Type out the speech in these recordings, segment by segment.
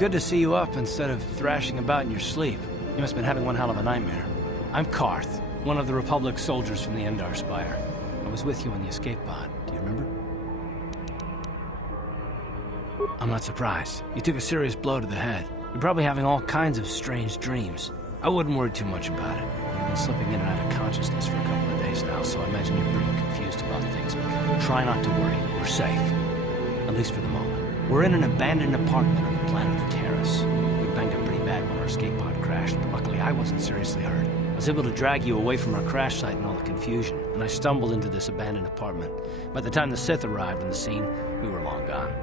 good to see you up instead of thrashing about in your sleep. You must have been having one hell of a nightmare. I'm Karth, one of the Republic soldiers from the Endar Spire. I was with you in the escape pod. Do you remember? I'm not surprised. You took a serious blow to the head. You're probably having all kinds of strange dreams. I wouldn't worry too much about it. You've been slipping in and out of consciousness for a couple of days now, so I imagine you're pretty confused about things. But try not to worry. We're safe. At least for the moment. We're in an abandoned apartment on the planet of Terrace. We banged up pretty bad when our escape pod crashed, but luckily I wasn't seriously hurt. I was able to drag you away from our crash site and all the confusion, and I stumbled into this abandoned apartment. By the time the Sith arrived on the scene, we were long gone.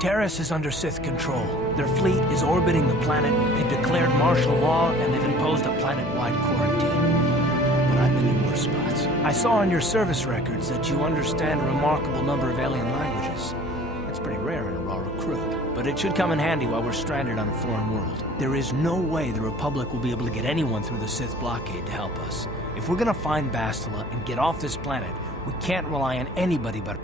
Terrace is under Sith control. Their fleet is orbiting the planet, they've declared martial law, and they've imposed a planet-wide quarantine. But I've been in worse spots. I saw on your service records that you understand a remarkable number of alien languages. It's pretty rare in a raw recruit, but it should come in handy while we're stranded on a foreign world. There is no way the Republic will be able to get anyone through the Sith blockade to help us. If we're gonna find Bastila and get off this planet, we can't rely on anybody but...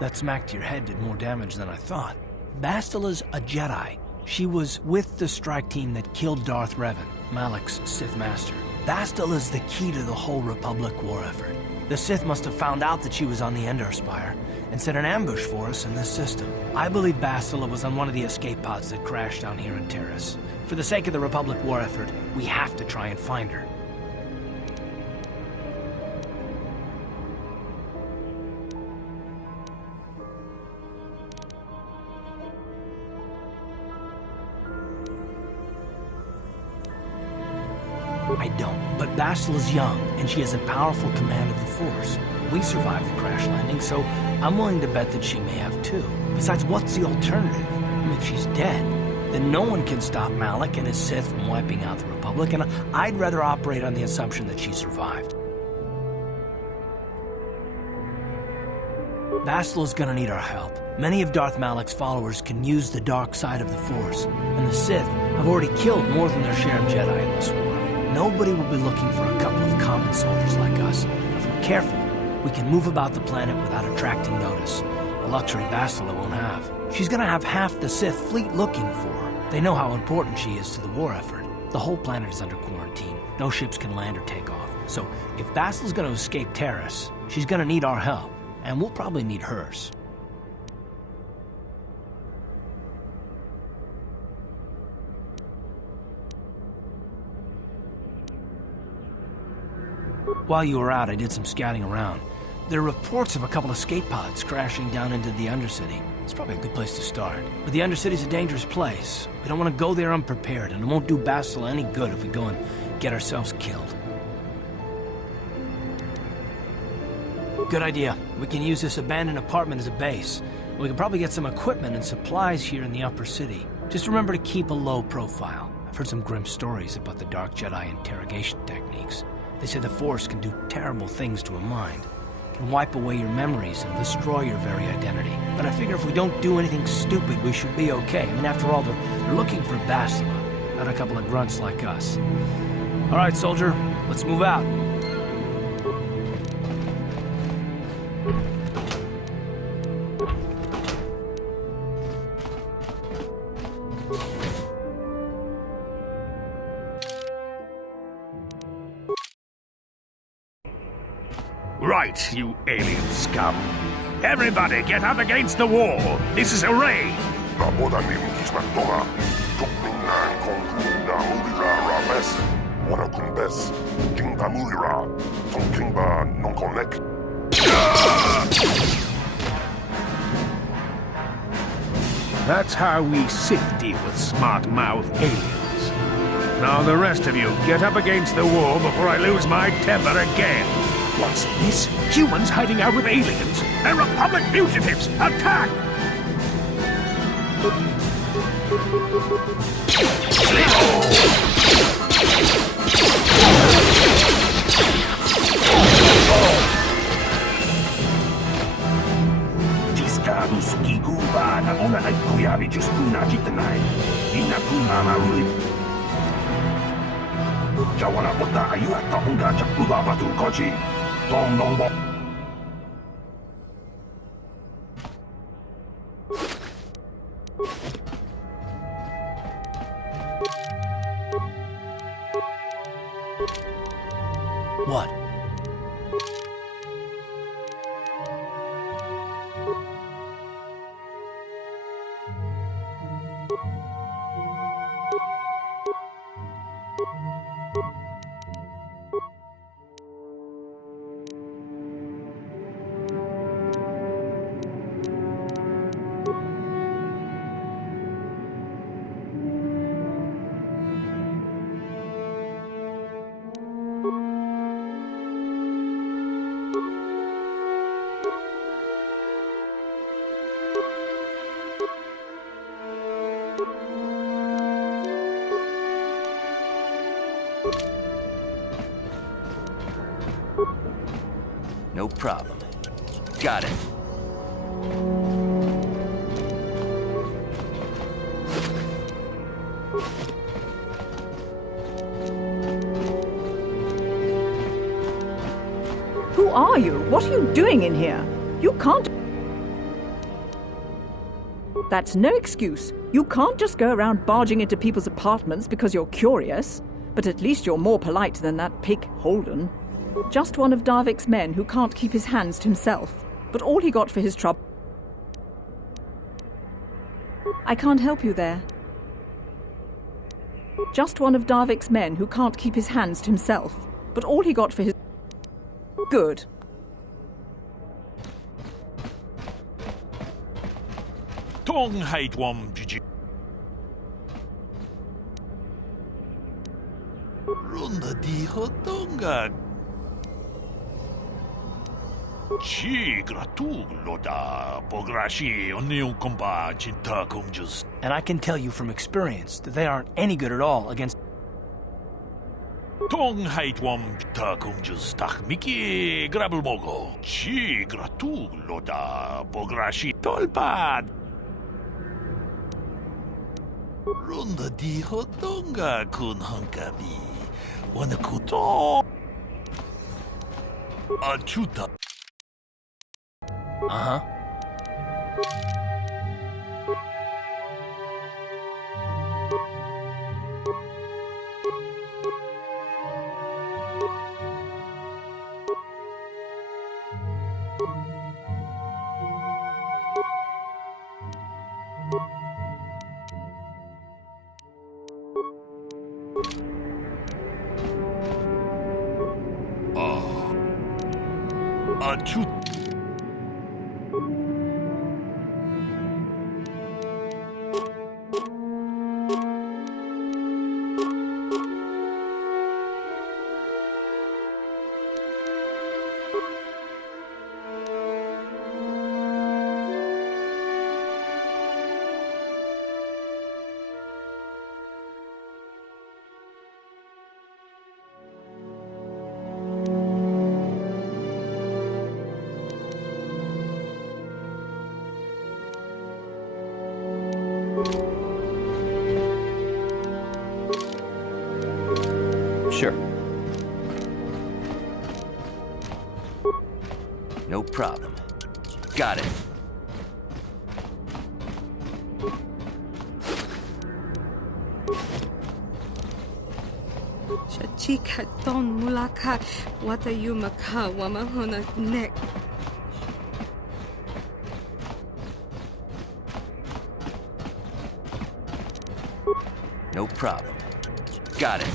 That smack to your head did more damage than I thought. Bastila's a Jedi. She was with the strike team that killed Darth Revan, Malak's Sith Master. Bastila's the key to the whole Republic war effort. The Sith must have found out that she was on the Endar Spire and set an ambush for us in this system. I believe Bastila was on one of the escape pods that crashed down here in Terrace. For the sake of the Republic war effort, we have to try and find her. I don't, but Bastila's young, and she has a powerful command of the Force. We survived the crash landing, so I'm willing to bet that she may have too. Besides, what's the alternative? I mean, if she's dead, then no one can stop Malak and his Sith from wiping out the Republic, and I'd rather operate on the assumption that she survived. Bastila's gonna need our help. Many of Darth Malak's followers can use the dark side of the Force, and the Sith have already killed more than their share of Jedi in this war. Nobody will be looking for a couple of common soldiers like us. If we're careful, we can move about the planet without attracting notice. A luxury Bastila won't have. She's gonna have half the Sith fleet looking for her. They know how important she is to the war effort. The whole planet is under quarantine. No ships can land or take off. So if Bastila's gonna escape Terrace, she's gonna need our help. And we'll probably need hers. While you were out, I did some scouting around. There are reports of a couple of escape pods crashing down into the Undercity. It's probably a good place to start. But the Undercity's a dangerous place. We don't want to go there unprepared, and it won't do Bastila any good if we go and get ourselves killed. Good idea. We can use this abandoned apartment as a base. We can probably get some equipment and supplies here in the upper city. Just remember to keep a low profile. I've heard some grim stories about the Dark Jedi interrogation techniques. They say the Force can do terrible things to a mind. It can wipe away your memories and destroy your very identity. But I figure if we don't do anything stupid, we should be okay. I mean, after all, they're looking for Bastila, not a couple of grunts like us. All right, soldier, let's move out. Right, you alien scum. Everybody get up against the wall. This is a raid. That's how we Sith deal with smart-mouthed aliens. Now the rest of you, get up against the wall before I lose my temper again. What's this? Humans hiding out with aliens? They're Republic fugitives! Attack! Discarus giguba na ona ay kuyabi just kuna jitanay. Ina kuna mauli. Jawana bota ayu at taunga chakula batu kochi. Dong dong bong. What? No problem. Got it. Who are you? What are you doing in here? You can't... That's no excuse. You can't just go around barging into people's apartments because you're curious. But at least you're more polite than that pig Holden. Just one of Darvik's men who can't keep his hands to himself. But all he got for his trouble... I can't help you there. Just one of Darvik's men who can't keep his hands to himself. But all he got for his... Good. Tong hate wom jiji. Runda di hotonga. Ci gratullo da pograshi onion compa cinta conjus. And I can tell you from experience that they aren't any good at all against... Tong hate wom ta conjus tak miki grabel mogo. Ci gratullo da pograshi tolpad. Runda di hotonga kun hankabi. Wana kuto. Achuta. Uh-huh. Achut. Sure. No problem. Got it. Shachika ton mulaka watayumaka wamahona nek. No problem. Got it.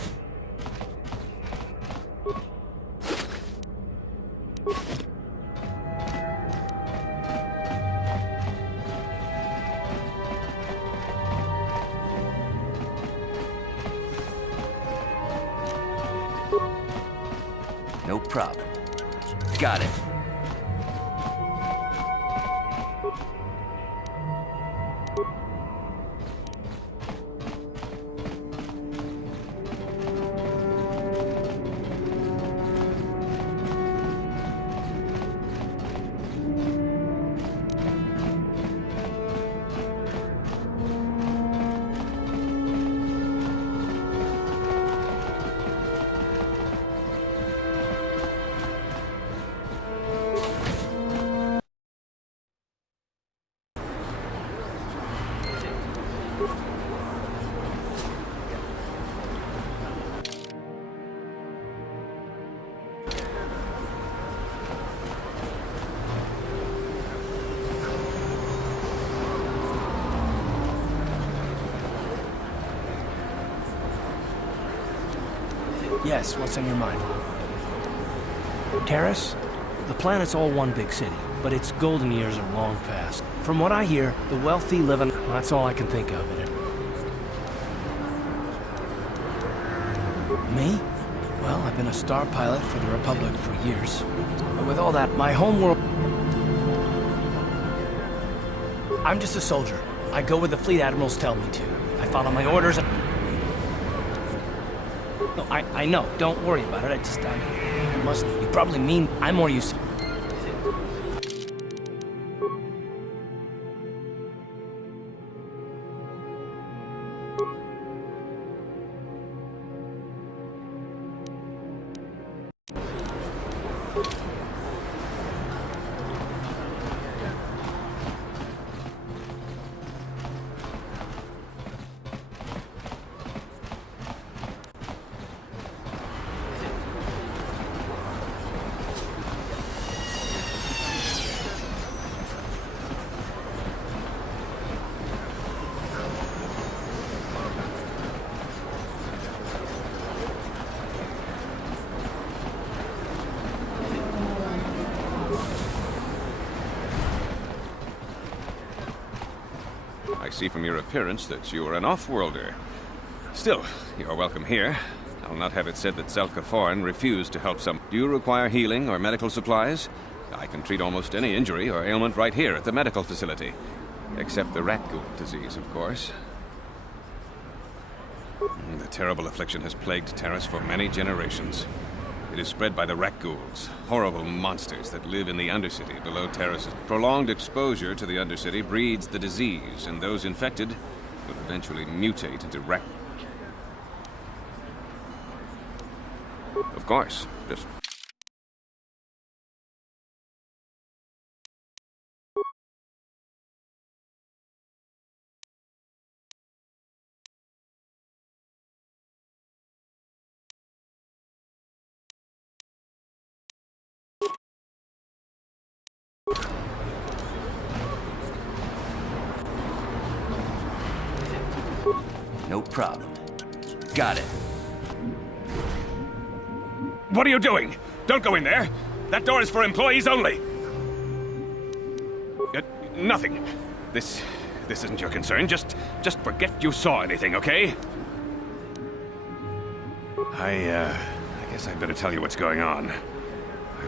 No problem. Got it. Yes, what's on your mind? Terrace? The planet's all one big city, but its golden years are long past. From what I hear, the wealthy live in... That's all I can think of. Me? Well, I've been a star pilot for the Republic for years. But with all that, my homeworld... I'm just a soldier. I go where the fleet admirals tell me to. I follow my orders and... No, I know. Don't worry about it. I must... You probably mean I'm more used to... I see from your appearance that you are an off-worlder. Still, you are welcome here. I'll not have it said that Selka-Foreign refused to help some... Do you require healing or medical supplies? I can treat almost any injury or ailment right here at the medical facility. Except the rat ghoul disease, of course. The terrible affliction has plagued Terrace for many generations. It is spread by the rat ghouls, horrible monsters that live in the Undercity below Terrace's. Prolonged exposure to the Undercity breeds the disease, and those infected will eventually mutate into rat... Of course, just... No problem. Got it. What are you doing? Don't go in there. That door is for employees only. Nothing. This isn't your concern. Just forget you saw anything, okay? I guess I'd better tell you what's going on.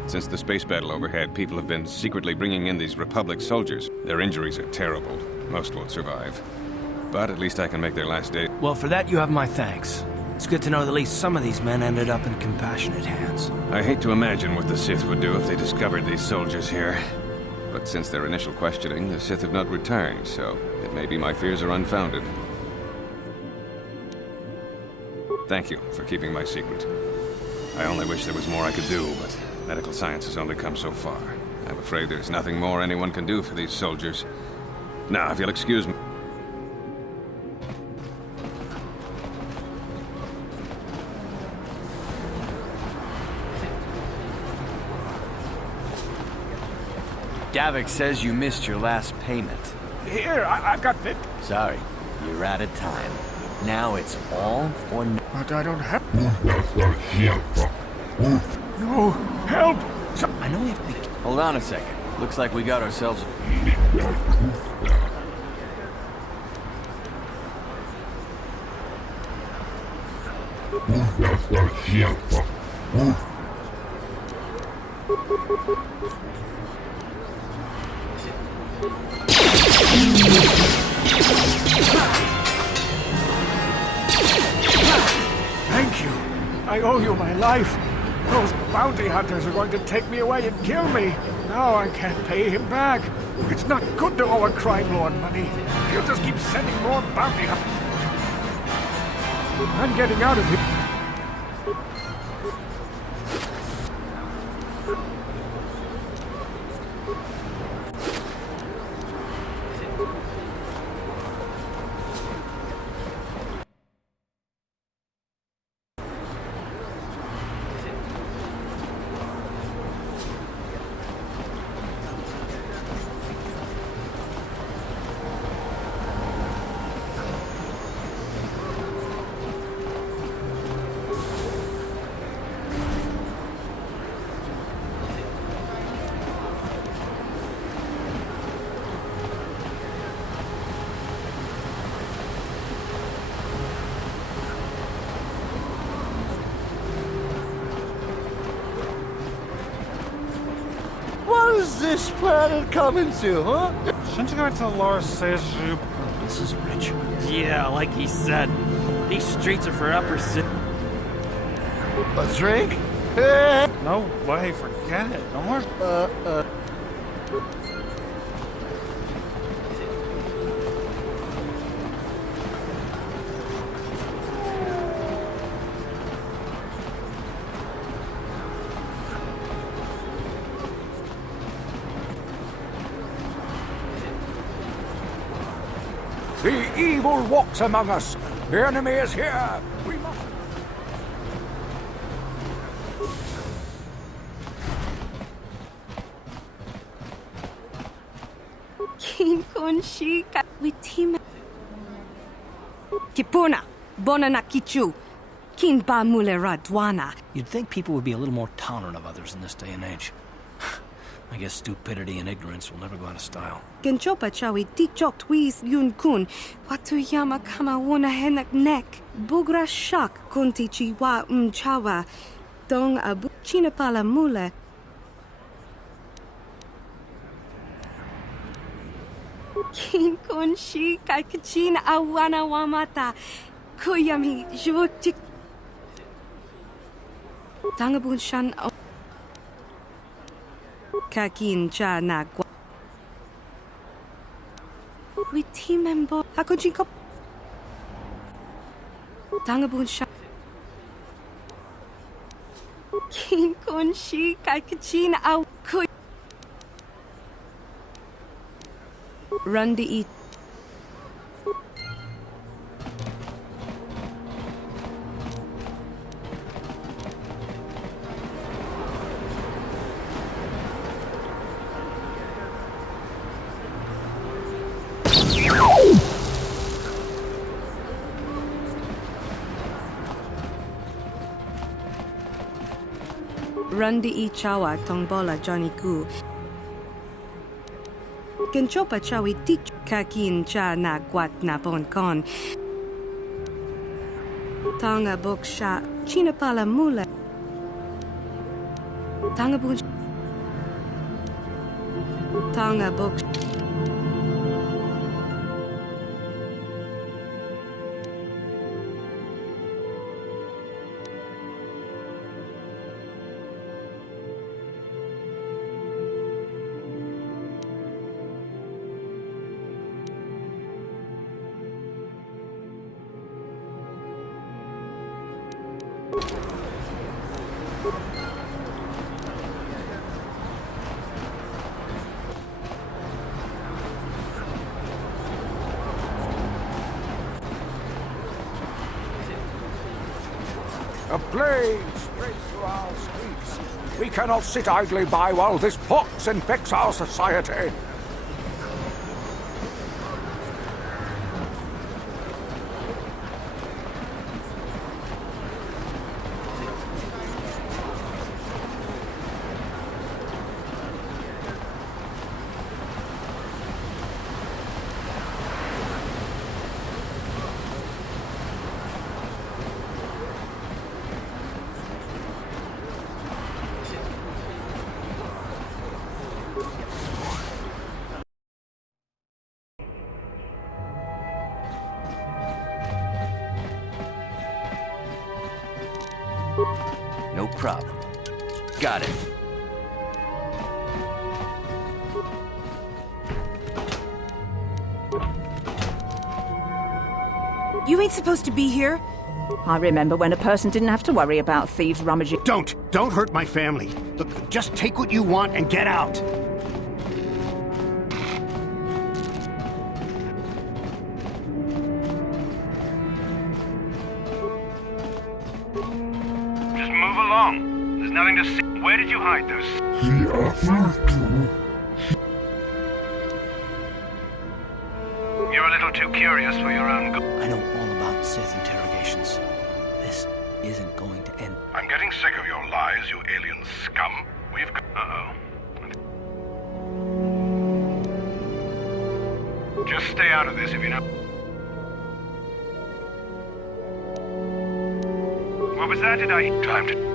Since the space battle overhead, people have been secretly bringing in these Republic soldiers. Their injuries are terrible. Most won't survive. But at least I can make their last day. Well, for that you have my thanks. It's good to know that at least some of these men ended up in compassionate hands. I hate to imagine what the Sith would do if they discovered these soldiers here. But since their initial questioning, the Sith have not returned, so it may be my fears are unfounded. Thank you for keeping my secret. I only wish there was more I could do, but medical science has only come so far. I'm afraid there's nothing more anyone can do for these soldiers. Now, if you'll excuse me... Davik says you missed your last payment. Here, I've got 50. Sorry, you're out of time. Now it's all or no. But I don't have... No, help! I know we have to be... Hold on a second. Looks like we got ourselves... Thank you. I owe you my life. Those bounty hunters are going to take me away and kill me. Now I can't pay him back. It's not good to owe a crime lord money. He'll just keep sending more bounty hunters. I'm getting out of here. this planet coming to, huh? Shouldn't you go to Laura says you? This is rich. Yeah, like he said. These streets are for upper city. A drink? No way, forget it. No more. The evil walks among us. The enemy is here. We must... King Konshika with team. Kipuna, Bonana Kichu, Kin Ba Mulera Dwana. You'd think people would be a little more tolerant of others in this day and age. I guess stupidity and ignorance will never go out of style. Genchopa Chawi Tikchok Twiz Yun Kun, Watuyama Kama Wona Henak Nek, Bugra Shak Kunti Chiwa Chawa, Dong Abu Chinapala Mule. King Konshi Kakachin Awana Wamata, Kuyami Jutik Tangabun Shan Kakin Cha Nagwa. With team member Hakojiko Tangabun Shan King Konshi Kakachin Aw Run the eat. Run the eat chawa tongbola Johnny Gu. Genchopa chawi tik kakin cha na guat na bon con. Tanga bok sha chinapala mula. Tanga bun. Tanga bok. A plague spreads through our streets. We cannot sit idly by while this pox infects our society. No problem. Got it. You ain't supposed to be here. I remember when a person didn't have to worry about thieves rummaging. Don't hurt my family. Look, just take what you want and get out. Just move along. There's nothing to see. Where did you hide those? You're a little too curious for your own good. I know all about Sith interrogations. This isn't going to end. I'm getting sick of your lies, you alien scum. We've got... Uh-oh. Just stay out of this if you know... What was that? Did I... Time to...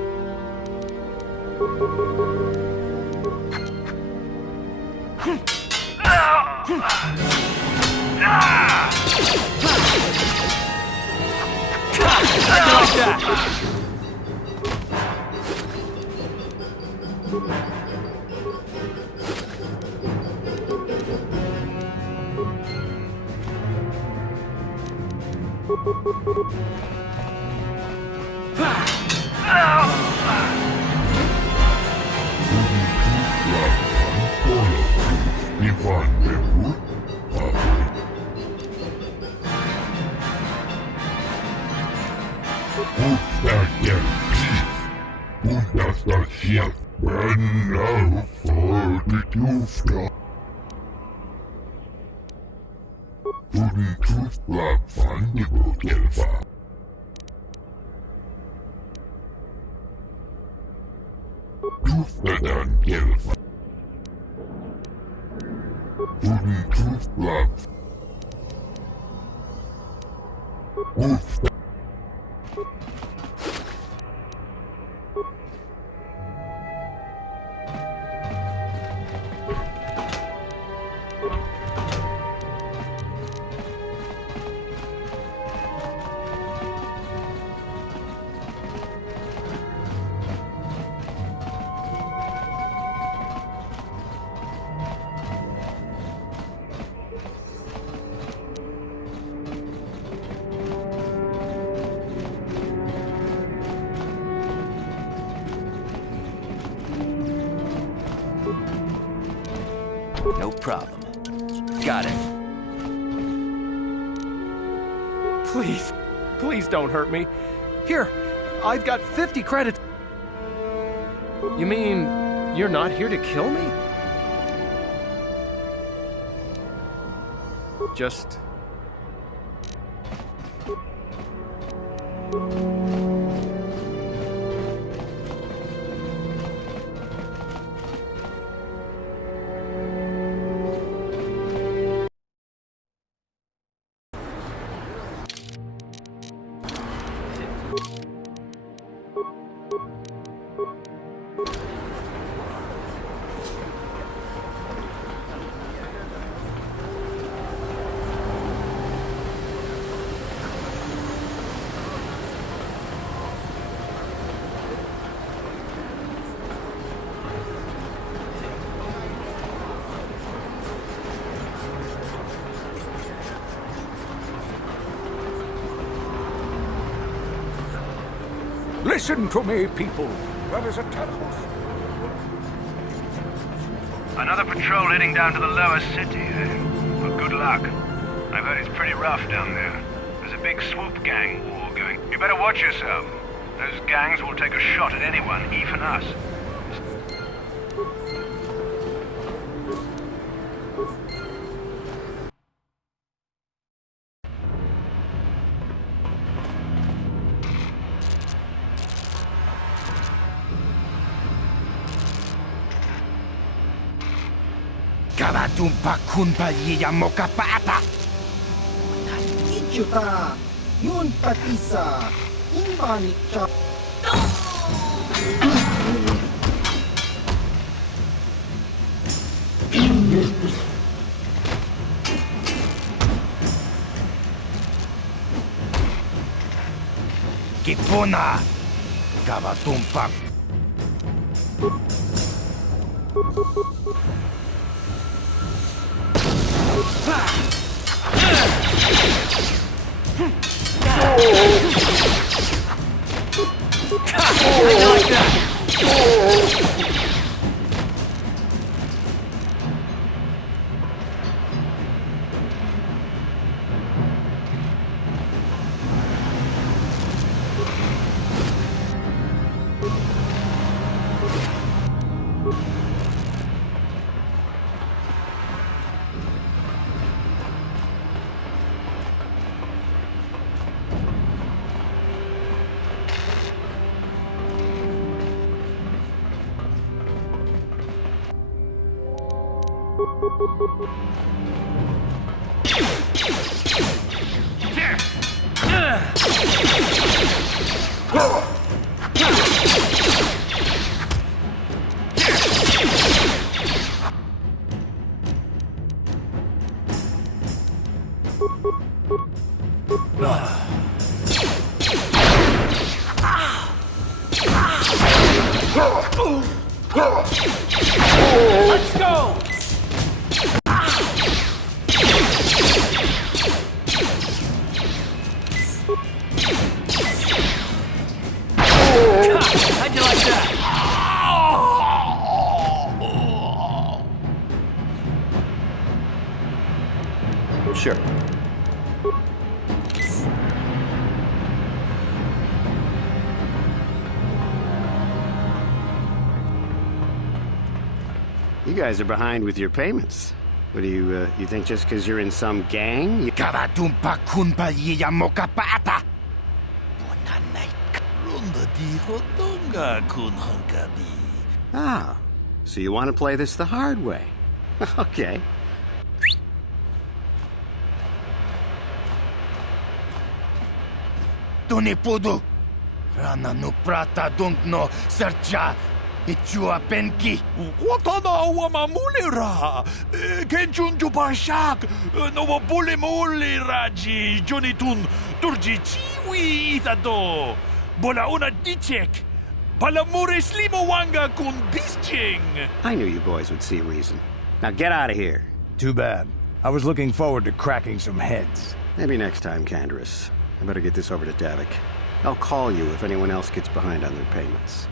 No problem. Got it. Please, please don't hurt me. Here, I've got 50 credits. You mean you're not here to kill me? Just... Listen to me, people. There is a terrible... Another patrol heading down to the lower city, eh? Well, good luck. I've heard it's pretty rough down there. There's a big swoop gang war going. You better watch yourself. Those gangs will take a shot at anyone, even us. Kavatumpa kunpa yiyamoka pata. Ichuta, yun patisa, imanicha. Kipuna, Kavatumpa. Let's go! How'd you like that? Sure. You guys are behind with your payments. What do you think just because you're in some gang? Karatumpa kunpa yiyamokapata! Ah, so you want to play this the hard way. Okay. Tunipudu! Rana no prata dunkno sercha ichua penki! Watana wamamulira! Kenchunju pashak! No bulimuli raji junitun turji chiwi itado! Bola una dichek! Palamure slimo wanga kun bisching! I knew you boys would see reason. Now get out of here. Too bad. I was looking forward to cracking some heads. Maybe next time, Canderous. I better get this over to Davik. I'll call you if anyone else gets behind on their payments.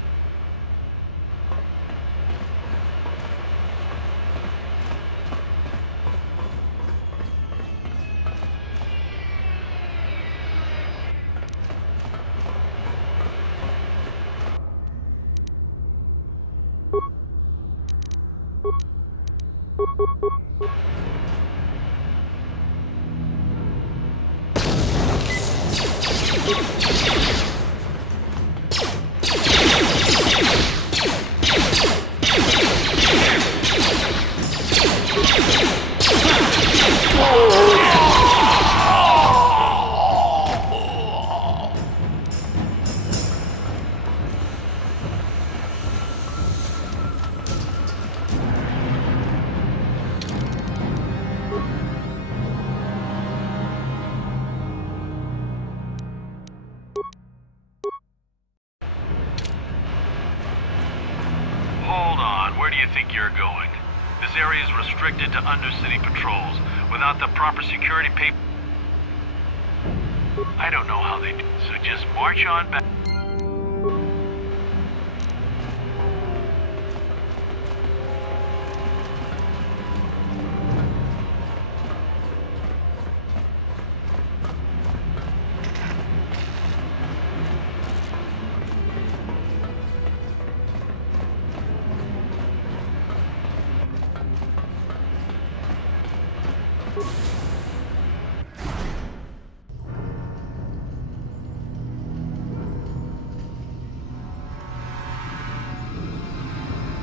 Where do you think you're going? This area is restricted to undercity patrols. Without the proper security paper... I don't know how they do, so just march on back.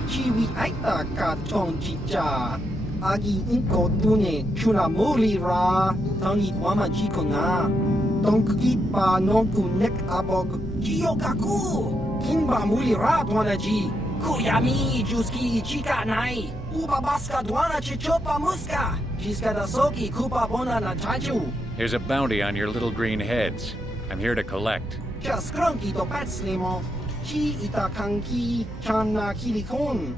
Chiwi aita ka chong chicha. Agi inko dune chuna muli ra. Tangi wama jiko na. Donki pa nonku nek abog. Jiyokaku. Kinba muli ra dwana ji. Kuyami juski chika nai. Uba baska dwana chichopa muska. Jiska da soki kupa bona na chaju. Here's a bounty on your little green heads. I'm here to collect. Just krunki to patslimo. Chi itakanki chana kilikon.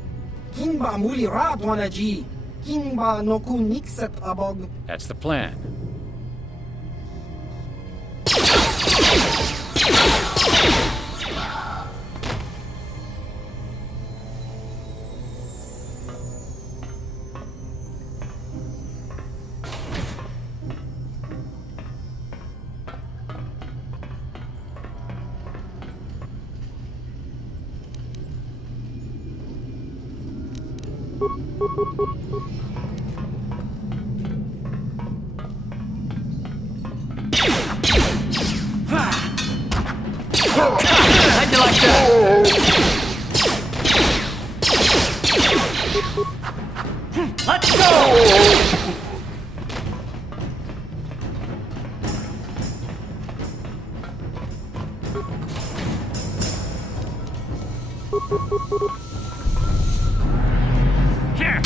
Kinba muli ra dwana ji. Kinba noku nikset abog. That's the plan. How'd you like that? Let's go! Here!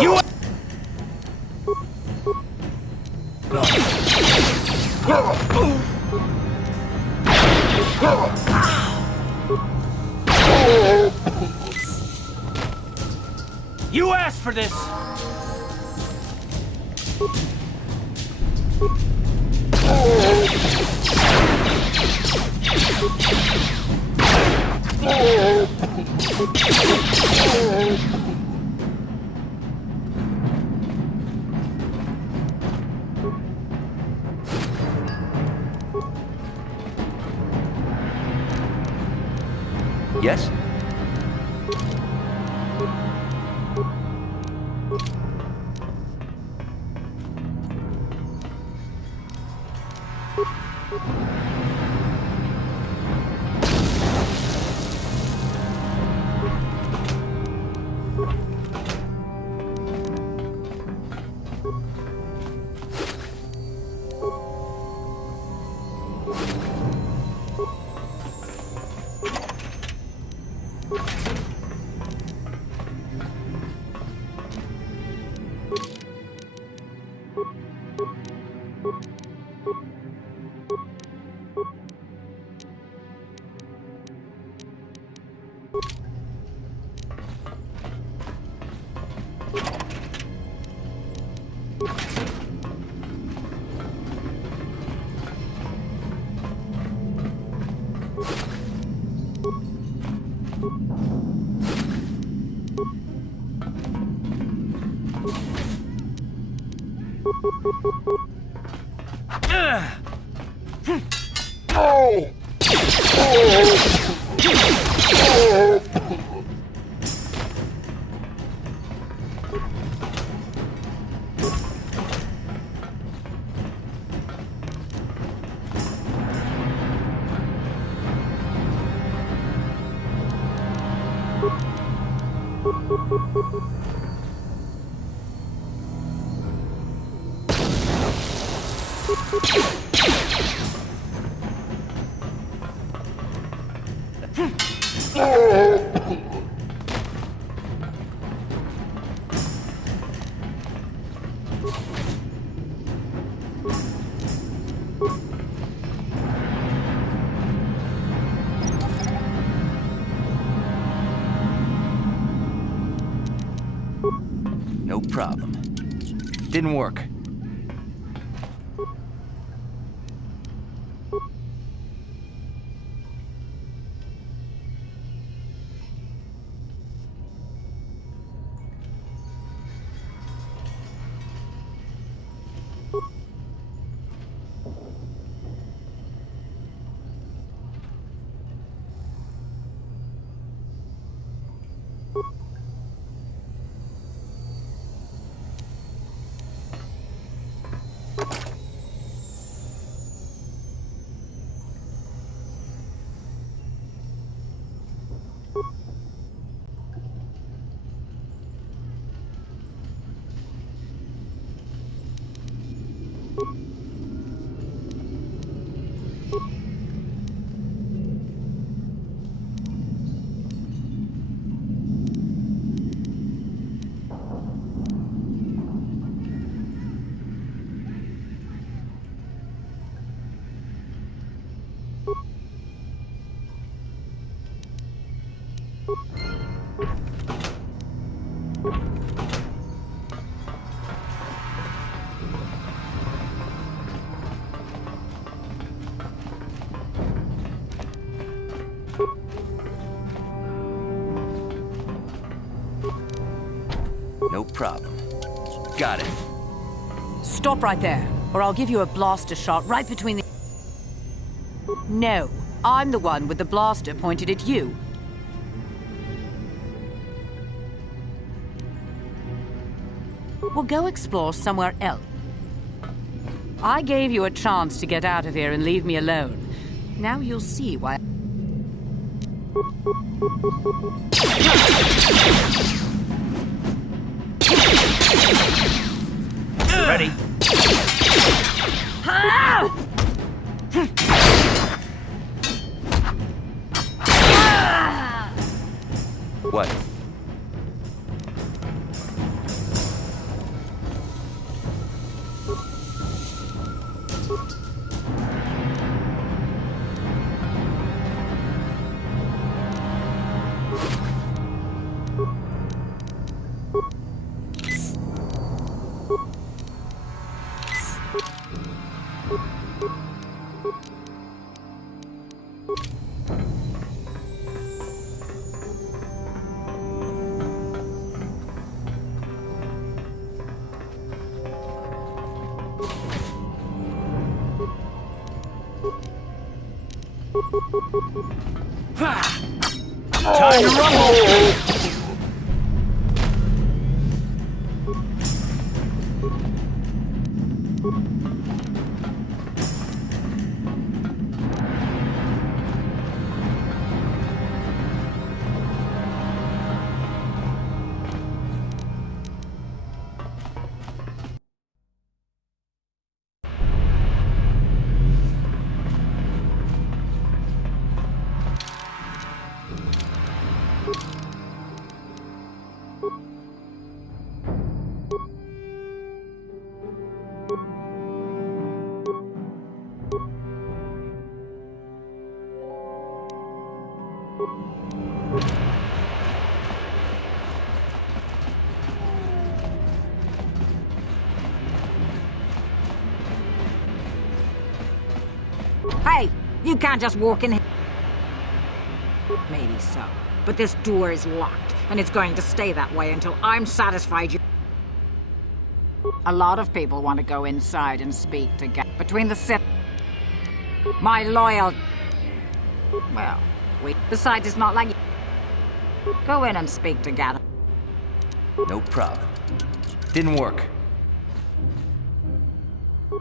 You... for this. Yes? No problem. Didn't work. No problem. Got it. Stop right there, or I'll give you a blaster shot right between the... No, I'm the one with the blaster pointed at you. We'll go explore somewhere else. I gave you a chance to get out of here and leave me alone. Now you'll see why... Ready? What? Time to rumble! Hey, you can't just walk in here. Maybe so, but this door is locked, and it's going to stay that way until I'm satisfied you... A lot of people want to go inside and speak to get between the Sith. My loyal... Well, besides, it's not like you... Go in and speak to Gaddon. No problem. Didn't work.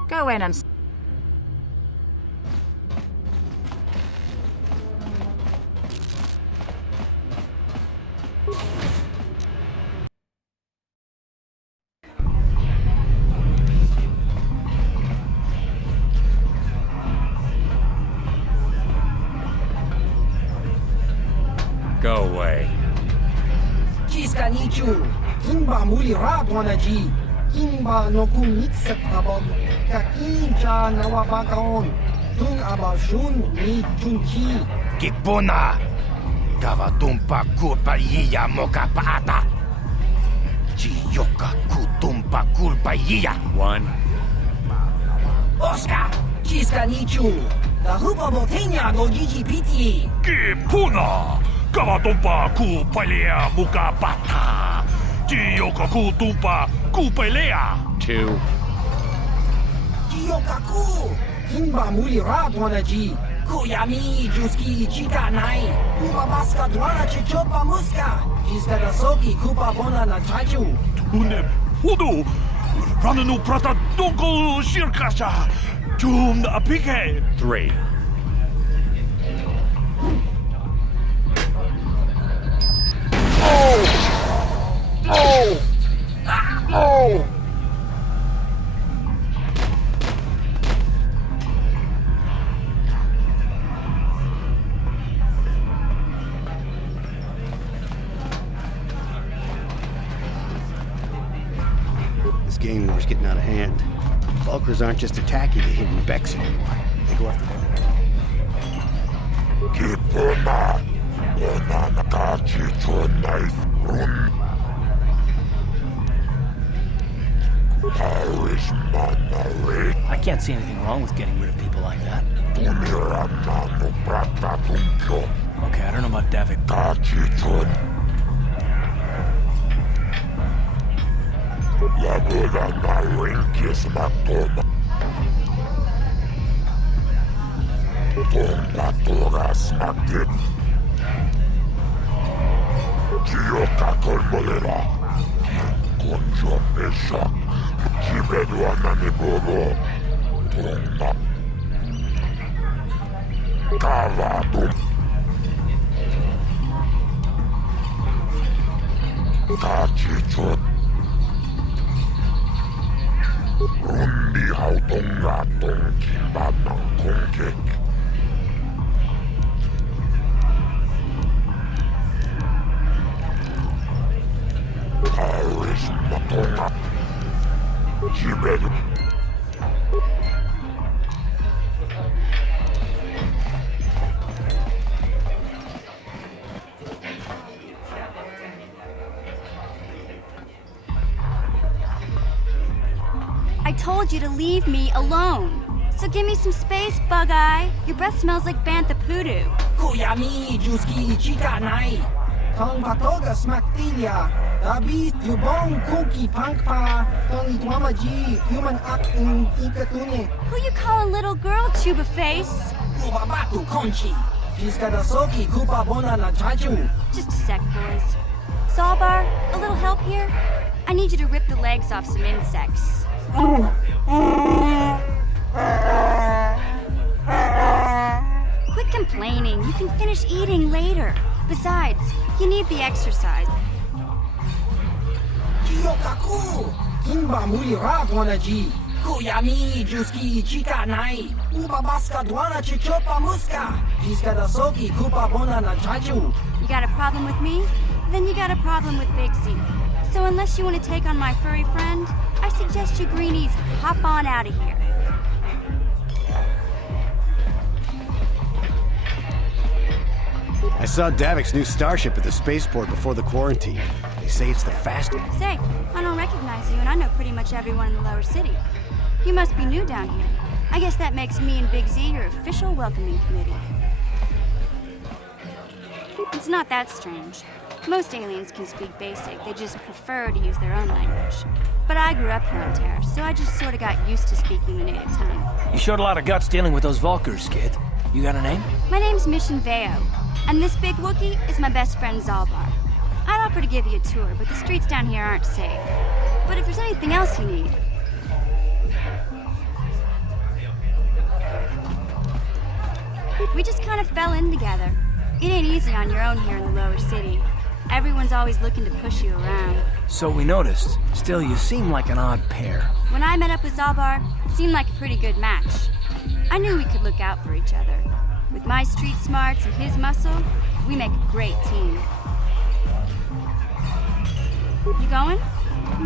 Go in and... Go away. Kiska nichu, kimba muli radwanaji, kimba noku mixet abog, kakincha nawabakaon, tung abashun ni chunchi. Kipuna! Kavatumpa kulpaiya mokapaata! Chiyoka kutumpa kulpaiya! One. Oscar! Kiska nichu, the hupa botenya go GGPT. Kipuna! Kavatumpa kulpaiya mukapata! Chiyoka kutumpa kulpaiya! Two. Chiyoka ku! Kimba muli radwanaji, Kuyami juski chika nai, Kupa baska dwana chichopa muska, Kiska da soki kupa bona na chachu. Tunem, hudu! Rananu prata dunko shirkasha! Jum apike! Three. This gang war's getting out of hand. Vulkars aren't just attacking the hidden Becks anymore. They go after Kipuna! Onanakachi to a knife run. I can't see anything wrong with getting rid of people like that. Okay, I don't know about Davik. I told you to leave me alone. So give me some space, Bug-Eye. Your breath smells like Bantha Poodoo. Kuyami juski chika nai, Tong patoga smaktilia, Dabi yubong kuki pankpa, Tong itwamaji human ak in ikatune. Who you calling little girl, Chuba Face? Ubabatu Conchi. Jiskadasoki Kupa Bona na Chaju. Just a sec, boys. Zalbar, a little help here? I need you to rip the legs off some insects. Quit complaining. You can finish eating later. Besides, you need the exercise. Kiyokaku. Kimba Muli Rabwanaji. Kuyami Juski Chika Nai. Ubabaska Dwana Chichopa Muska. Jiskadasoki Kupa Bona na Chaju. You got a problem with me? Then you got a problem with Big Z. So unless you want to take on my furry friend, I suggest you greenies hop on out of here. I saw Davik's new starship at the spaceport before the quarantine. They say it's the fastest. Say, I don't recognize you, and I know pretty much everyone in the lower city. You must be new down here. I guess that makes me and Big Z your official welcoming committee. It's not that strange. Most aliens can speak basic, they just prefer to use their own language. But I grew up here on Terra, so I just sort of got used to speaking the native tongue. You showed a lot of guts dealing with those Vulkars, kid. You got a name? My name's Mission Veo, and this big Wookiee is my best friend Zalbar. I'd offer to give you a tour, but the streets down here aren't safe. But if there's anything else you need... We just kind of fell in together. It ain't easy on your own here in the lower city. Everyone's always looking to push you around. So we noticed. Still, you seem like an odd pair. When I met up with Zalbar, it seemed like a pretty good match. I knew we could look out for each other. With my street smarts and his muscle, we make a great team. You going?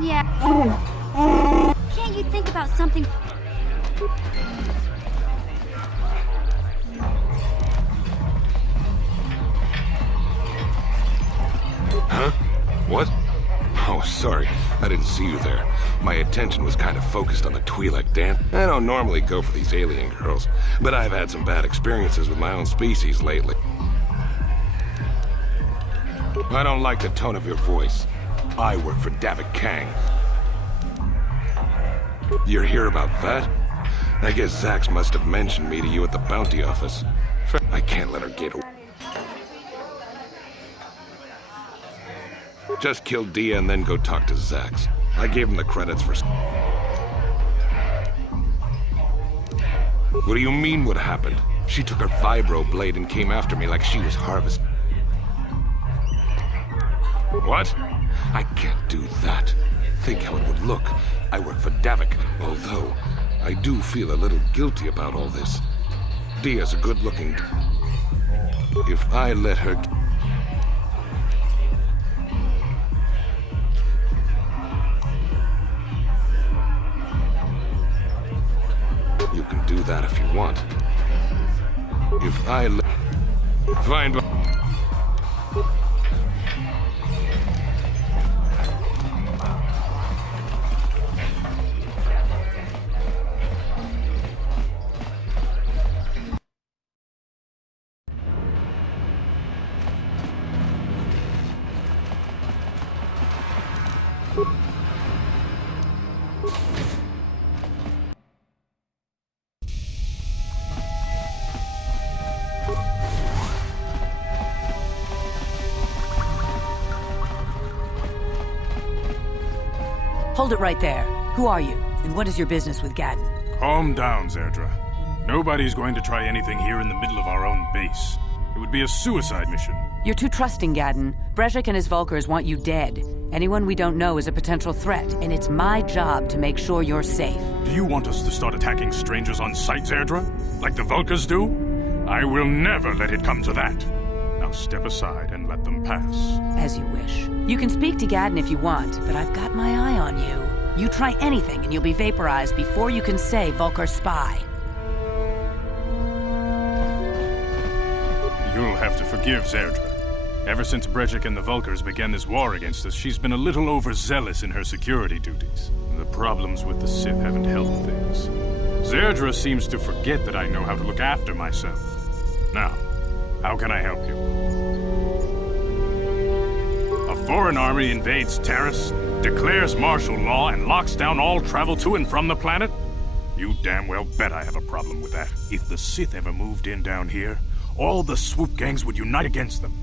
Yeah. Can't you think about something... Huh? What? Oh, sorry. I didn't see you there. My attention was kind of focused on the Twi'lek dance. I don't normally go for these alien girls, but I've had some bad experiences with my own species lately. I don't like the tone of your voice. I work for Davik Kang. You're here about that? I guess Zax must have mentioned me to you at the bounty office. I can't let her get away. Just kill Dia and then go talk to Zax. I gave him the credits for... What do you mean what happened? She took her vibro blade and came after me like she was Harvest. What? I can't do that. Think how it would look. I work for Davik, although I do feel a little guilty about all this. Dia's a good-looking... If I let her... You can do that if you want. If I let... Fine. Hold it right there. Who are you, and what is your business with Gadden? Calm down, Zerdra. Nobody's going to try anything here in the middle of our own base. It would be a suicide mission. You're too trusting, Gadden. Brezhik and his Vulkars want you dead. Anyone we don't know is a potential threat, and it's my job to make sure you're safe. Do you want us to start attacking strangers on sight, Zerdra? Like the Vulkars do? I will never let it come to that. Now step aside and let them pass. As you wish. You can speak to Gadden if you want, but I've got my eye on you. You try anything and you'll be vaporized before you can say Vulkar spy. You'll have to forgive Zerdra. Ever since Brezhik and the Vulkars began this war against us, she's been a little overzealous in her security duties. The problems with the Sith haven't helped things. Zerdra seems to forget that I know how to look after myself. Now, how can I help you? A foreign army invades Terrace, declares martial law, and locks down all travel to and from the planet? You damn well bet I have a problem with that. If the Sith ever moved in down here, all the swoop gangs would unite against them.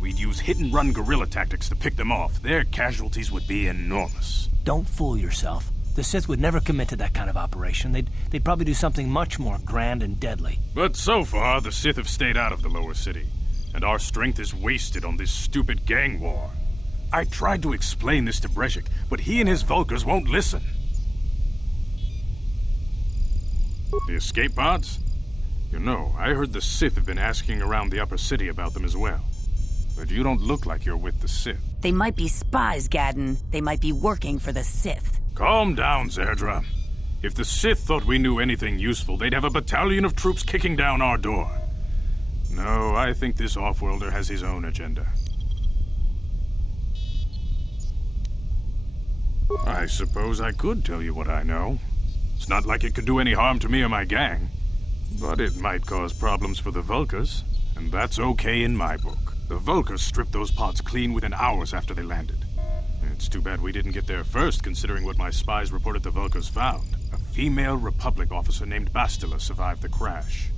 We'd use hit-and-run guerrilla tactics to pick them off. Their casualties would be enormous. Don't fool yourself. The Sith would never commit to that kind of operation. They'd probably do something much more grand and deadly. But so far, the Sith have stayed out of the lower city, and our strength is wasted on this stupid gang war. I tried to explain this to Brejik, but he and his Vulkars won't listen. The escape pods? You know, I heard the Sith have been asking around the upper city about them as well. But you don't look like you're with the Sith. They might be spies, Gadden. They might be working for the Sith. Calm down, Zerdra. If the Sith thought we knew anything useful, they'd have a battalion of troops kicking down our door. No, I think this off-worlder has his own agenda. I suppose I could tell you what I know. It's not like it could do any harm to me or my gang. But it might cause problems for the Vulkars, and that's okay in my book. The Vulkars stripped those pods clean within hours after they landed. It's too bad we didn't get there first, considering what my spies reported the Vulkars found. A female Republic officer named Bastila survived the crash.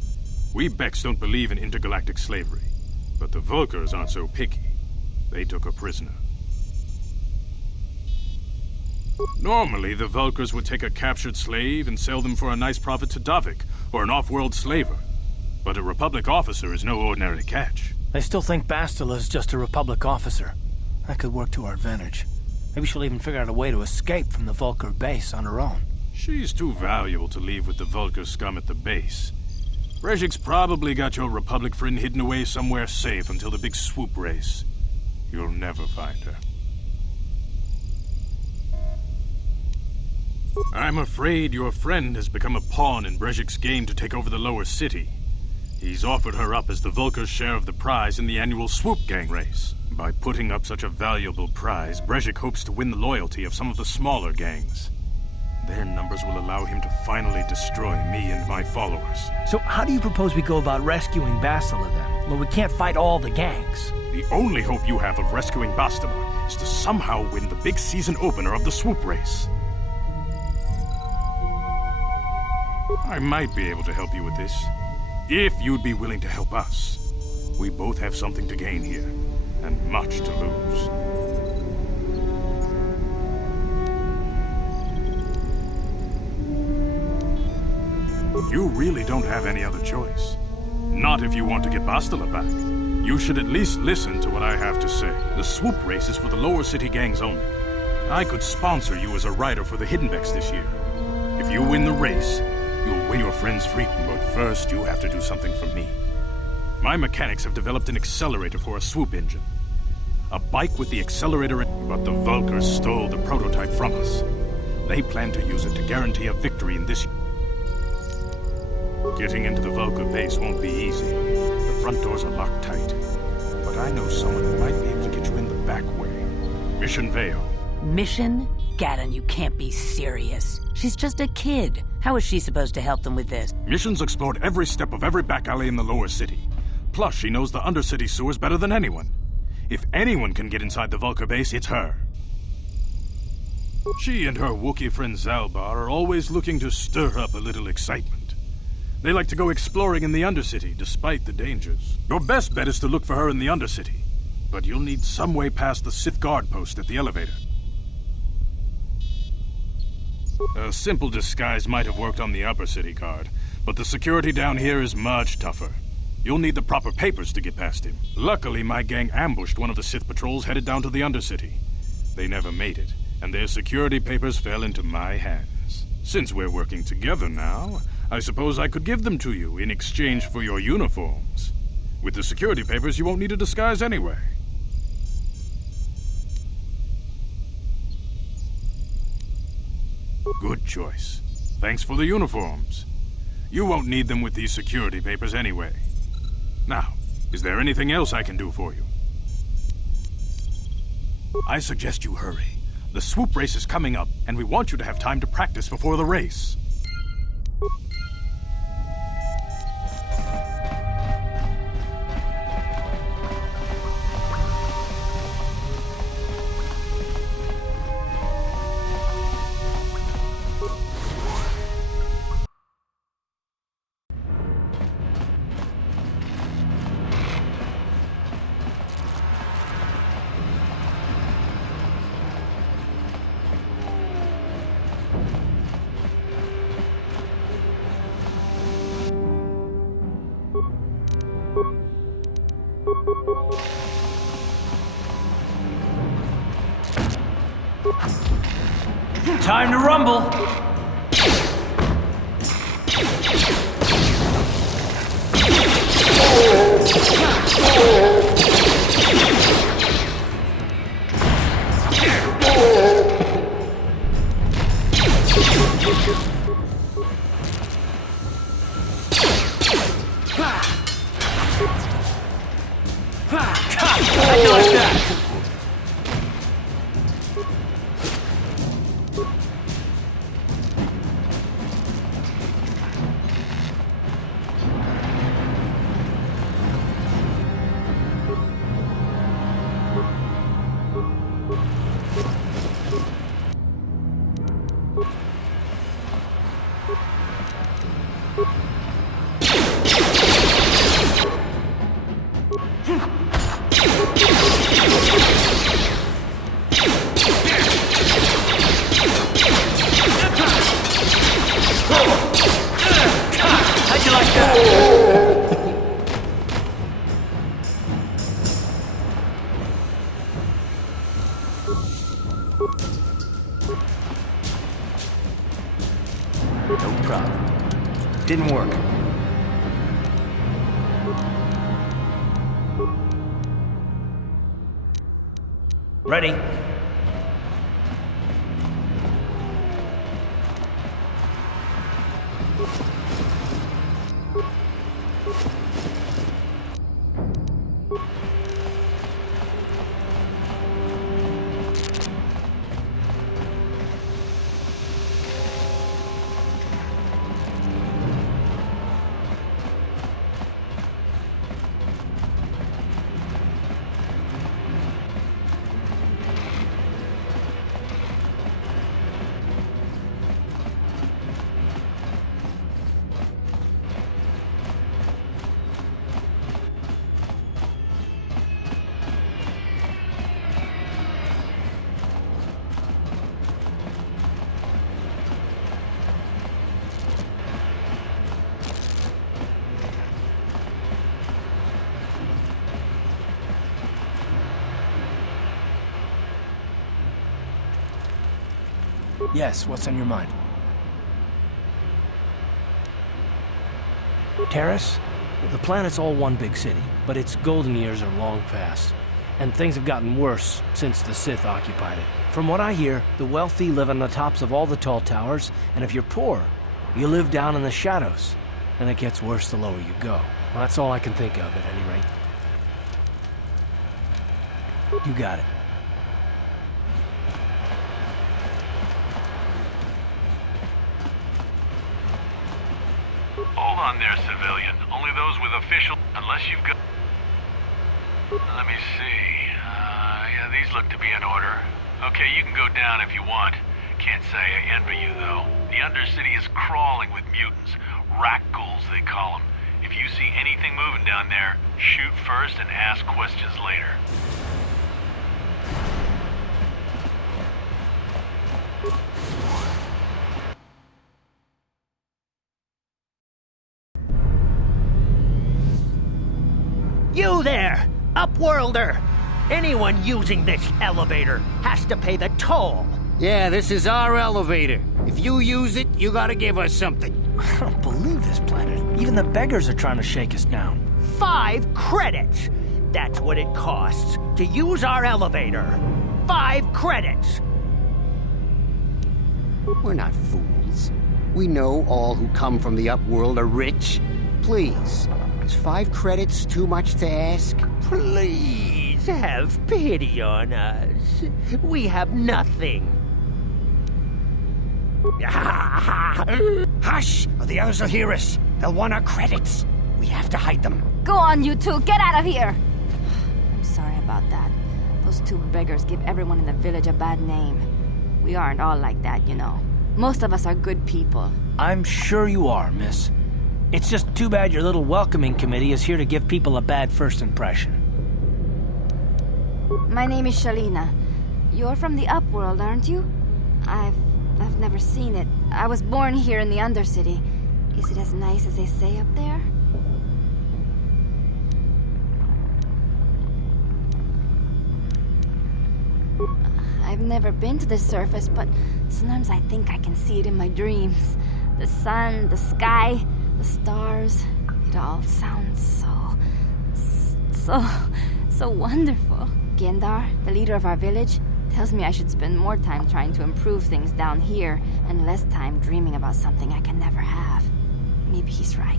We Becks don't believe in intergalactic slavery, but the Vulkars aren't so picky. They took a prisoner. Normally, the Vulkars would take a captured slave and sell them for a nice profit to Davik, or an off-world slaver. But a Republic officer is no ordinary catch. I still think Bastila's just a Republic officer. That could work to our advantage. Maybe she'll even figure out a way to escape from the Vulkar base on her own. She's too valuable to leave with the Vulkar scum at the base. Brejik's probably got your Republic friend hidden away somewhere safe until the big swoop race. You'll never find her. I'm afraid your friend has become a pawn in Brejik's game to take over the lower city. He's offered her up as the Vulkar's share of the prize in the annual swoop gang race. By putting up such a valuable prize, Brejik hopes to win the loyalty of some of the smaller gangs. Their numbers will allow him to finally destroy me and my followers. So how do you propose we go about rescuing Bastila then, when we can't fight all the gangs? The only hope you have of rescuing Bastila is to somehow win the big season opener of the swoop race. I might be able to help you with this, if you'd be willing to help us. We both have something to gain here, and much to lose. You really don't have any other choice. Not if you want to get Bastila back. You should at least listen to what I have to say. The swoop race is for the lower city gangs only. I could sponsor you as a rider for the Hiddenbecks this year. If you win the race, you'll win your friend's freedom, but first you have to do something for me. My mechanics have developed an accelerator for a swoop engine. A bike with the accelerator in, but the Vulkars stole the prototype from us. They plan to use it to guarantee a victory in this. Getting into the Vulkar base won't be easy. The front doors are locked tight. But I know someone who might be able to get you in the back way. Mission Vale. Mission? Gadden, you can't be serious. She's just a kid. How is she supposed to help them with this? Mission's explored every step of every back alley in the lower city. Plus, she knows the undercity sewers better than anyone. If anyone can get inside the Vulkar base, it's her. She and her Wookiee friend Zalbar are always looking to stir up a little excitement. They like to go exploring in the undercity, despite the dangers. Your best bet is to look for her in the undercity. But you'll need some way past the Sith guard post at the elevator. A simple disguise might have worked on the upper city guard, but the security down here is much tougher. You'll need the proper papers to get past him. Luckily, my gang ambushed one of the Sith patrols headed down to the undercity. They never made it, and their security papers fell into my hands. Since we're working together now, I suppose I could give them to you in exchange for your uniforms. With the security papers, you won't need a disguise anyway. Good choice. Thanks for the uniforms. You won't need them with these security papers anyway. Now, is there anything else I can do for you? I suggest you hurry. The swoop race is coming up, and we want you to have time to practice before the race. Time to rumble. How'd you like that? How'd you like that? No problem. Didn't work. Ready? Yes, what's on your mind? Terrace? The planet's all one big city, but its golden years are long past. And things have gotten worse since the Sith occupied it. From what I hear, the wealthy live on the tops of all the tall towers, and if you're poor, you live down in the shadows. And it gets worse the lower you go. Well, that's all I can think of at any rate. You got it. Hold on there, civilian. Only those with official... Unless you've got... Let me see. Yeah, these look to be in order. Okay, you can go down if you want. Can't say I envy you, though. The Undercity is crawling with mutants. Rat ghouls, they call them. If you see anything moving down there, shoot first and ask questions later. You there, Upworlder! Anyone using this elevator has to pay the toll. Yeah, this is our elevator. If you use it, you gotta give us something. I don't believe this planet. Even the beggars are trying to shake us down. 5 credits! That's what it costs to use our elevator. 5 credits! We're not fools. We know all who come from the Upworld are rich. Please, is 5 credits too much to ask? Please, have pity on us. We have nothing. Hush, or the others will hear us. They'll want our credits. We have to hide them. Go on, you two. Get out of here. I'm sorry about that. Those 2 beggars give everyone in the village a bad name. We aren't all like that, you know. Most of us are good people. I'm sure you are, miss. It's just too bad your little welcoming committee is here to give people a bad first impression. My name is Shalina. You're from the Upworld, aren't you? I've never seen it. I was born here in the Undercity. Is it as nice as they say up there? I've never been to the surface, but sometimes I think I can see it in my dreams. The sun, the sky, the stars. It all sounds so wonderful. Gendar, the leader of our village, tells me I should spend more time trying to improve things down here and less time dreaming about something I can never have. Maybe he's right.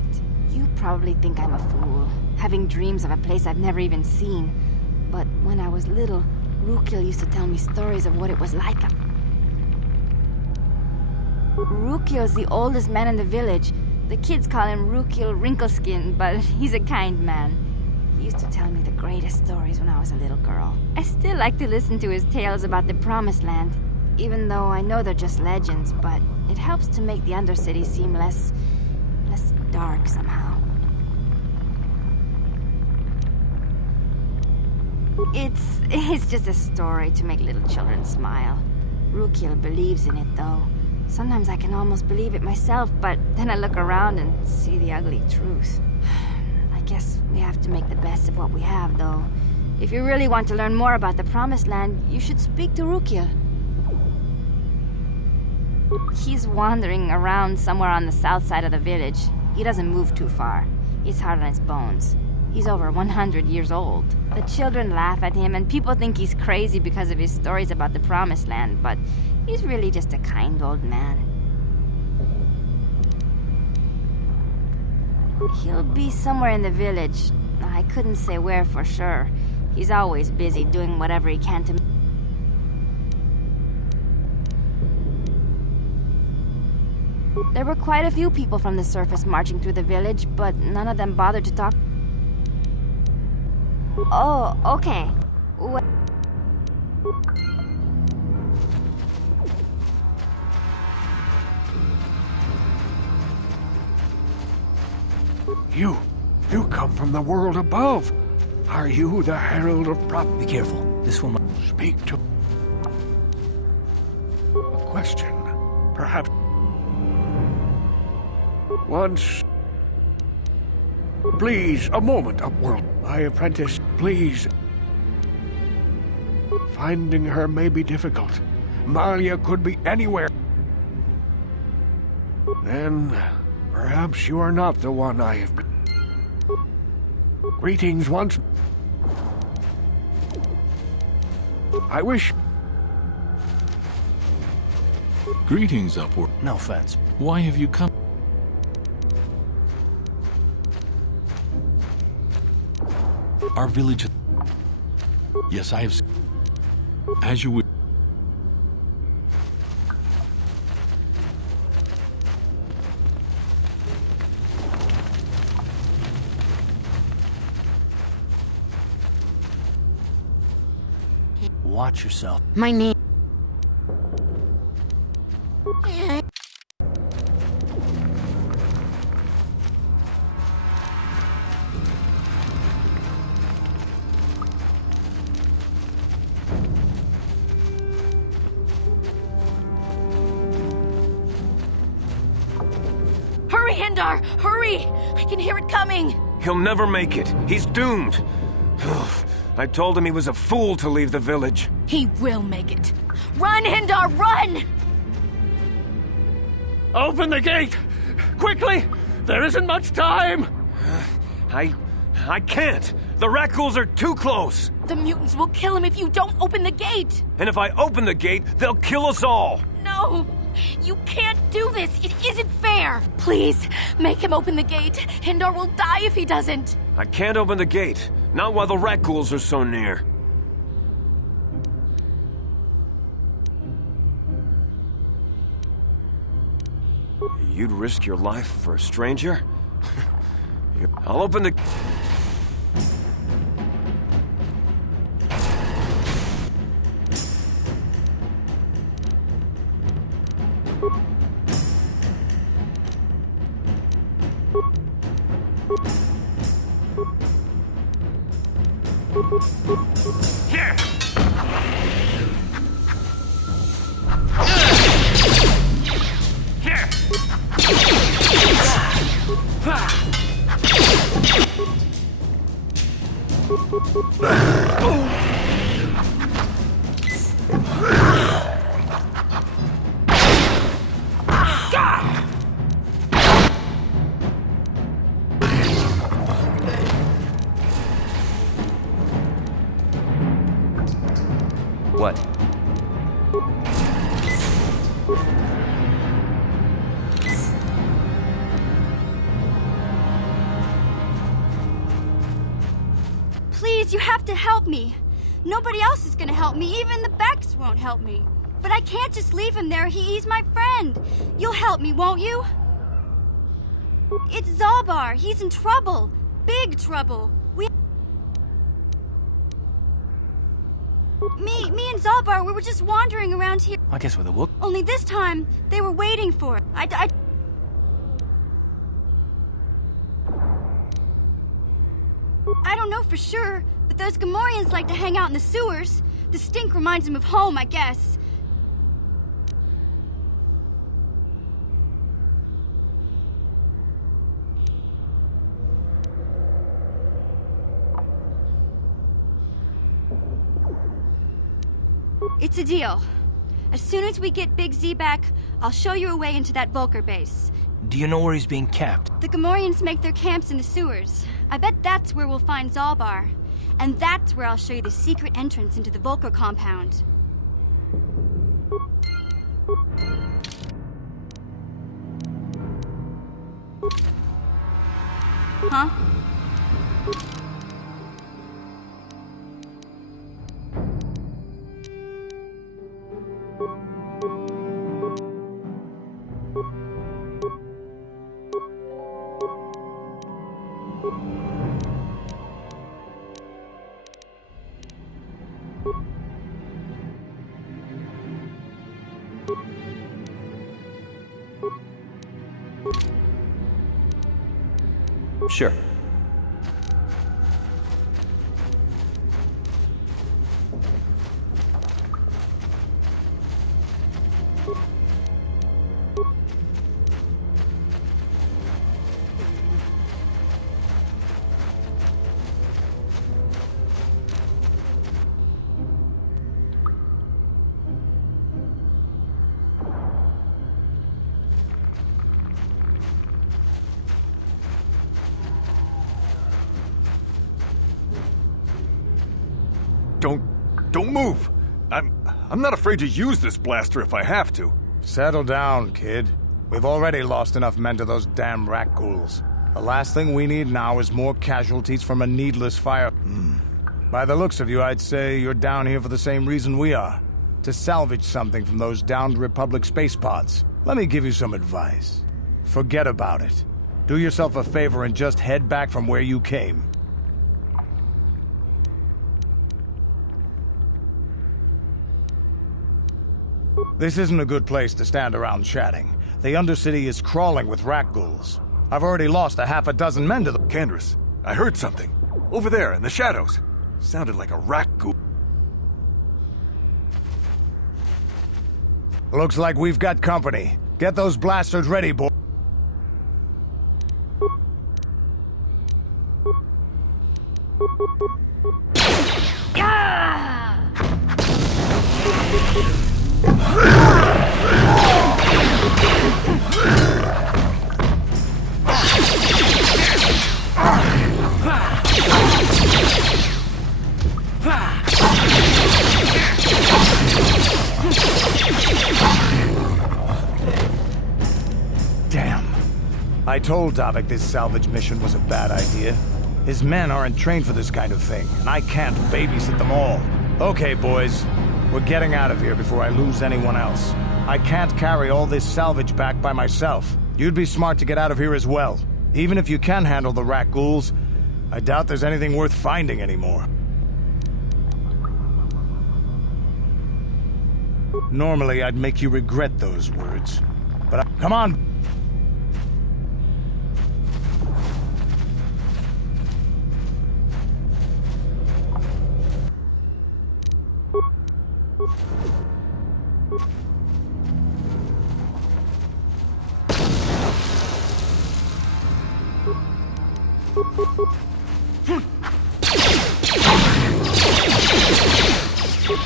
You probably think I'm a fool, having dreams of a place I've never even seen. But when I was little, Rukil used to tell me stories of what it was like. Rukil's the oldest man in the village. The kids call him Rukil Wrinkleskin, but he's a kind man. He used to tell me the greatest stories when I was a little girl. I still like to listen to his tales about the Promised Land, even though I know they're just legends, but it helps to make the Undercity seem less dark somehow. It's just a story to make little children smile. Rukil believes in it, though. Sometimes I can almost believe it myself, but then I look around and see the ugly truth. I guess we have to make the best of what we have, though. If you really want to learn more about the Promised Land, you should speak to Rukil. He's wandering around somewhere on the south side of the village. He doesn't move too far. He's hard on his bones. He's over 100 years old. The children laugh at him, and people think he's crazy because of his stories about the Promised Land, but he's really just a kind old man. He'll be somewhere in the village. I couldn't say where for sure. He's always busy doing whatever he can to... There were quite a few people from the surface marching through the village, but none of them bothered to talk. Oh, okay. You come from the world above. Are you the Herald of Be careful. This one... Speak to... A question. Perhaps... Once... Please, a moment, Upworld. My apprentice, please. Finding her may be difficult. Malia could be anywhere. Then, perhaps you are not the one I have been. Greetings once. I wish... Greetings, Upward. No offense. Why have you come? Our village... Yes, I have... As you would... Watch yourself. My name... Hurry, Hindar! Hurry! I can hear it coming! He'll never make it. He's doomed. I told him he was a fool to leave the village. He will make it. Run, Hindar, run! Open the gate! Quickly! There isn't much time! I can't! The Rakghouls are too close! The mutants will kill him if you don't open the gate! And if I open the gate, they'll kill us all! No! You can't do this! It isn't fair! Please, make him open the gate! Hindar will die if he doesn't! I can't open the gate. Not while the Rakghouls are so near. You'd risk your life for a stranger? I'll open the... Here! Here! Oh! Please, you have to help me. Nobody else is gonna help me. Even the Becks won't help me. But I can't just leave him there. He's my friend. You'll help me, won't you? It's Zalbar. He's in trouble. Big trouble. Me and Zalbar, we were just wandering around here. I guess with a wook. Only this time, they were waiting for it. I don't know for sure, but those Gamorreans like to hang out in the sewers. The stink reminds them of home, I guess. It's a deal. As soon as we get Big Z back, I'll show you a way into that Vulker base. Do you know where he's being kept? The Gamorreans make their camps in the sewers. I bet that's where we'll find Zalbar. And that's where I'll show you the secret entrance into the Vulker compound. Huh? Sure. Don't move! I'm not afraid to use this blaster if I have to. Settle down, kid. We've already lost enough men to those damn rat ghouls. The last thing we need now is more casualties from a needless fire. By the looks of you, I'd say you're down here for the same reason we are. To salvage something from those downed Republic space pods. Let me give you some advice. Forget about it. Do yourself a favor and just head back from where you came. This isn't a good place to stand around chatting. The Undercity is crawling with rat ghouls. I've already lost a half a dozen men to them. Candace, I heard something. Over there, in the shadows. Sounded like a rat ghoul. Looks like we've got company. Get those blasters ready, boy. Damn. I told Davik this salvage mission was a bad idea. His men aren't trained for this kind of thing, and I can't babysit them all. Okay, boys. We're getting out of here before I lose anyone else. I can't carry all this salvage back by myself. You'd be smart to get out of here as well. Even if you can handle the rat ghouls, I doubt there's anything worth finding anymore. Normally, I'd make you regret those words. But come on!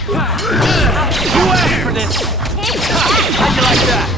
You asked for this! How'd you like that?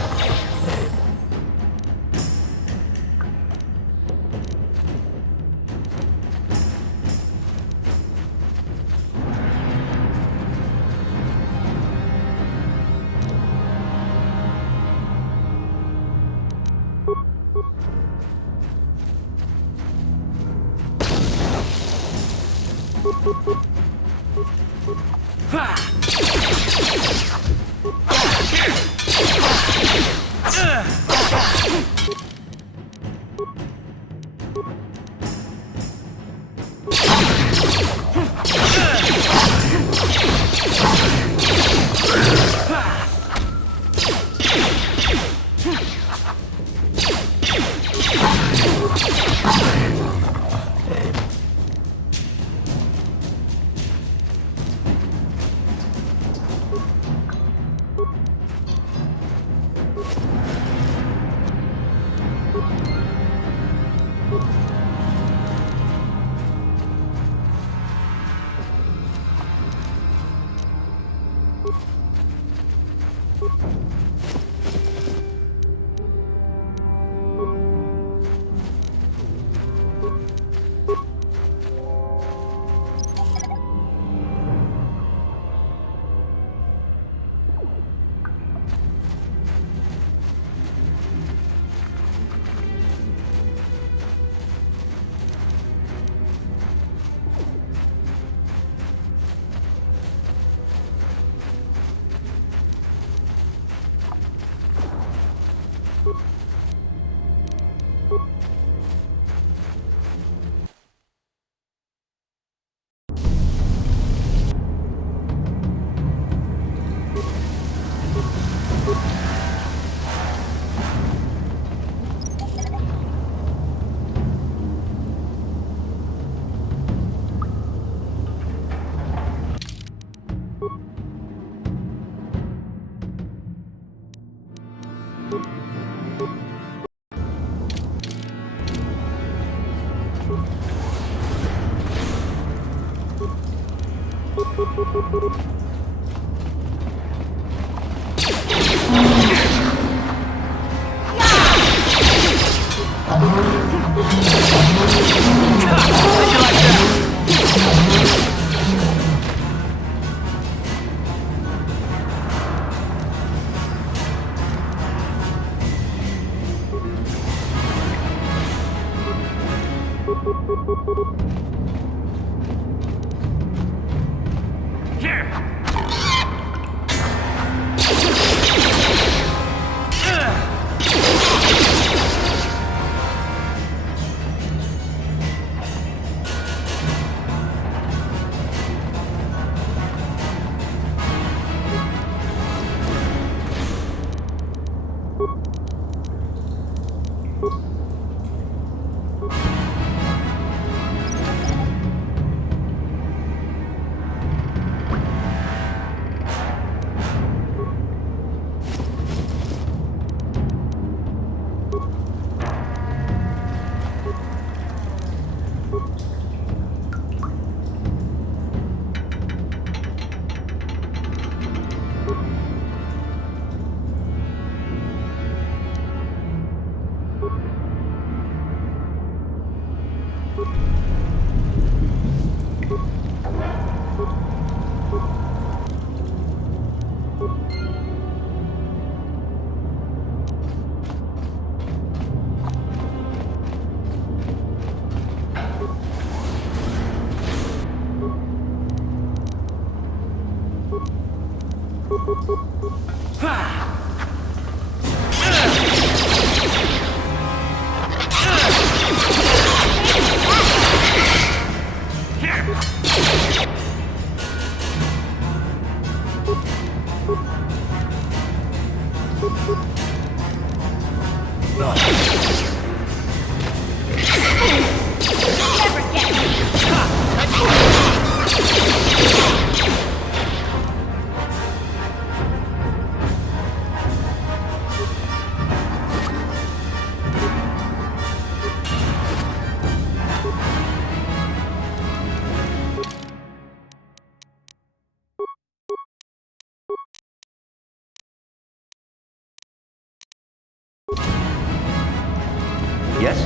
Yes?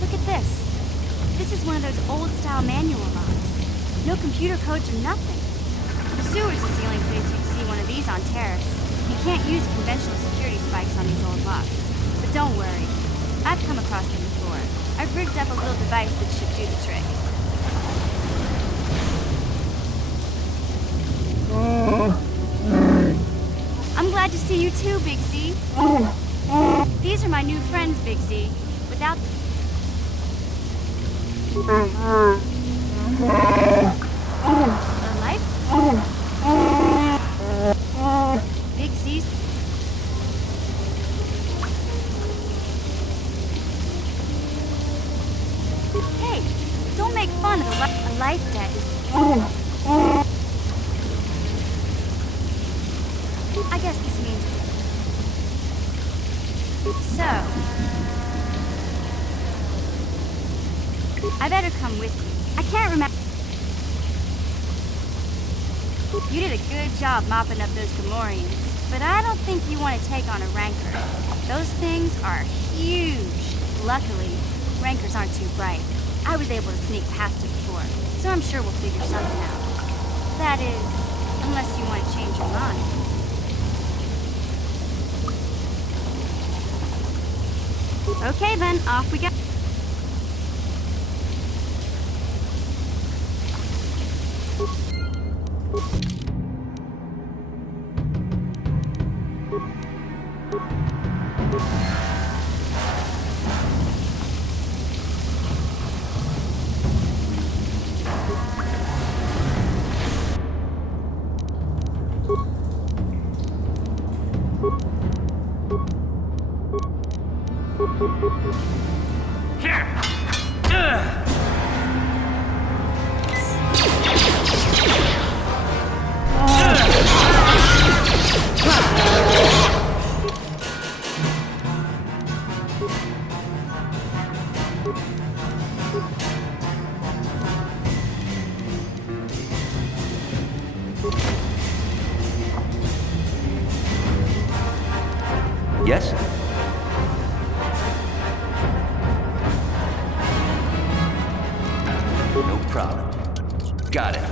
Look at this. This is one of those old-style manual locks. No computer codes or nothing. sewers is the only place you'd see one of these on terrace. You can't use conventional security spikes on these old locks. But don't worry. I've come across them before. I've rigged up a little device that should do the trick. I'm glad to see you too, Big Z. These are my new friends, Big Z. Without... The light? Big Z's... Hey, don't make fun of a life debt. I guess this means... So... I better come with you. I can't remember... You did a good job mopping up those Gamorreans, but I don't think you want to take on a Rancor. Those things are huge. Luckily, Rancors aren't too bright. I was able to sneak past it before, so I'm sure we'll figure something out. That is, unless you want to change your mind. Okay then, off we go. Yes? No problem. Got it.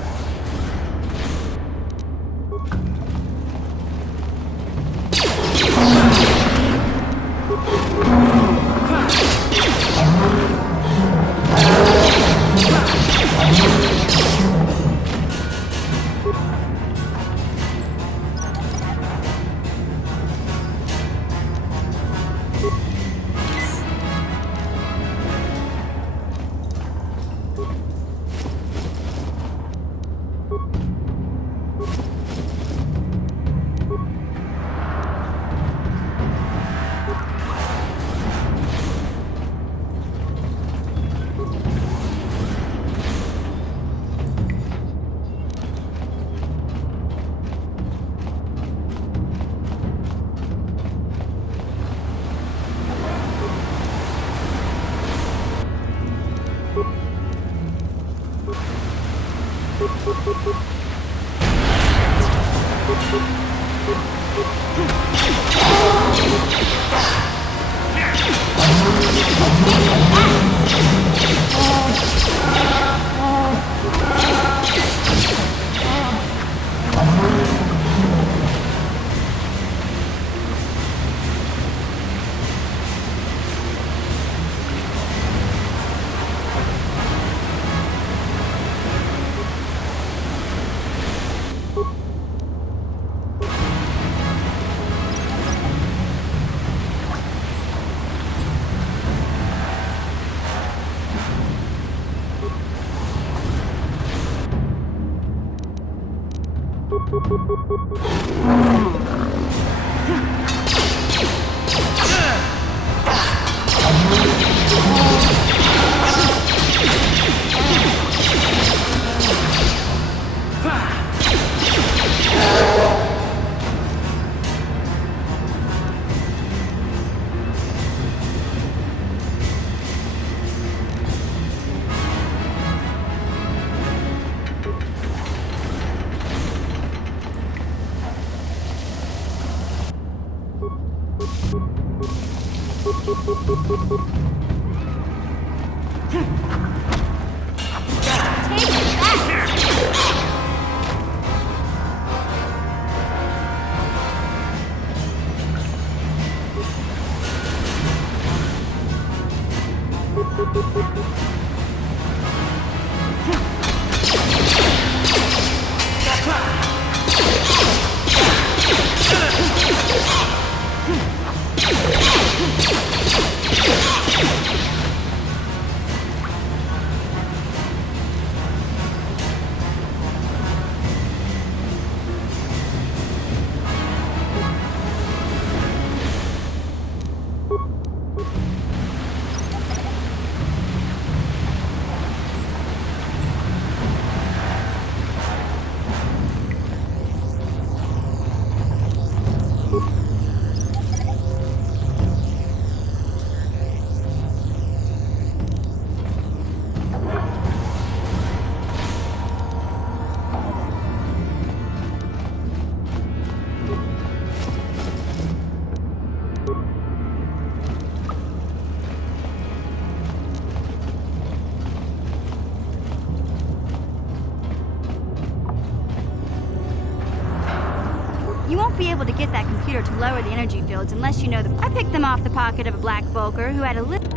You won't be able to get that computer to lower the energy fields unless you know the... I picked them off the pocket of a black Volker who had a little...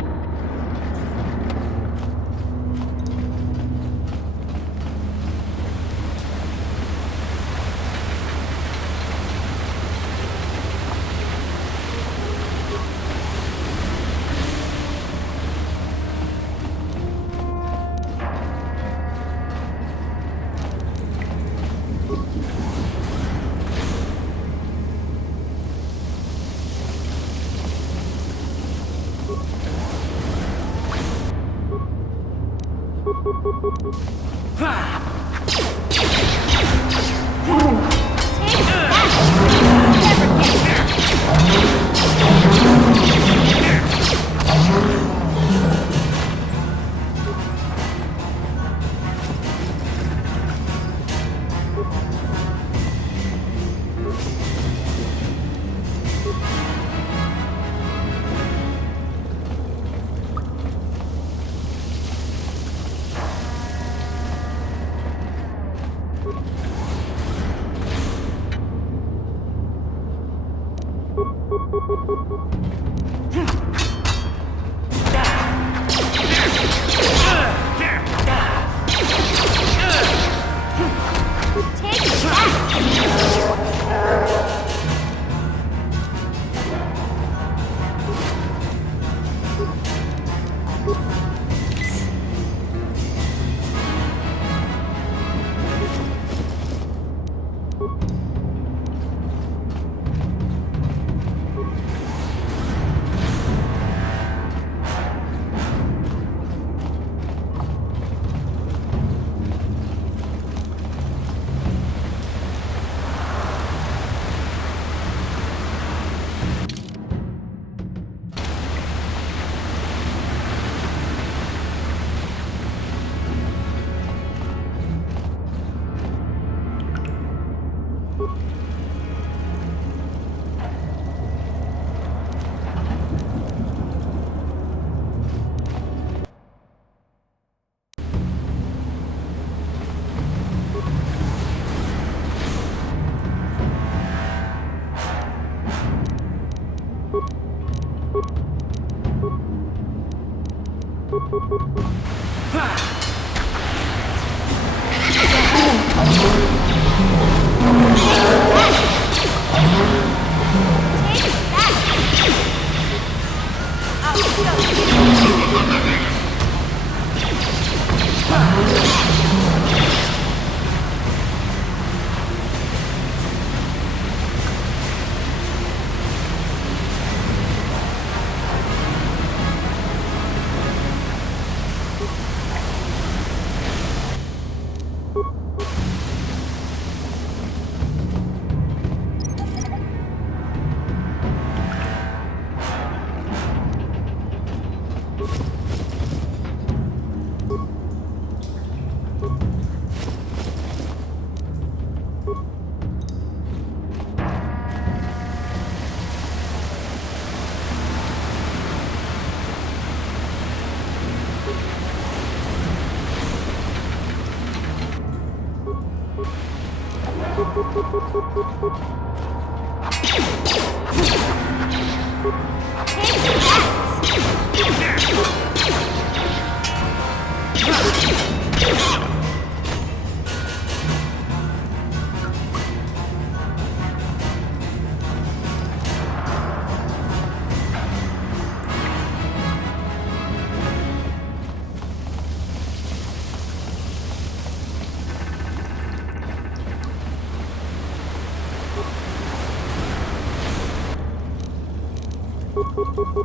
Hey,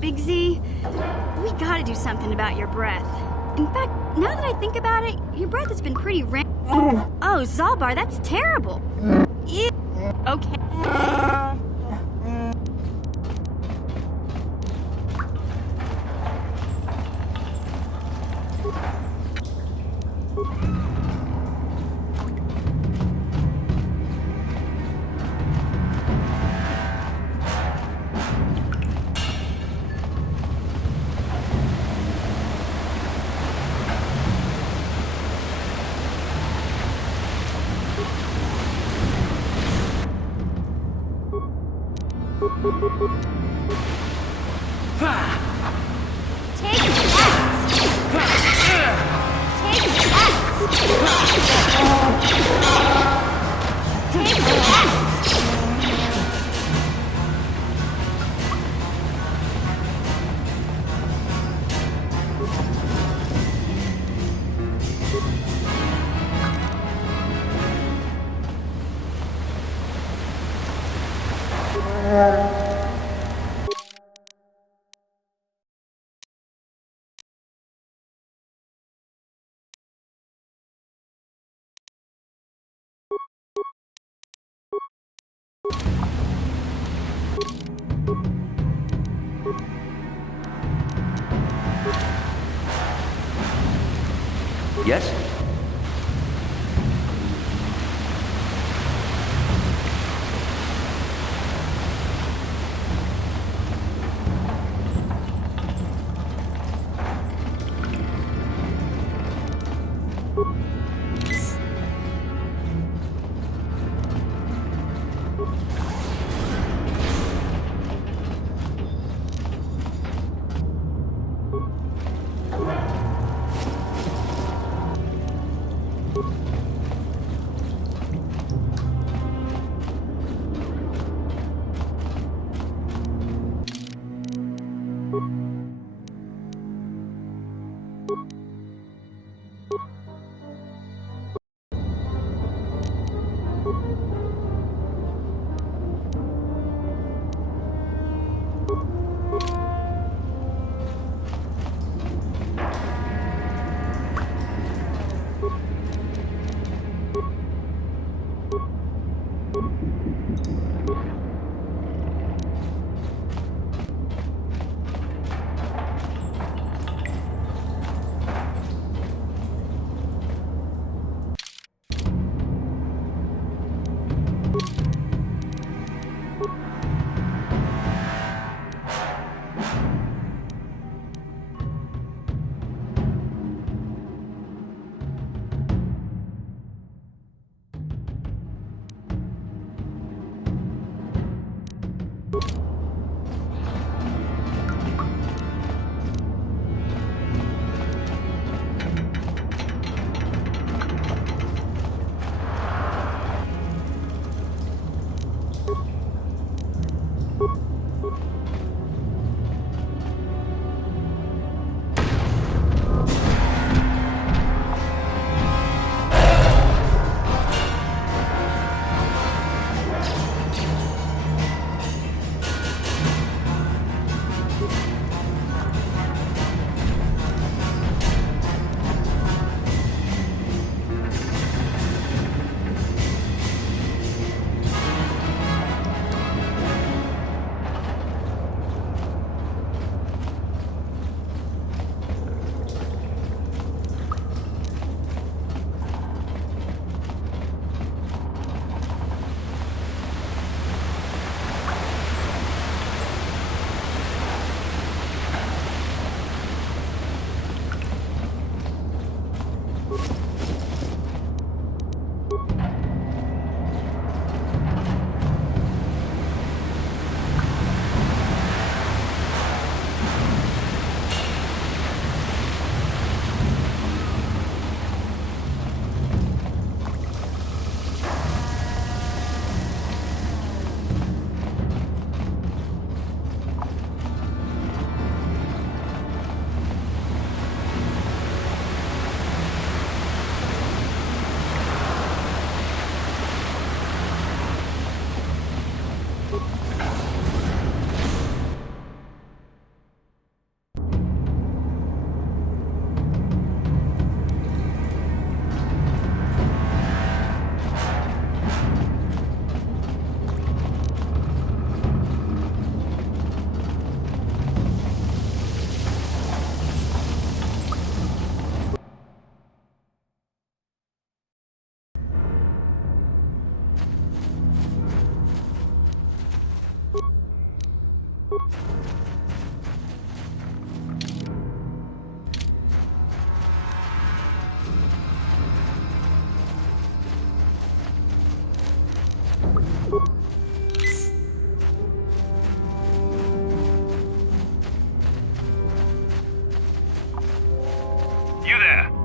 Big Z, we gotta do something about your breath. In fact, now that I think about it, your breath has been pretty Oh, Zalbar, that's terrible. Ew. Okay. Yes?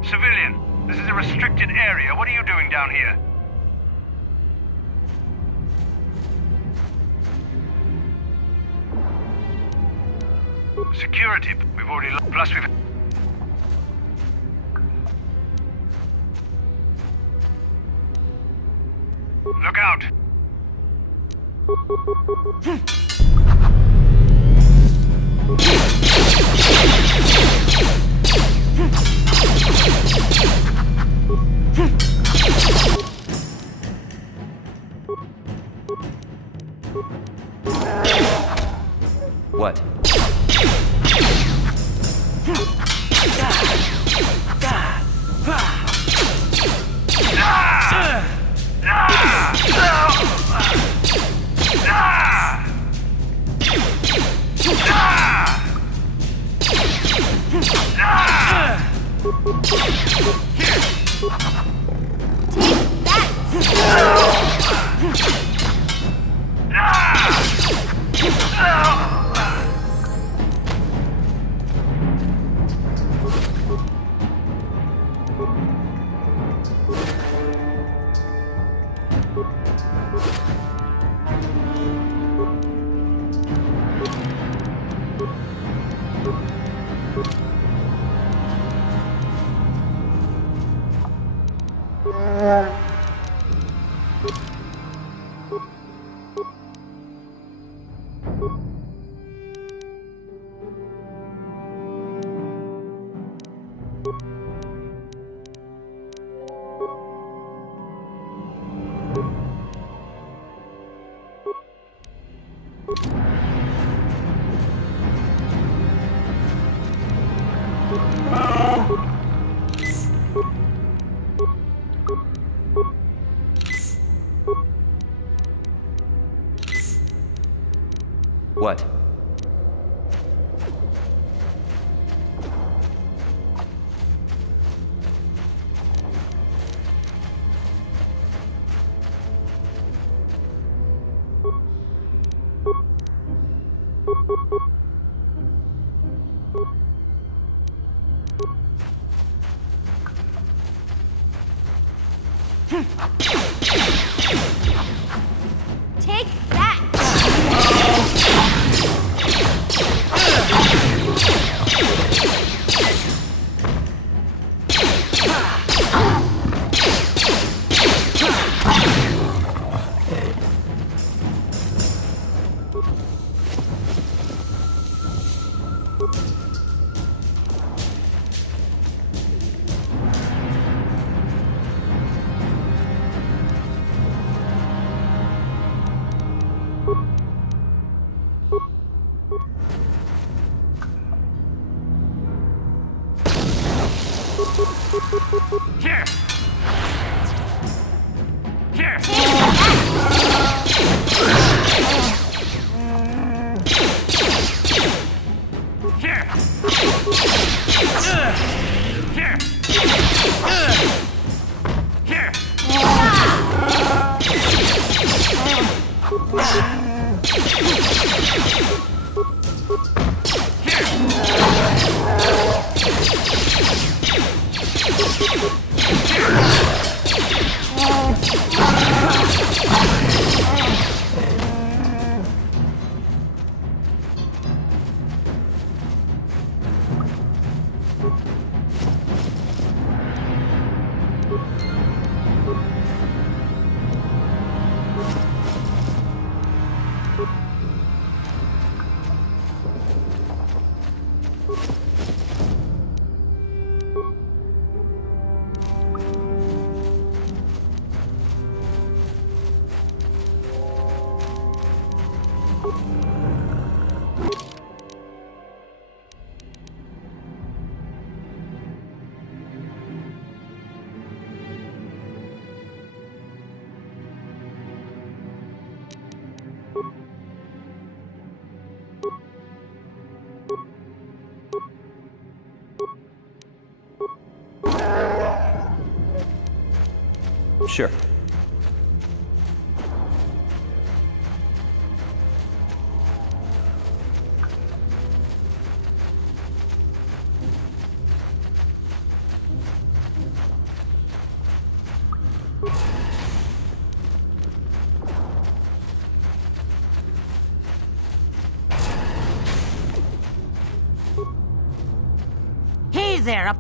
Civilian, this is a restricted area. What are you doing down here? Security. We've already... Plus we've... Look out! What? What? Take that! Here! Here! Here! Here! Here! Sure. there, up.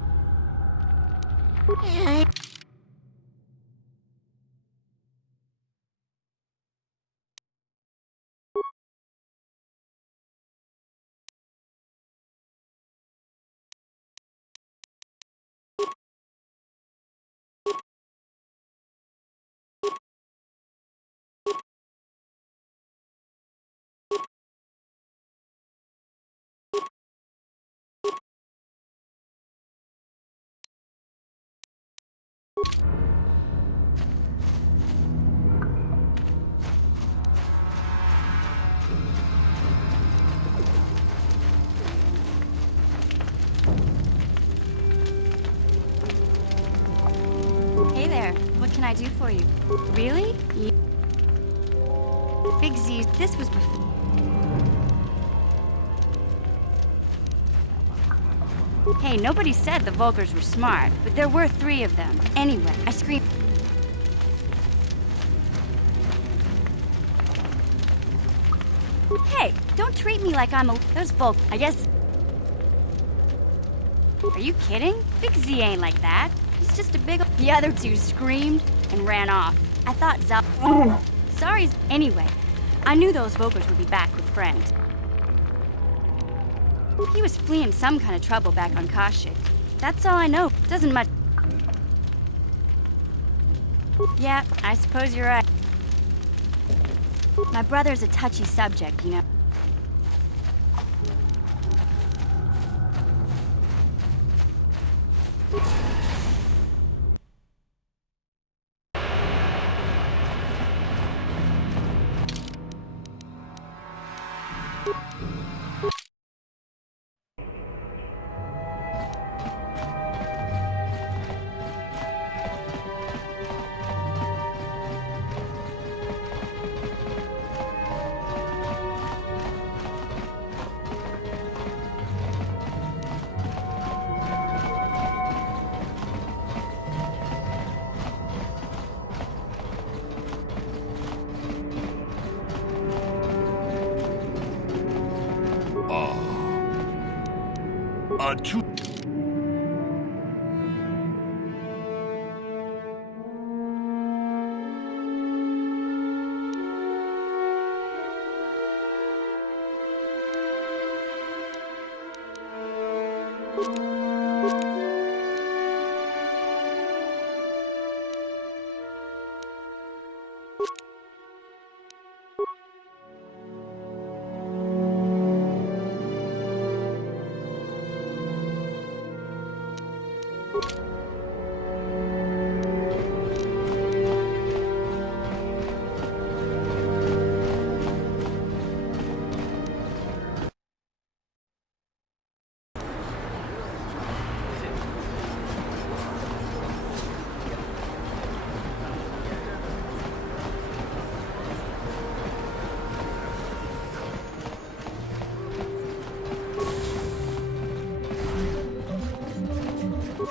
Hey there, what can I do for you? Really? Big Z, this was before. Hey, nobody said the Vulgars were smart, but there were 3 of them. Anyway, I screamed. Hey, don't treat me like I'm a... Those Vulg... I guess... Are you kidding? Big Z ain't like that. He's just a big... The other 2 screamed and ran off. I thought Zal... Sorry. Anyway, I knew those Vulgars would be back with friends. He was fleeing some kind of trouble back on Kashyyyk. That's all I know. Doesn't much... Yeah, I suppose you're right. My brother's a touchy subject, you know.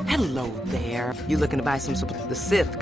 Hello there. You looking to buy some support? The Sith.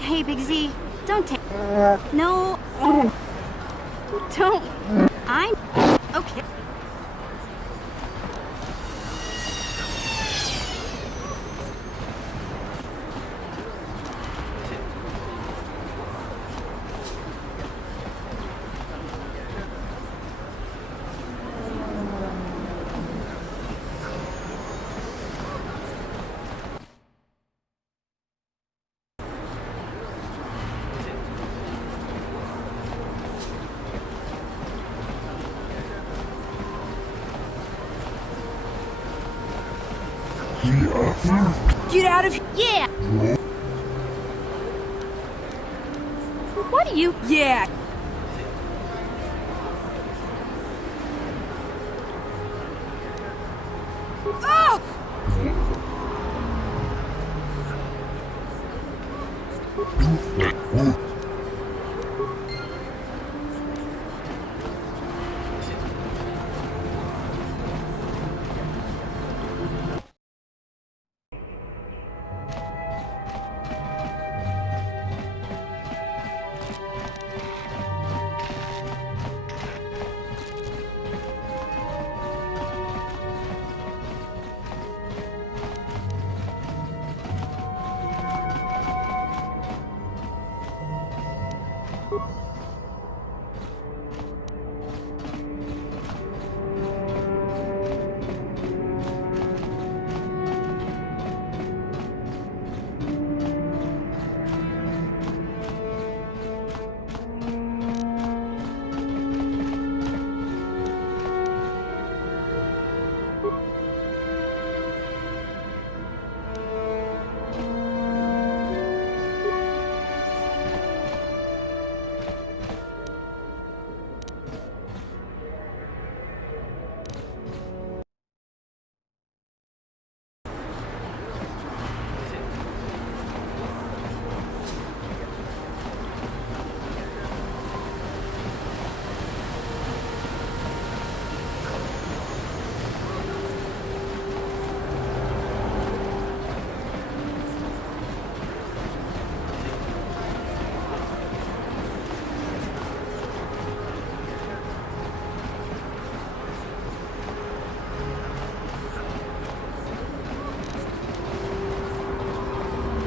Hey, Big Z, don't take... No. Don't. I'm... Okay. Get out of here! Yeah! What are you? Yeah! Oh!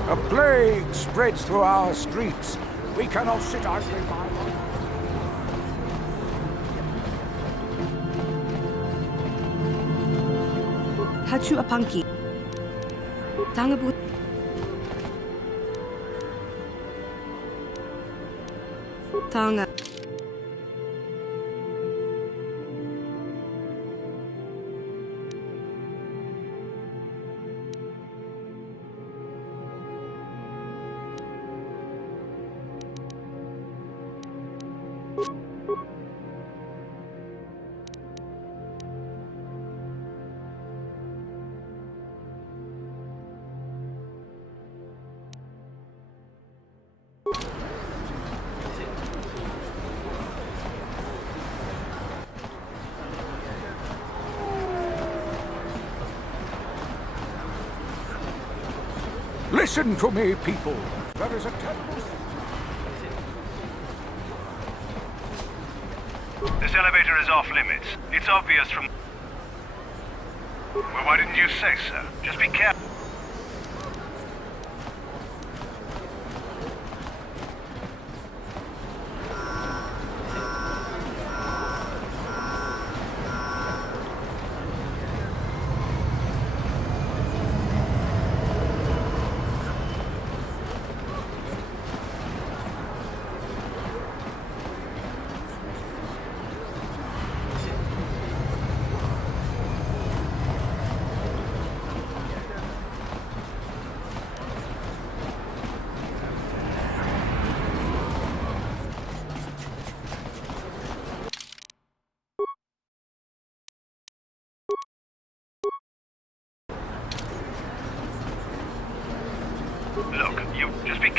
A plague spreads through our streets. We cannot sit idly by. Hachu Apanki. Tangabu. Tanga. Listen to me, people. There is a terrible... This elevator is off limits. It's obvious from... Well, why didn't you say so? Just be careful. Look, you just be...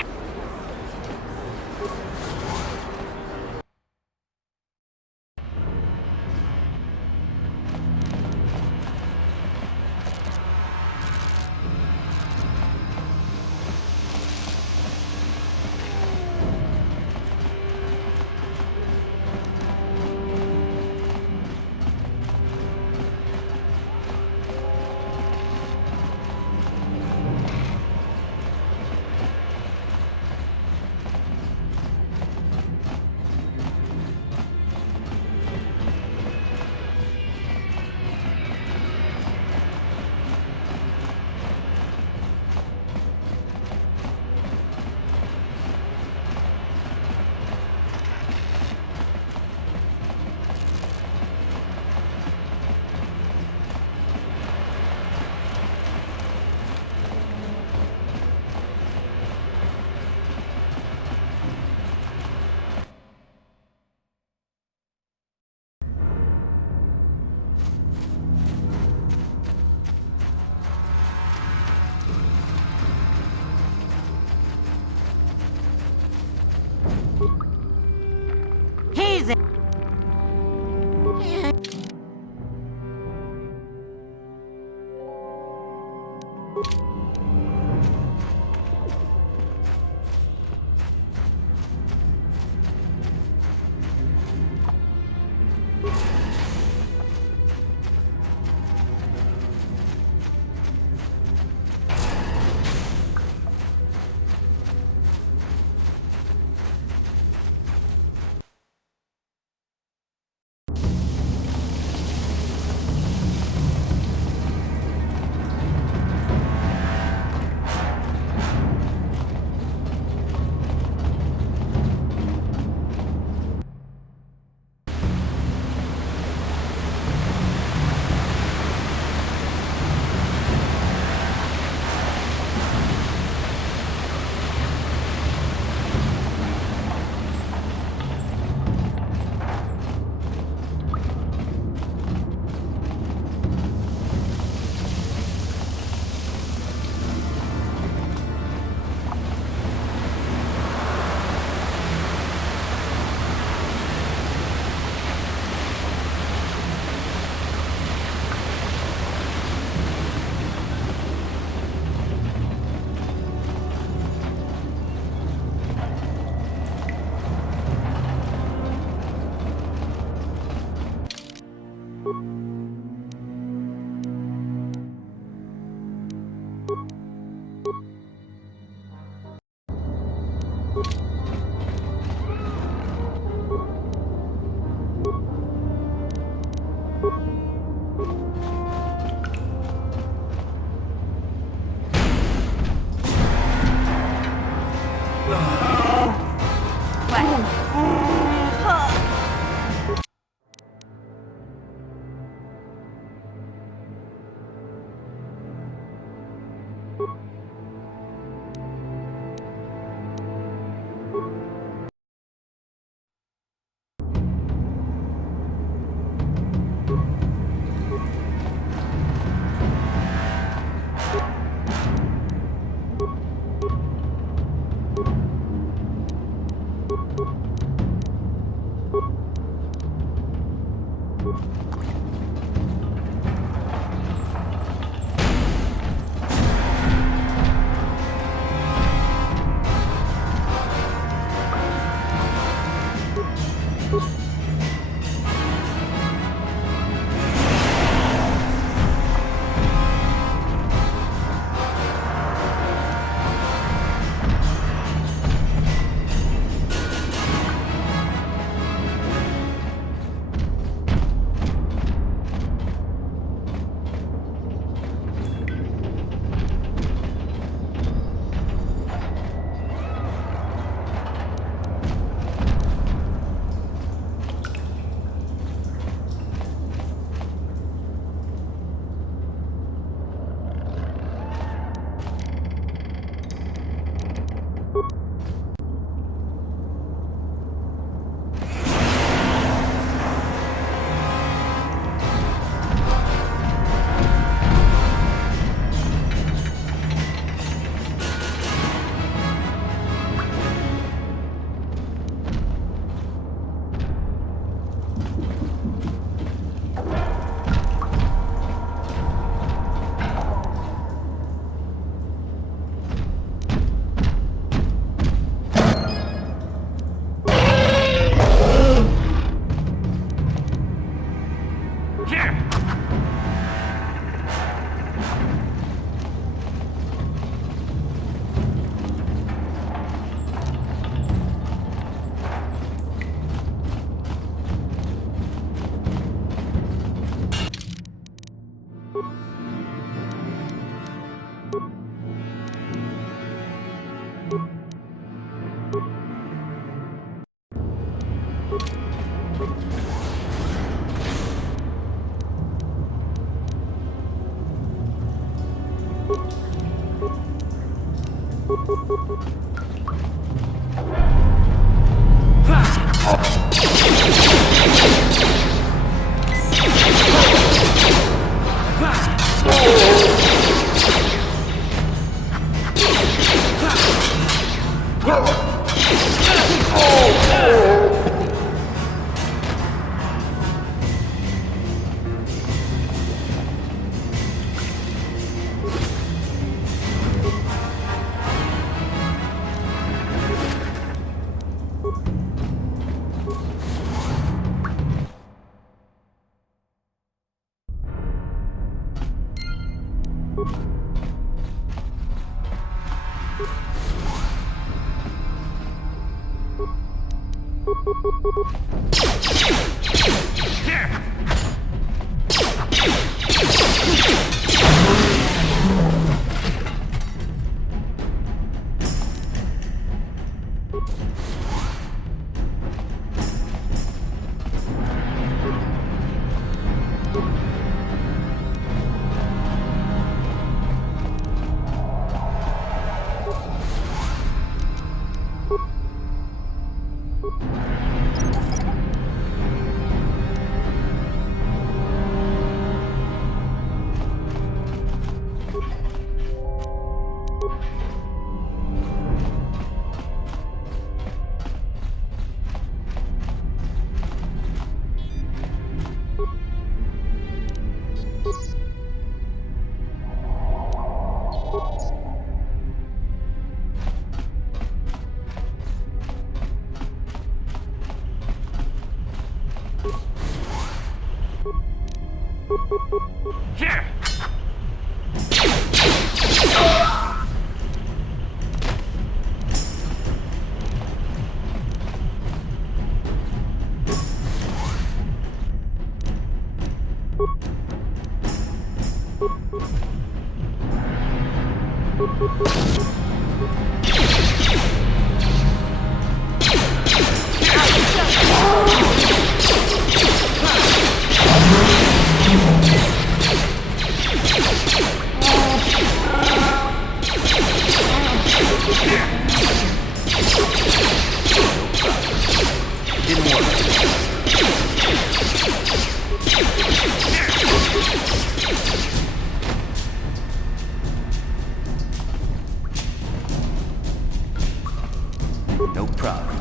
No problem.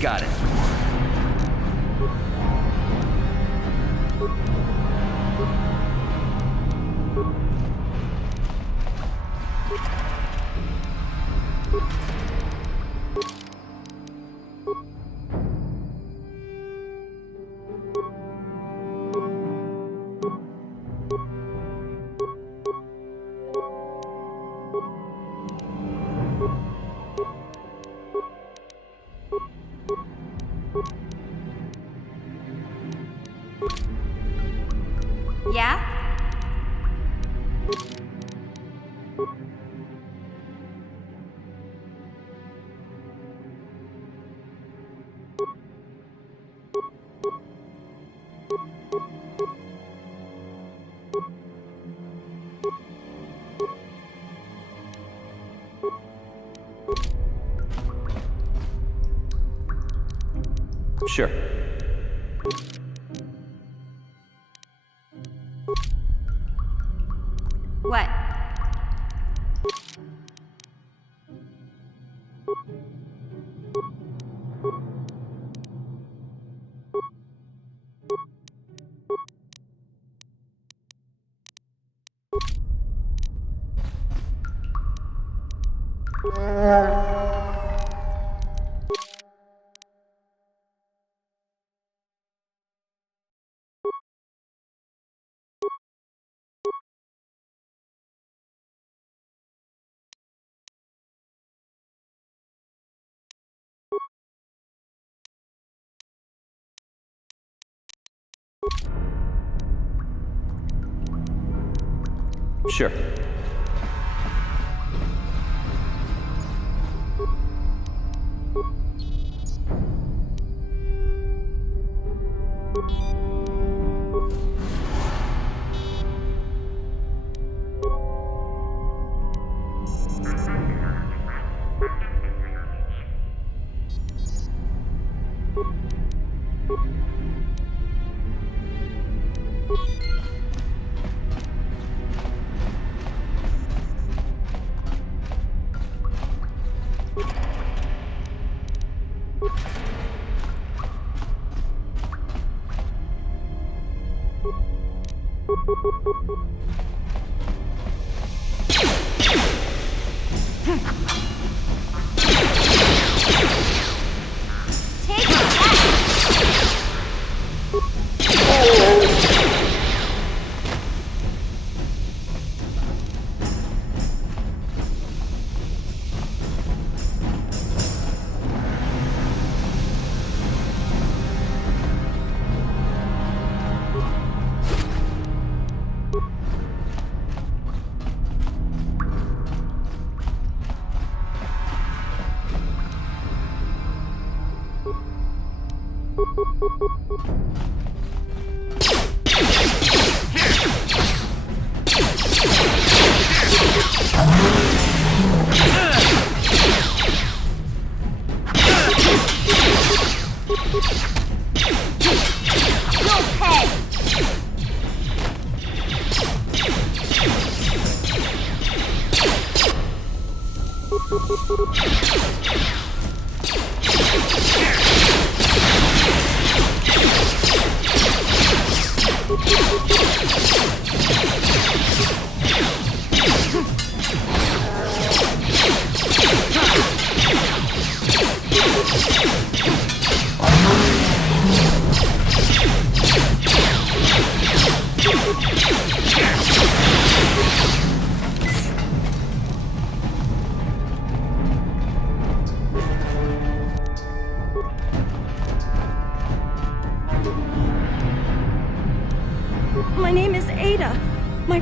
Got it. Yeah? Sure. What? Sure.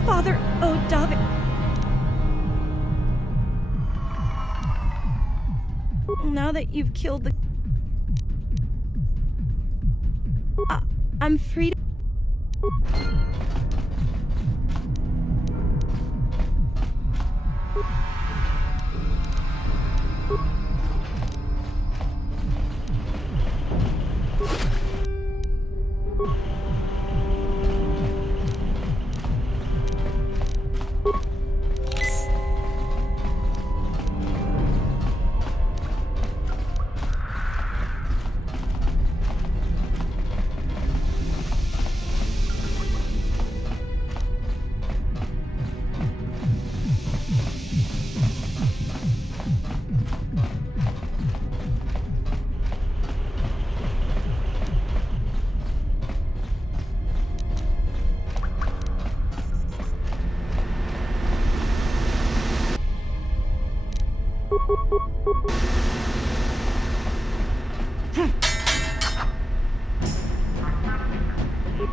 Father David. Now that you've killed the... I'm free to...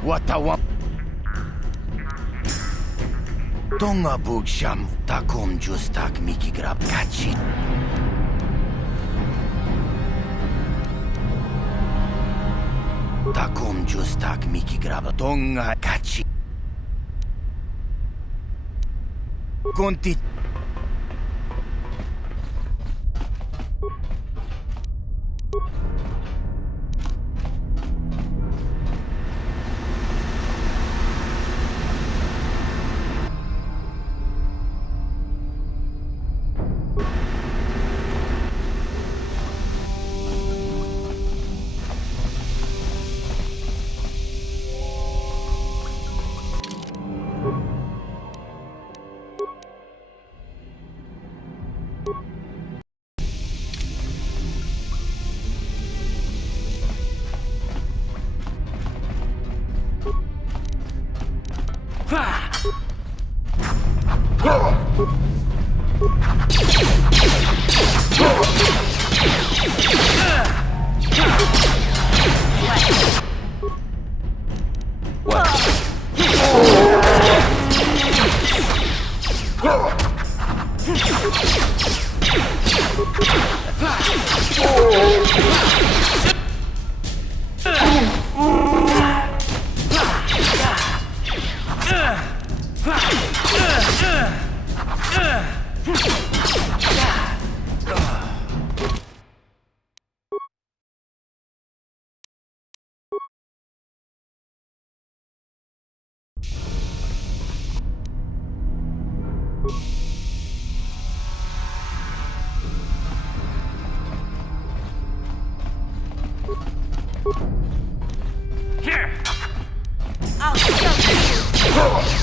What I want. Tonga bugsham takom justak miki grab kachi. Takom justak miki grab tonga kachi. Conti. Here! I'll show you!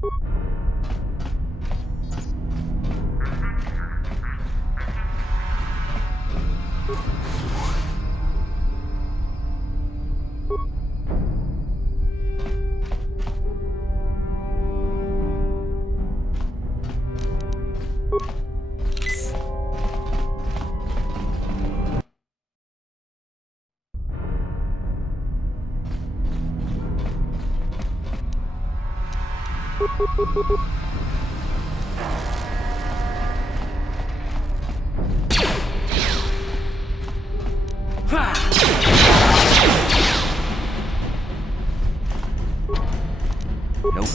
No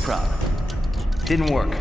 problem. Didn't work.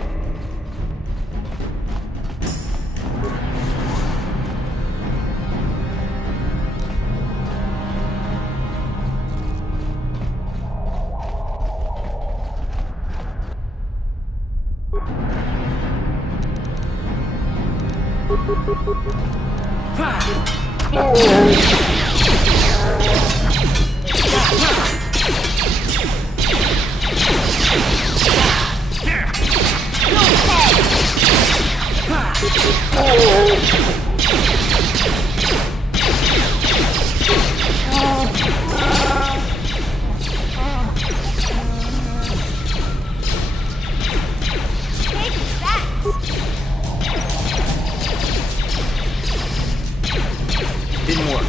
Didn't work.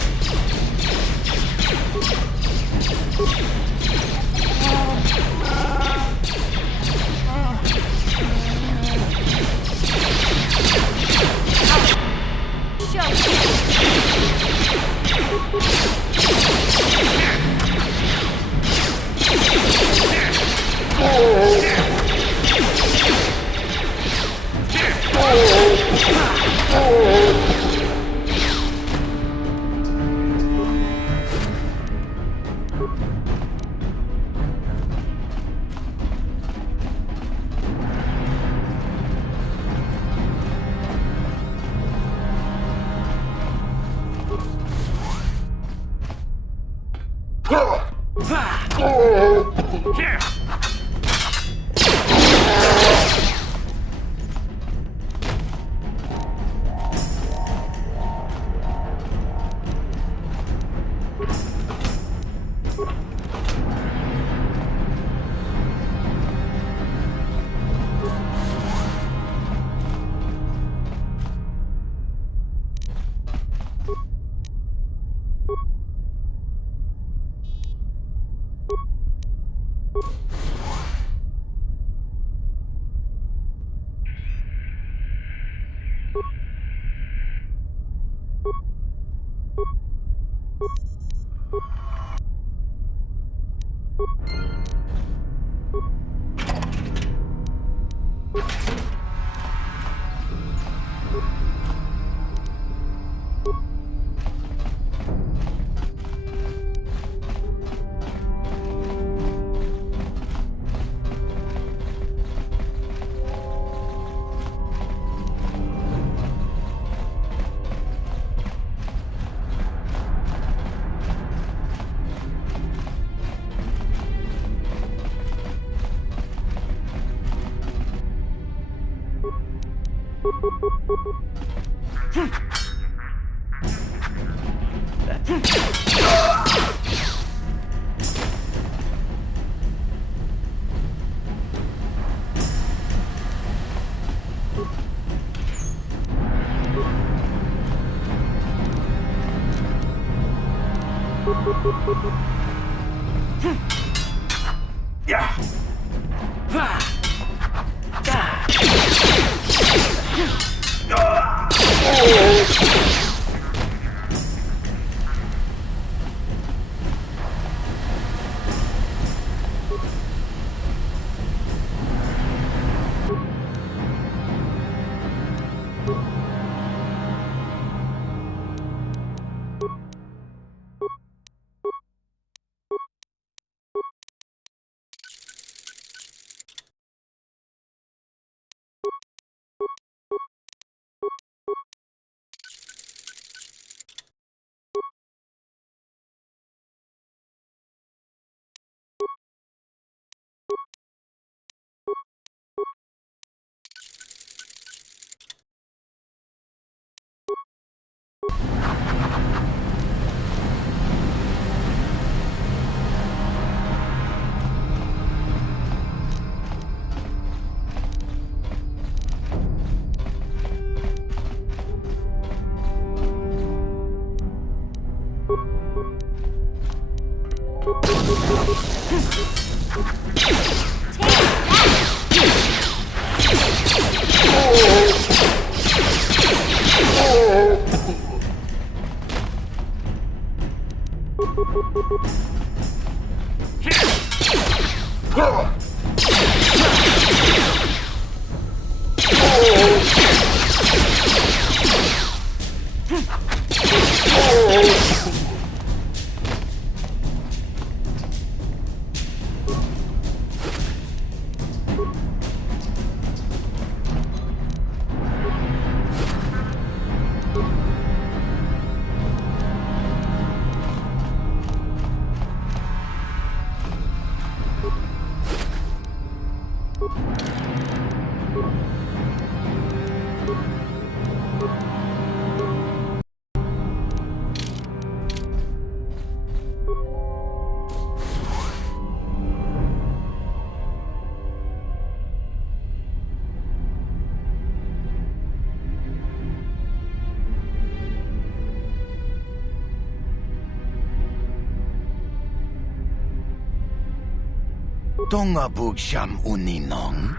Tonga Bugsham Uninong,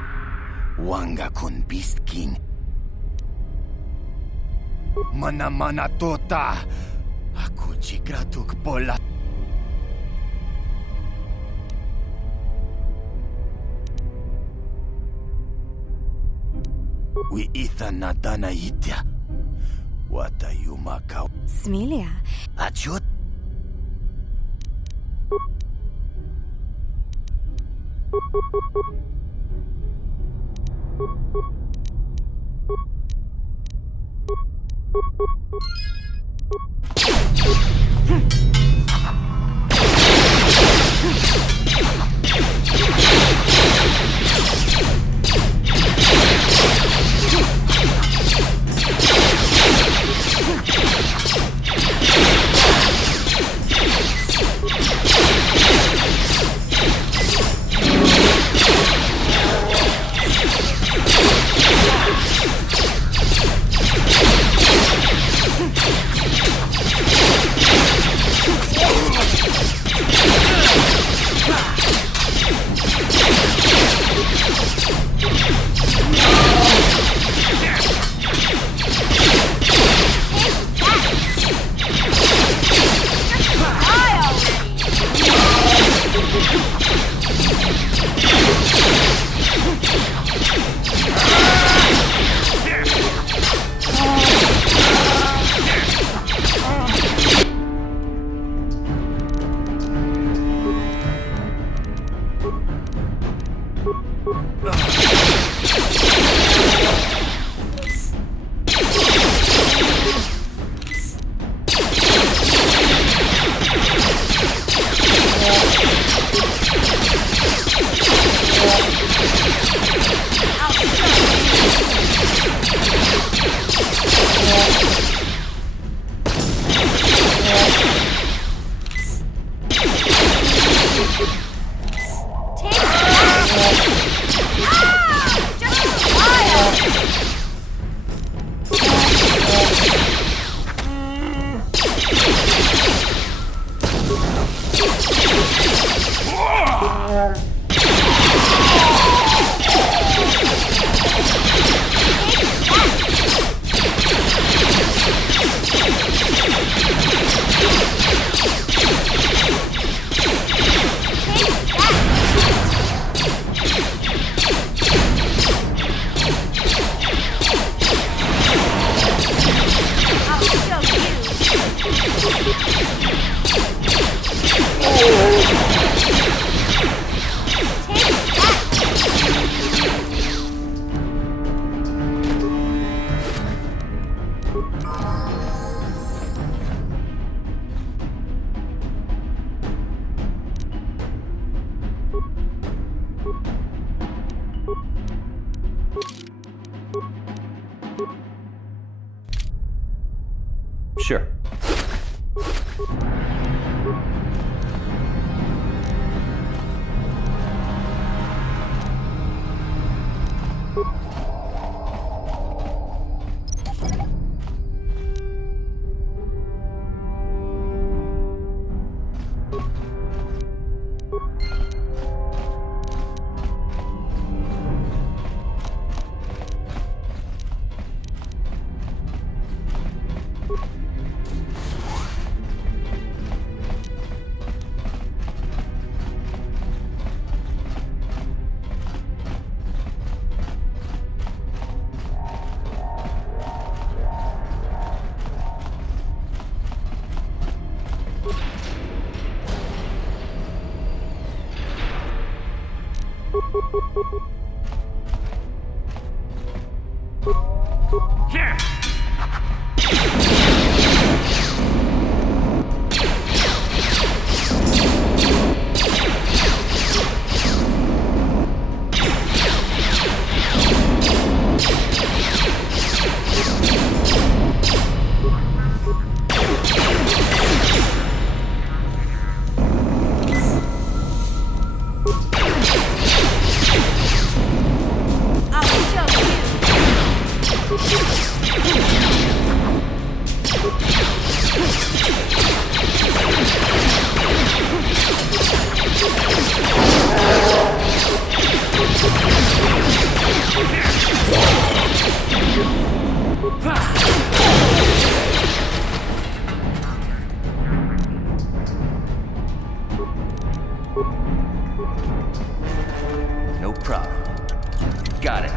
Wanga Kun Beast King. Mana mana tota, aku jigratuk bola. We itha nadana itya. Wata yumakau. Smilia. Achut. Sure. problem. Got it.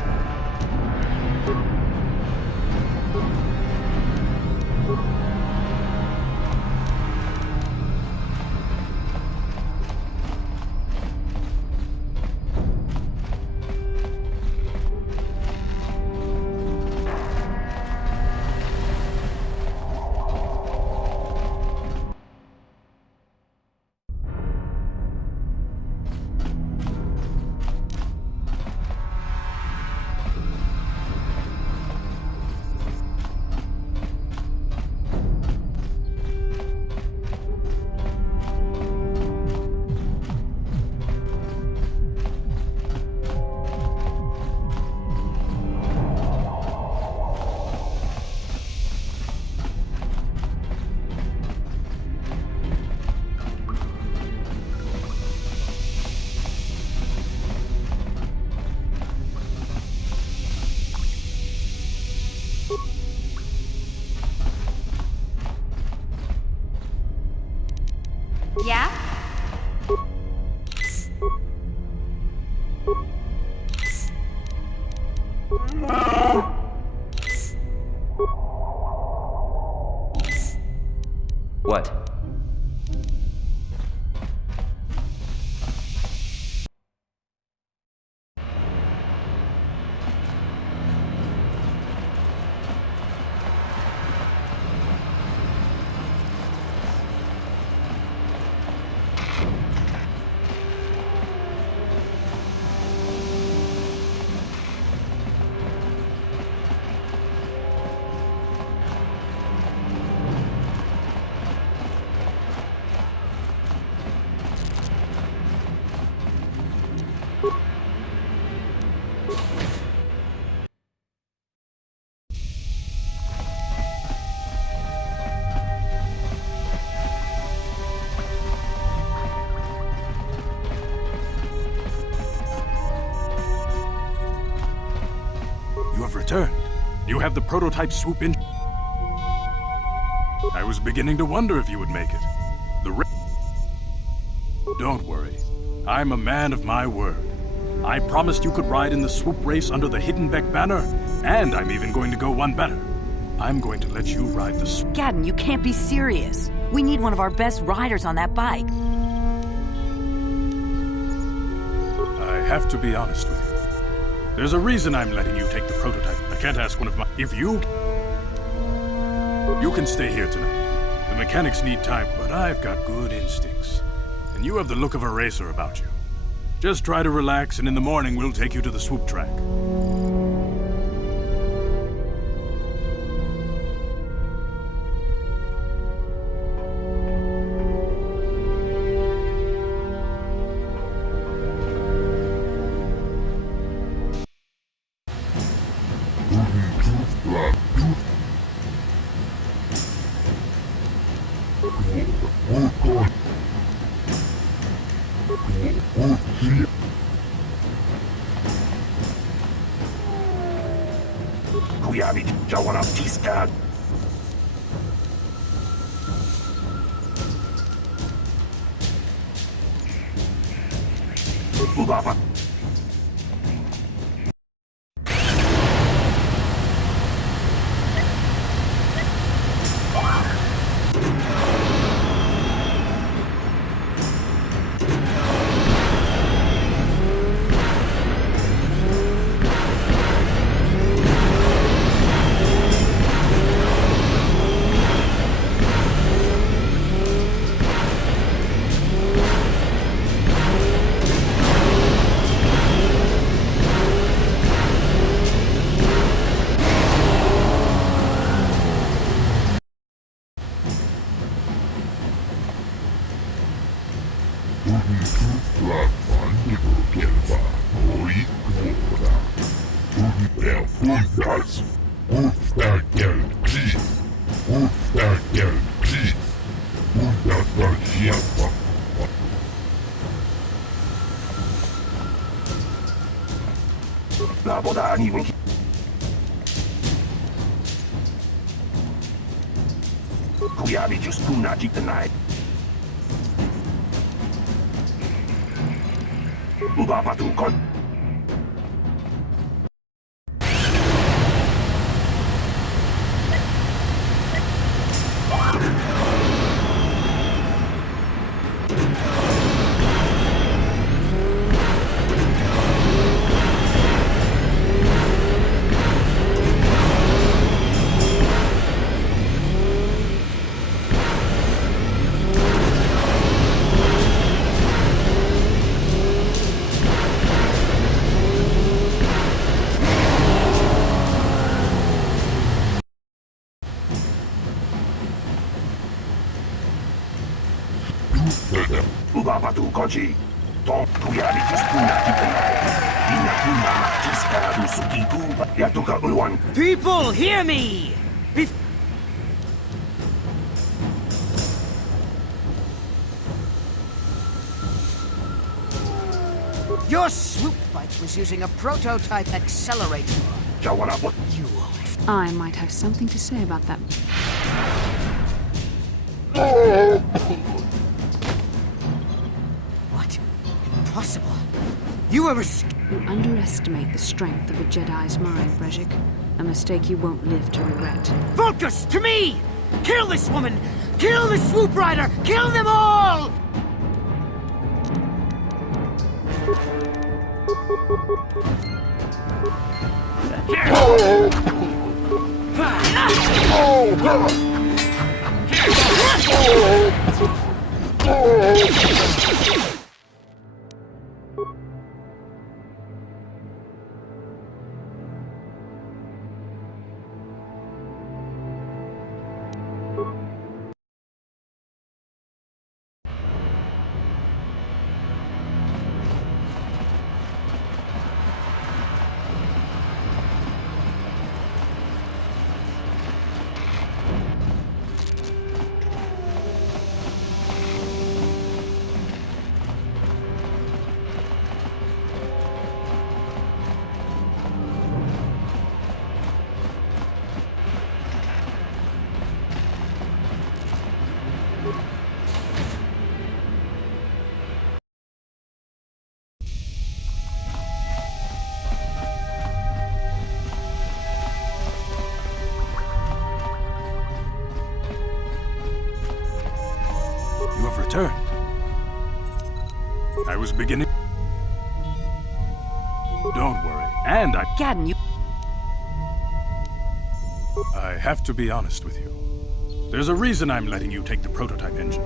Yeah? What? You have returned. You have the prototype swoop in. I was beginning to wonder if you would make it. Don't worry. I'm a man of my word. I promised you could ride in the swoop race under the Hiddenbeck banner, and I'm even going to go one better. I'm going to let you ride the swoop. Gadden, you can't be serious. We need one of our best riders on that bike. I have to be honest with you. There's a reason I'm letting you take the prototype. I can't ask one of my... If you... You can stay here tonight. The mechanics need time, but I've got good instincts. And you have the look of a racer about you. Just try to relax, and in the morning we'll take you to the swoop track. Kujawi działała wciska. Uwaga! Kujawi just kunaki tonight. Uwa patukon. Haji. Don't kuyari just punakita. Inakuna kiskara sukiku yatuka uwan. People, hear me! Your swoop bike was using a prototype accelerator. I might have something to say about that. What? Impossible. You were You underestimate the strength of a Jedi's mind, Brejik. A mistake you won't live to regret. Focus! To me! Kill this woman! Kill the swoop rider! Kill them all! You have returned. I was beginning... Don't worry. And I... Gadden, you... I have to be honest with you. There's a reason I'm letting you take the prototype engine.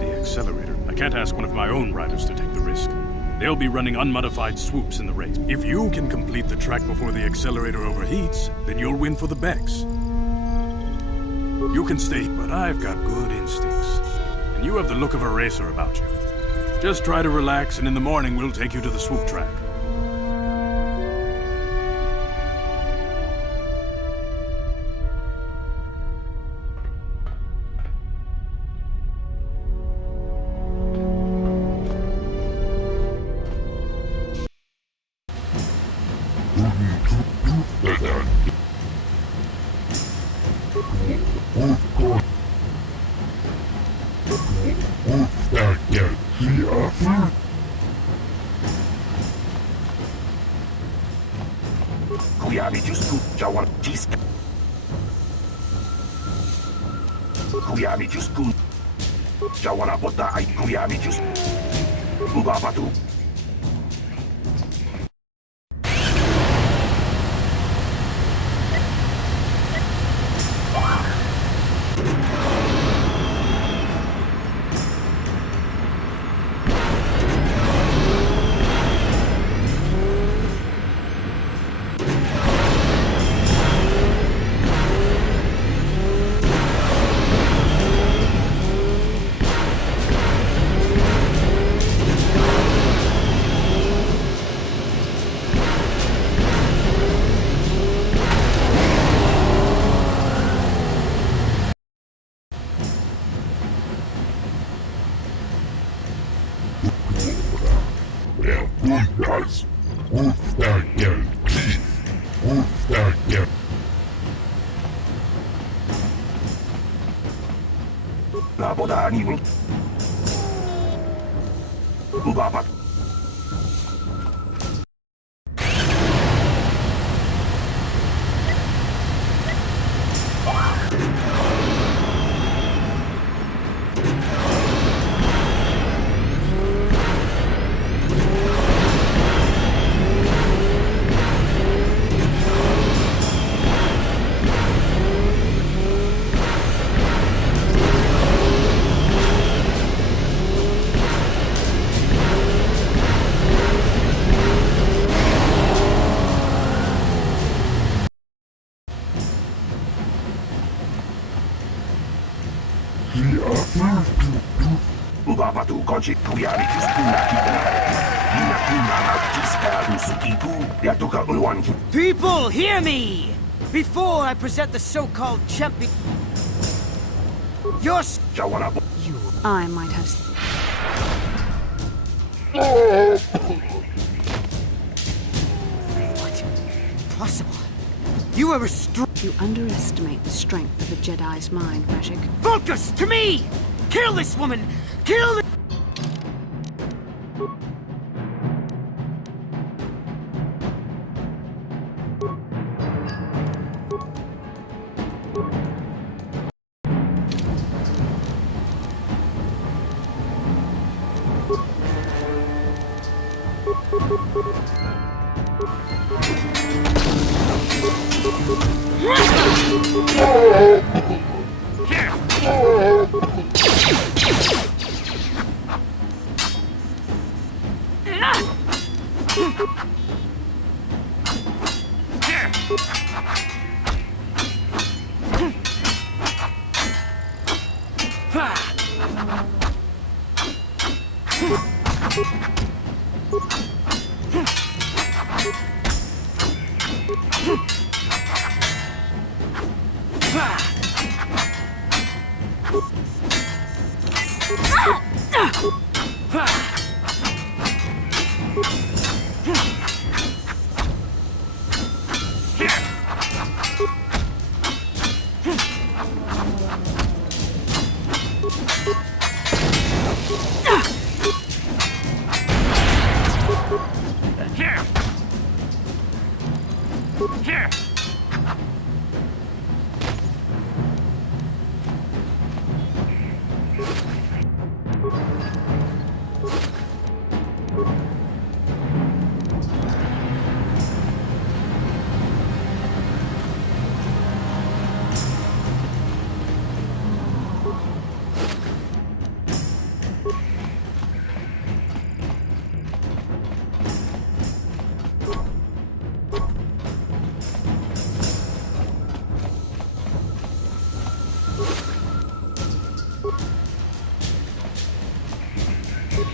The accelerator. I can't ask one of my own riders to take the risk. They'll be running unmodified swoops in the race. If you can complete the track before the accelerator overheats, then you'll win for the Bex. You can stay, but I've got good instincts. And you have the look of a racer about you. Just try to relax, and in the morning we'll take you to the swoop track. Kuyabi just jawan tisk. Kuyabi just kun. Jawana bota ay kuyabi just. Ubabatu. Naboda ni Ubabat. papatukoci kujalitis kuna kita. Inakunamatis adusukiku yatuka uwanki. People, hear me! Before I present the so-called champion... I might have... What? Impossible. You are You underestimate the strength of a Jedi's mind, Brejik. Focus! To me! Kill this woman! Kill the...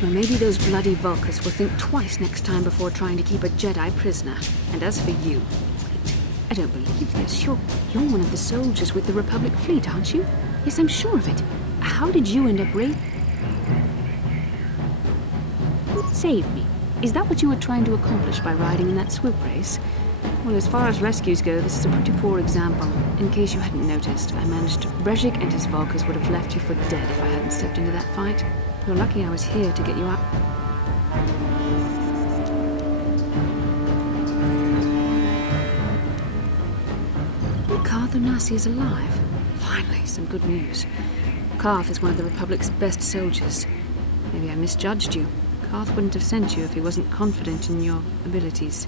Well, maybe those bloody Vulkars will think twice next time before trying to keep a Jedi prisoner. And as for you... Wait, I don't believe this. You're one of the soldiers with the Republic fleet, aren't you? Yes, I'm sure of it. How did you end up Save me. Is that what you were trying to accomplish by riding in that swoop race? Well, as far as rescues go, this is a pretty poor example. In case you hadn't noticed, I managed to... Brejik and his Vulkars would have left you for dead if I hadn't stepped into that fight. You're lucky I was here to get you out. Karth Onasi is alive. Finally, some good news. Karth is one of the Republic's best soldiers. Maybe I misjudged you. Karth wouldn't have sent you if he wasn't confident in your abilities.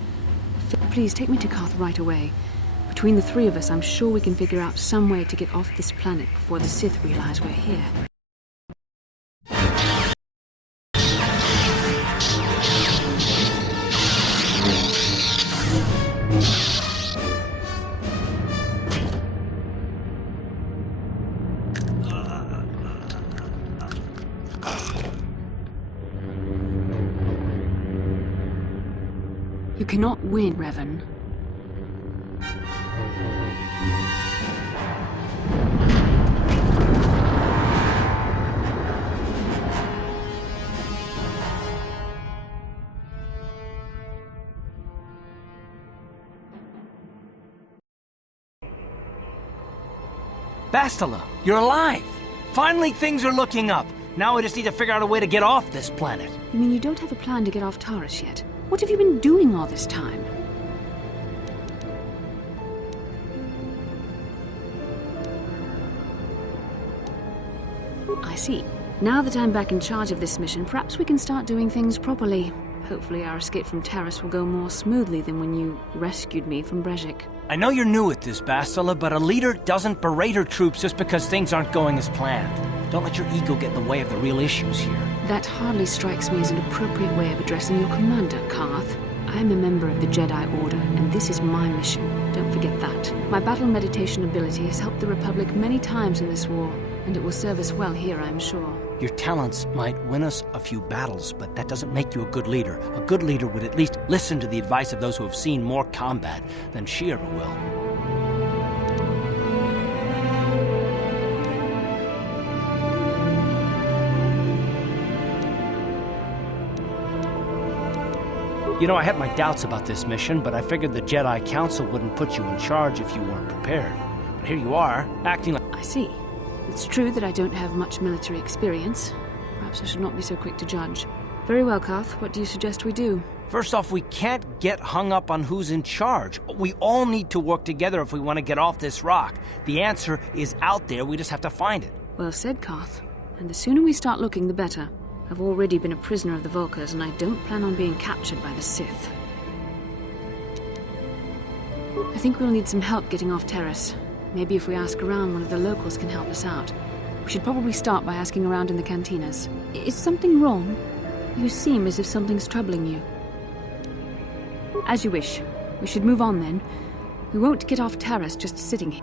Please, take me to Karth right away. Between the three of us, I'm sure we can figure out some way to get off this planet before the Sith realize we're here. You cannot win, Revan. Bastila, you're alive! Finally, things are looking up. Now I just need to figure out a way to get off this planet. You mean you don't have a plan to get off Taurus yet? What have you been doing all this time? I see. Now that I'm back in charge of this mission, perhaps we can start doing things properly. Hopefully our escape from Taurus will go more smoothly than when you rescued me from Brejik. I know you're new at this, Bastila, but a leader doesn't berate her troops just because things aren't going as planned. Don't let your ego get in the way of the real issues here. That hardly strikes me as an appropriate way of addressing your commander, Karth. I am a member of the Jedi Order, and this is my mission. Don't forget that. My battle meditation ability has helped the Republic many times in this war, and it will serve us well here, I'm sure. Your talents might win us a few battles, but that doesn't make you a good leader. A good leader would at least listen to the advice of those who have seen more combat than she ever will. You know, I had my doubts about this mission, but I figured the Jedi Council wouldn't put you in charge if you weren't prepared. But here you are, acting like... I see. It's true that I don't have much military experience. Perhaps I should not be so quick to judge. Very well, Karth. What do you suggest we do? First off, we can't get hung up on who's in charge. We all need to work together if we want to get off this rock. The answer is out there, we just have to find it. Well said, Karth. And the sooner we start looking, the better. I've already been a prisoner of the Vulkars, and I don't plan on being captured by the Sith. I think we'll need some help getting off Terrace. Maybe if we ask around, one of the locals can help us out. We should probably start by asking around in the cantinas. Is something wrong? You seem as if something's troubling you. As you wish. We should move on then. We won't get off Terrace just sitting here.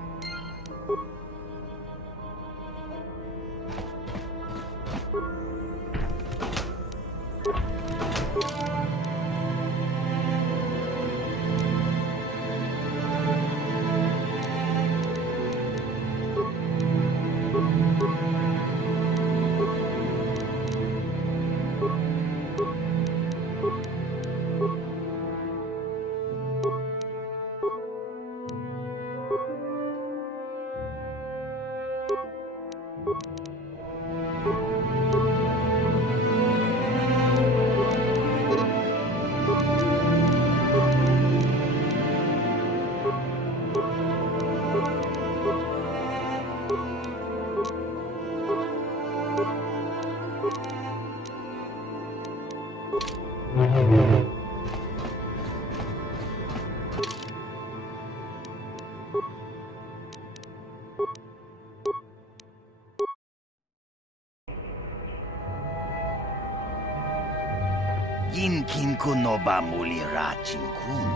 Yinkin kunoba muli rachinkun.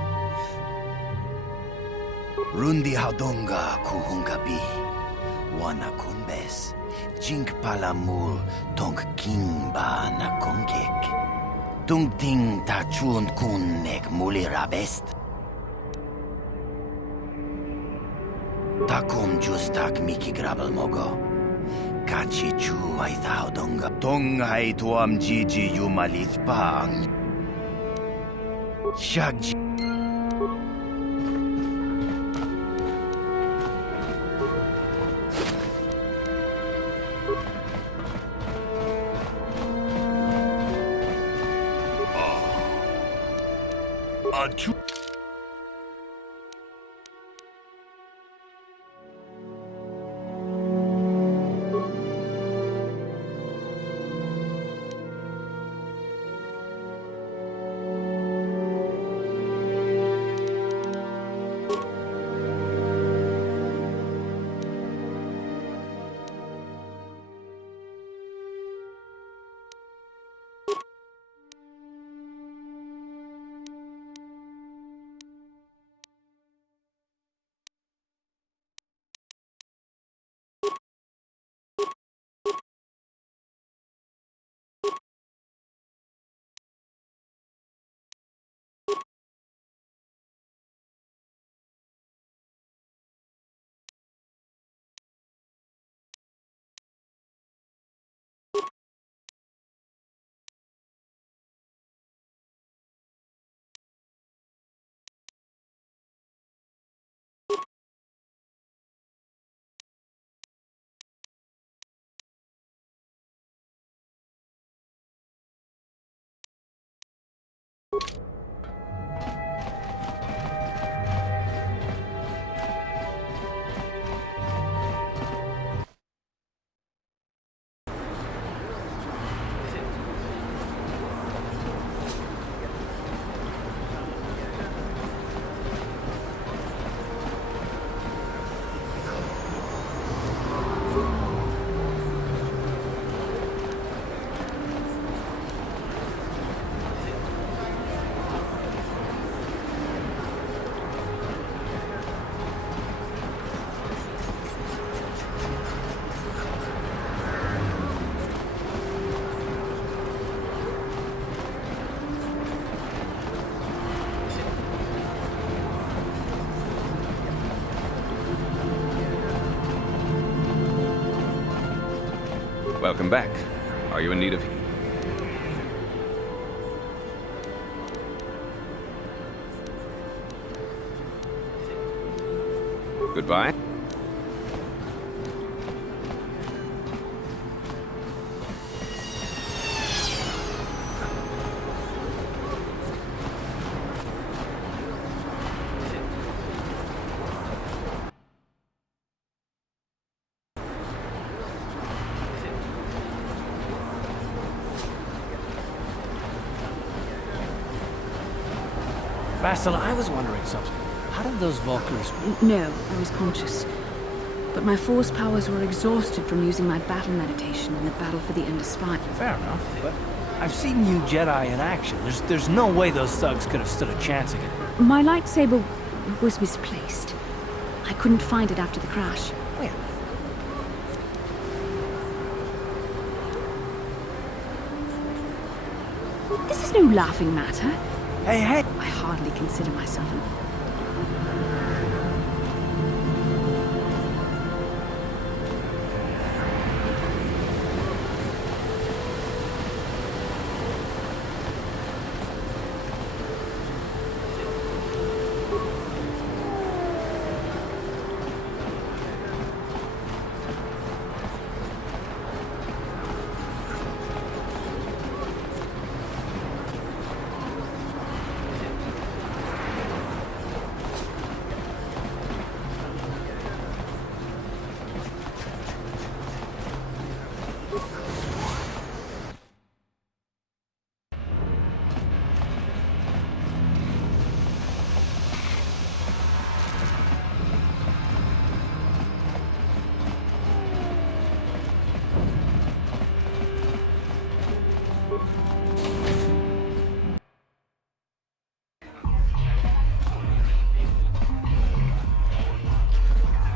Rundi haudonga kuhungabi. Wana kunbes. Jink palamul tong kimba na kongek. Tung ting tachun kun nek muli rabest. Takom justak miki grabel mogo. Kachi chu ay haudonga. Tong ay tuam jiji yumalit pang. Shagji. Welcome back. Are you in need of... Goodbye. Vassal, I was wondering something. How did those Vulkars... No, I was conscious. But my force powers were exhausted from using my battle meditation in the battle for the Ender Spine. Fair enough, but I've seen you Jedi in action. There's no way those thugs could have stood a chance against... My lightsaber was misplaced. I couldn't find it after the crash. Wait. This is no laughing matter. Hey, hey! I hardly consider myself an...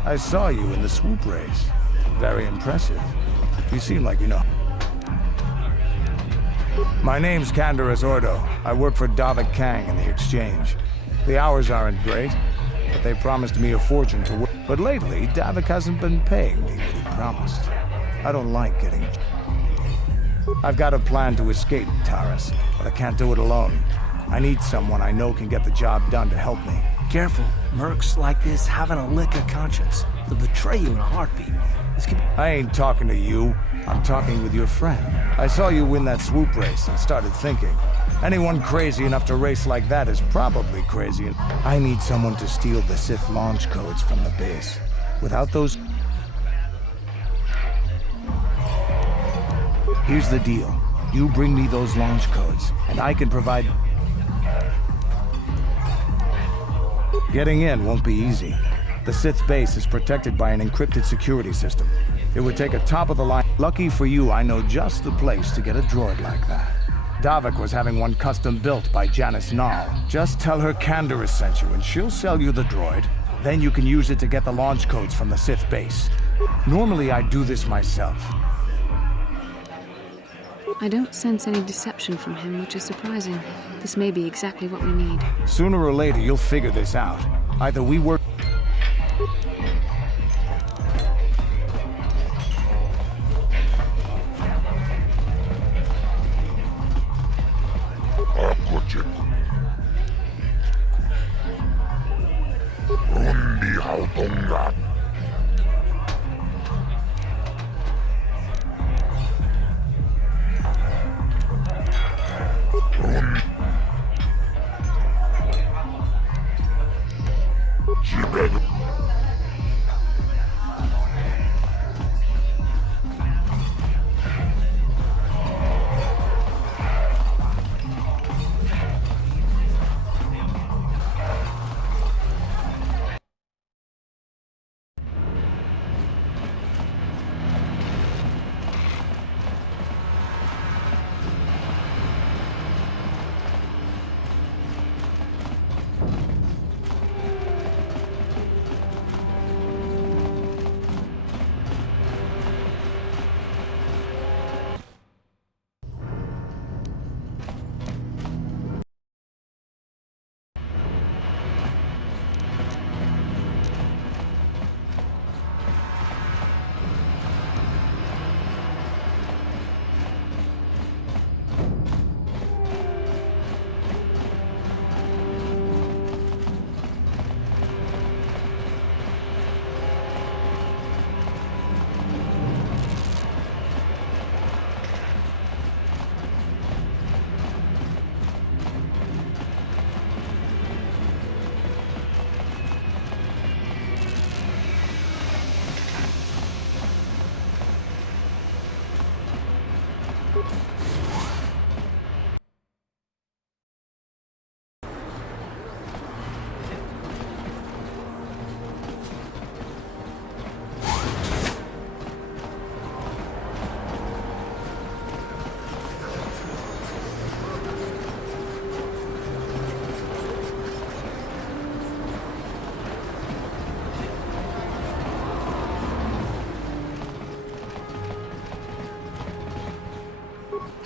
I saw you in the swoop race. Very impressive. You seem like you know. My name's Canderous Ordo. I work for Davik Kang in the Exchange. The hours aren't great, but they promised me a fortune to work. But lately, Davik hasn't been paying me what he promised. I don't like getting... I've got a plan to escape Taris, but I can't do it alone. I need someone I know can get the job done to help me. Careful. Mercs like this haven't a lick of conscience. They'll betray you in a heartbeat. I ain't talking to you. I'm talking with your friend. I saw you win that swoop race and started thinking. Anyone crazy enough to race like that is probably crazy. I need someone to steal the Sith launch codes from the base. Without those... Here's the deal. You bring me those launch codes, and I can provide... Getting in won't be easy. The Sith base is protected by an encrypted security system. It would take a top-of-the-line... Lucky for you, I know just the place to get a droid like that. Davik was having one custom built by Janice Nall. Just tell her Canderous sent you, and she'll sell you the droid. Then you can use it to get the launch codes from the Sith base. Normally, I do this myself. I don't sense any deception from him, which is surprising. This may be exactly what we need. Sooner or later, you'll figure this out. Either we work...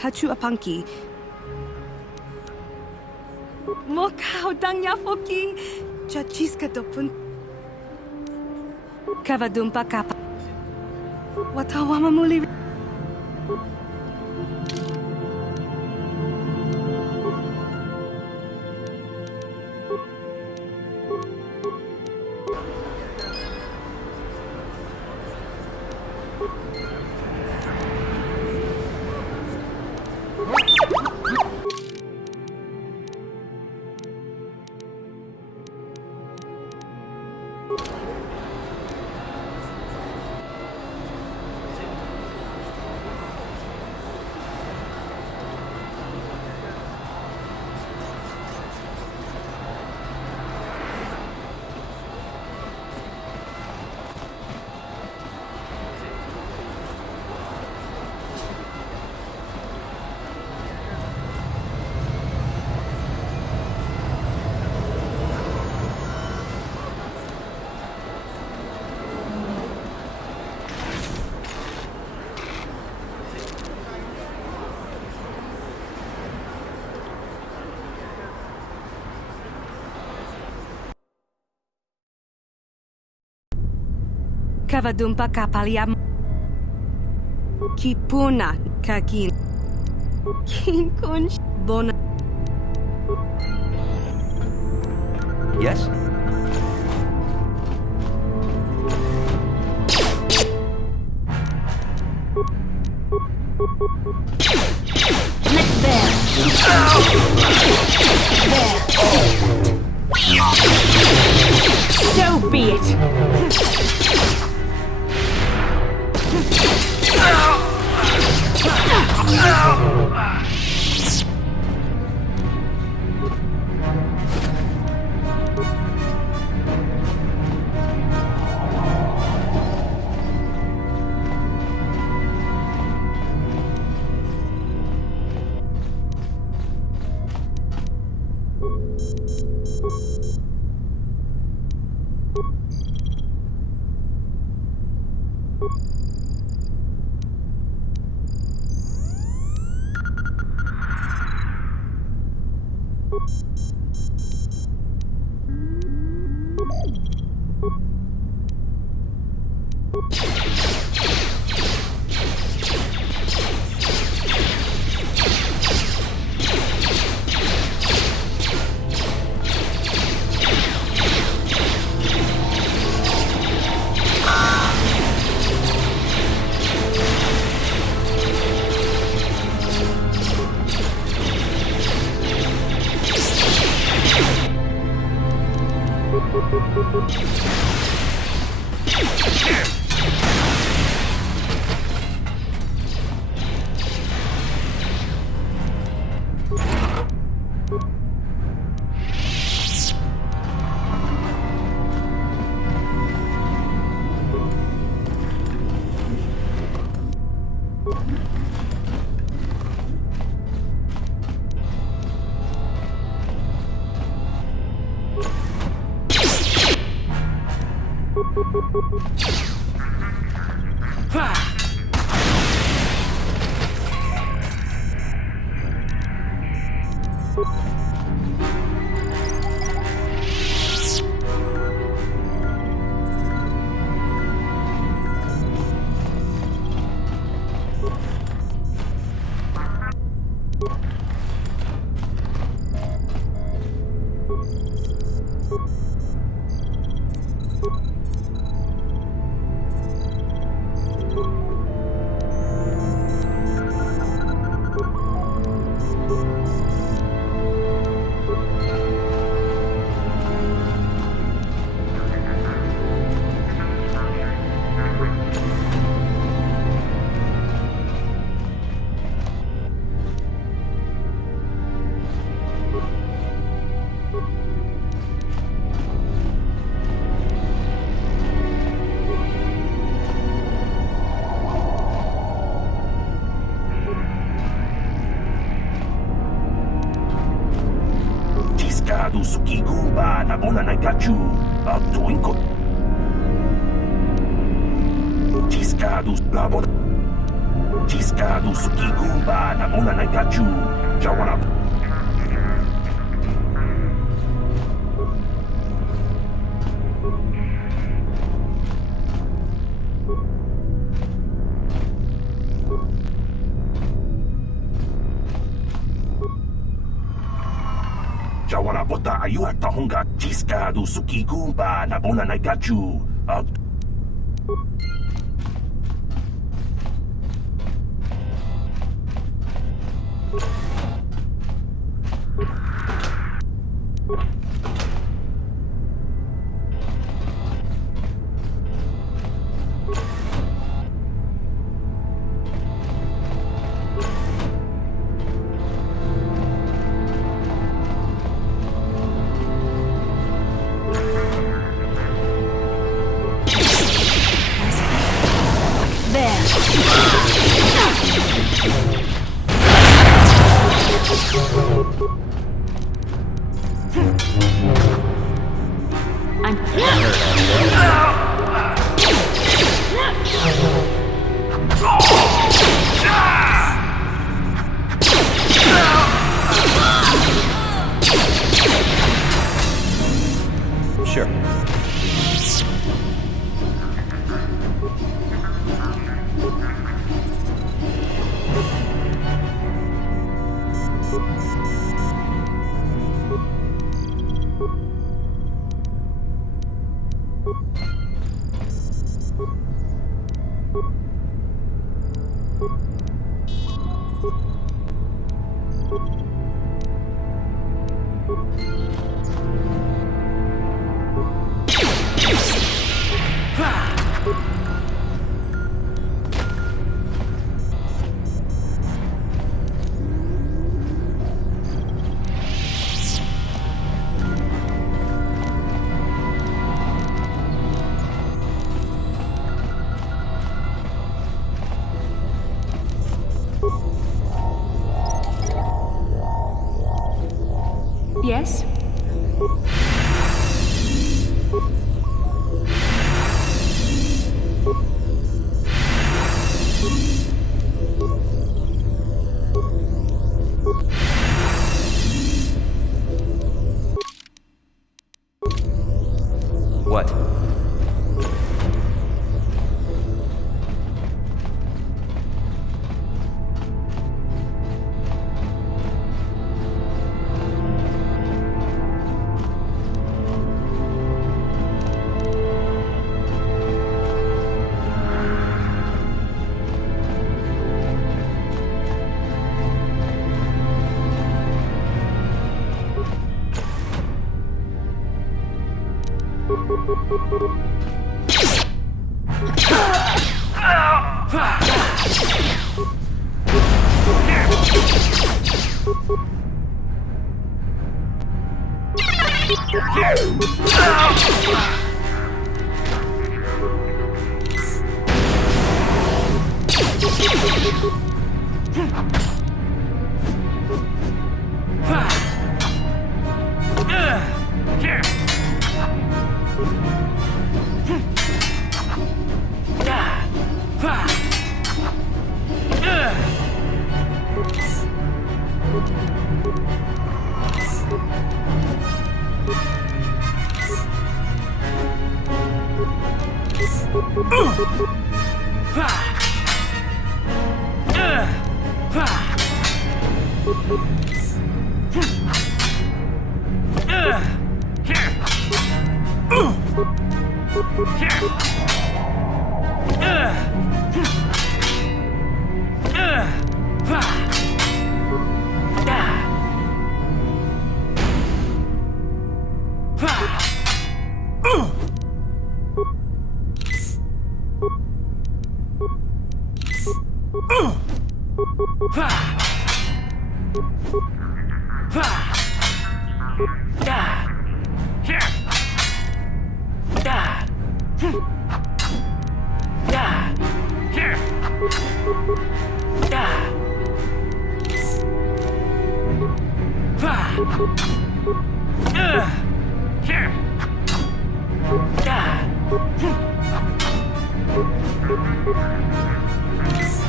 Hachu apanki. Mokao dangya foki. Chachiska dopun. Kavadumpa kapa. Watawama muli. Kavadumpa kapaliam. Kipuna kakin. Kinkun bona. Yes? So be it. Sukikumba na bona na gachu a toinko. Tiscados la bona. Jiska do Sukikumba na Mona Naikachu. Jawana. Jawana bota ayu at tahonga Jiska do Sukikumba na Mona Naikachu. Sure. Yes? What?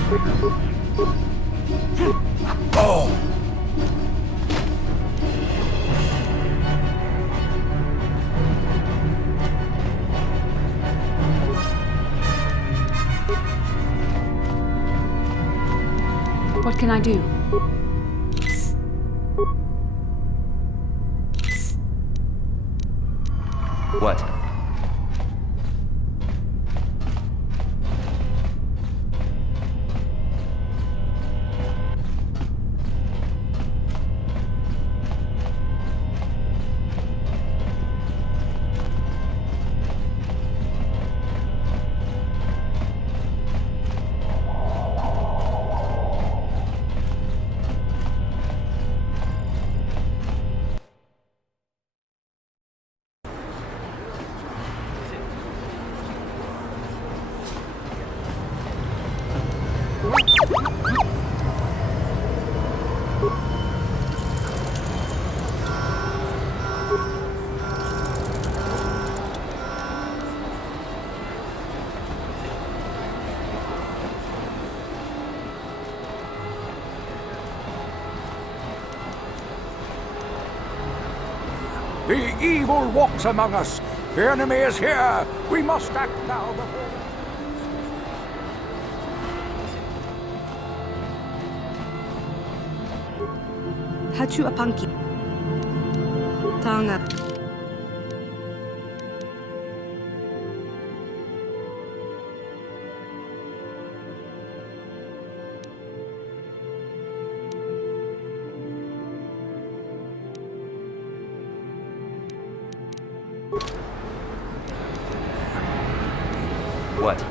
Oh! What can I do? What? The evil walks among us. The enemy is here. We must act now before... Hachu apanki. Tanga. What?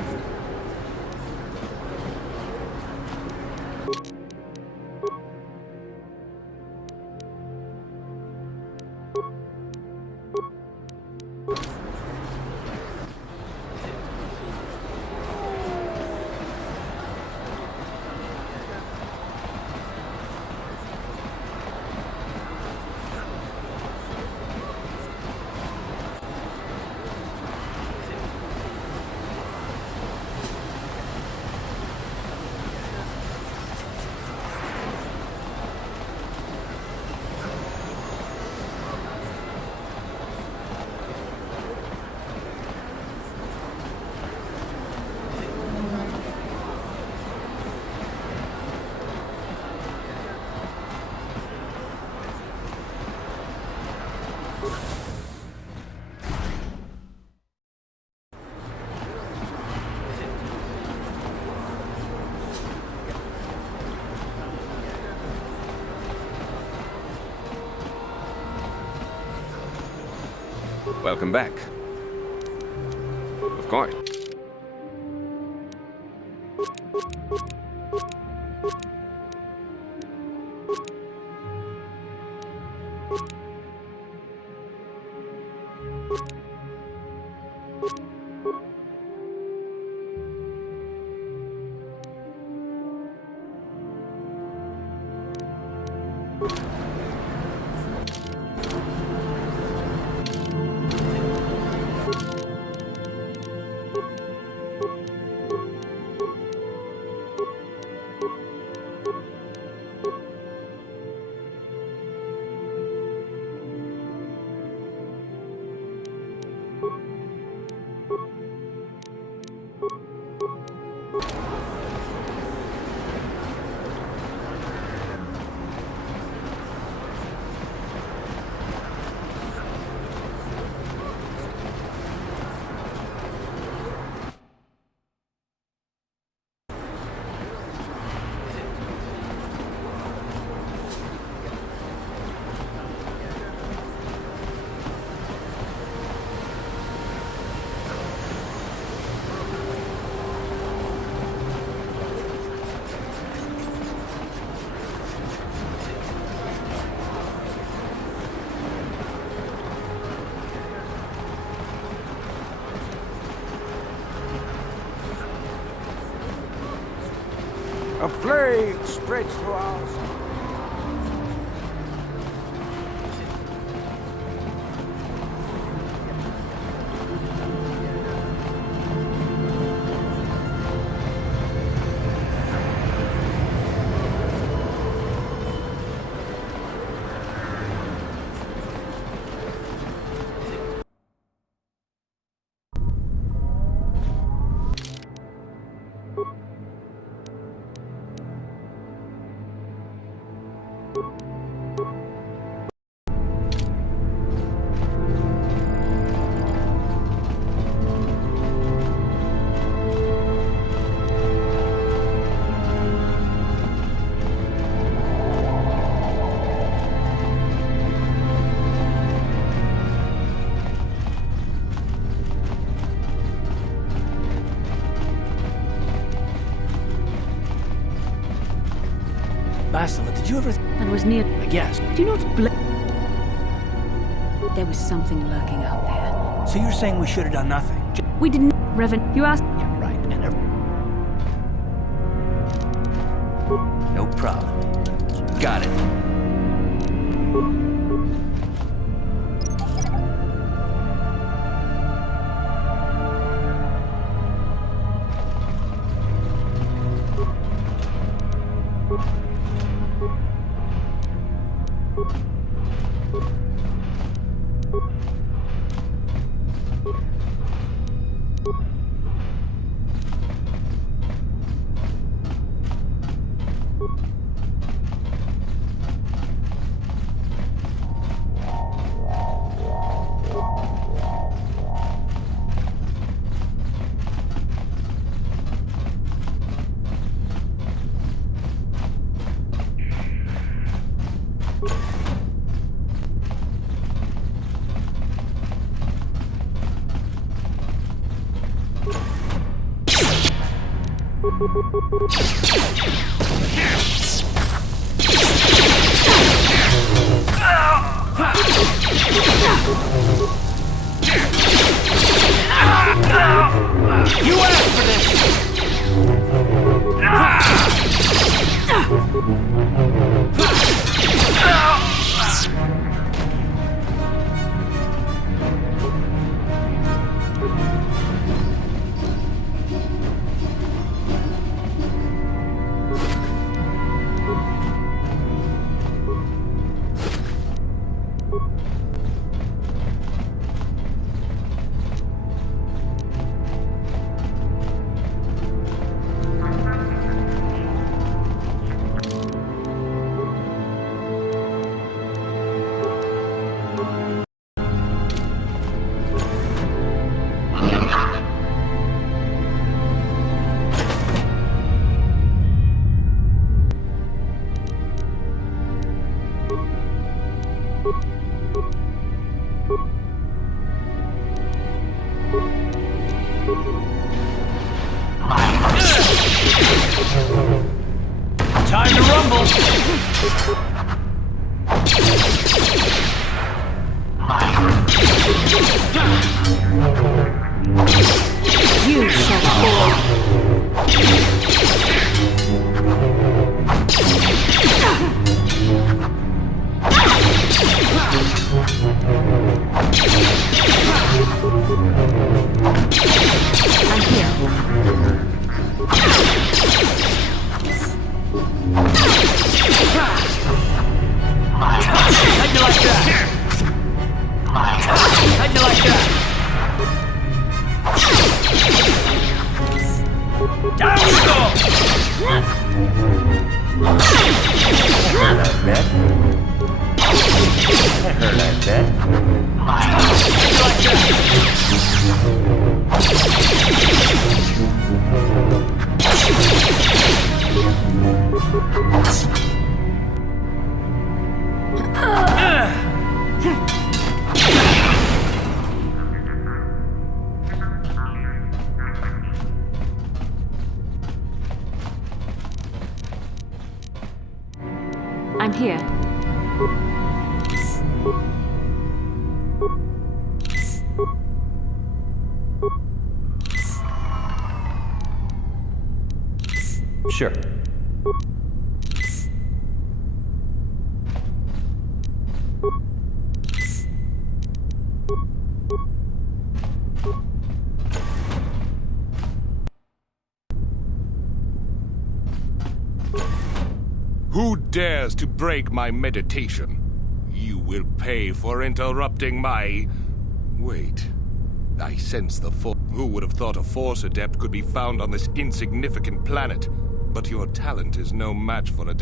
Welcome back. Of course. A plague spreads through our... Bastila, did you ever... That was near... I guess. Do you not There was something lurking out there. So you're saying we should have done nothing? We didn't... Revan, you asked... Yeah, right. And No problem. Got it. You asked for this! Time to rumble! You shall fall. I'm here. How'd you like that? How'd you like that? Down we go! I bet. I'm here. Sure. Who dares to break my meditation? You will pay for interrupting my... Wait. I sense the force. Who would have thought a Force Adept could be found on this insignificant planet? But your talent is no match for a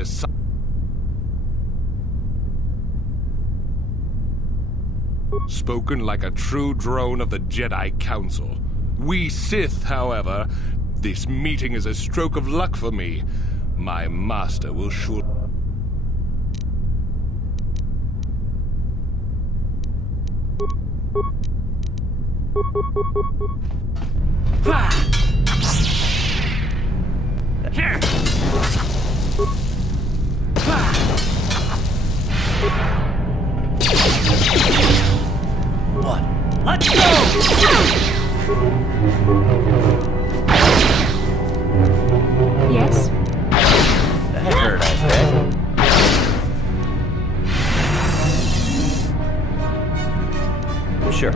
Spoken like a true drone of the Jedi Council. We Sith, however, this meeting is a stroke of luck for me. My master will sure... Here! What? Let's go! Yes? That hurt, I bet. Sure.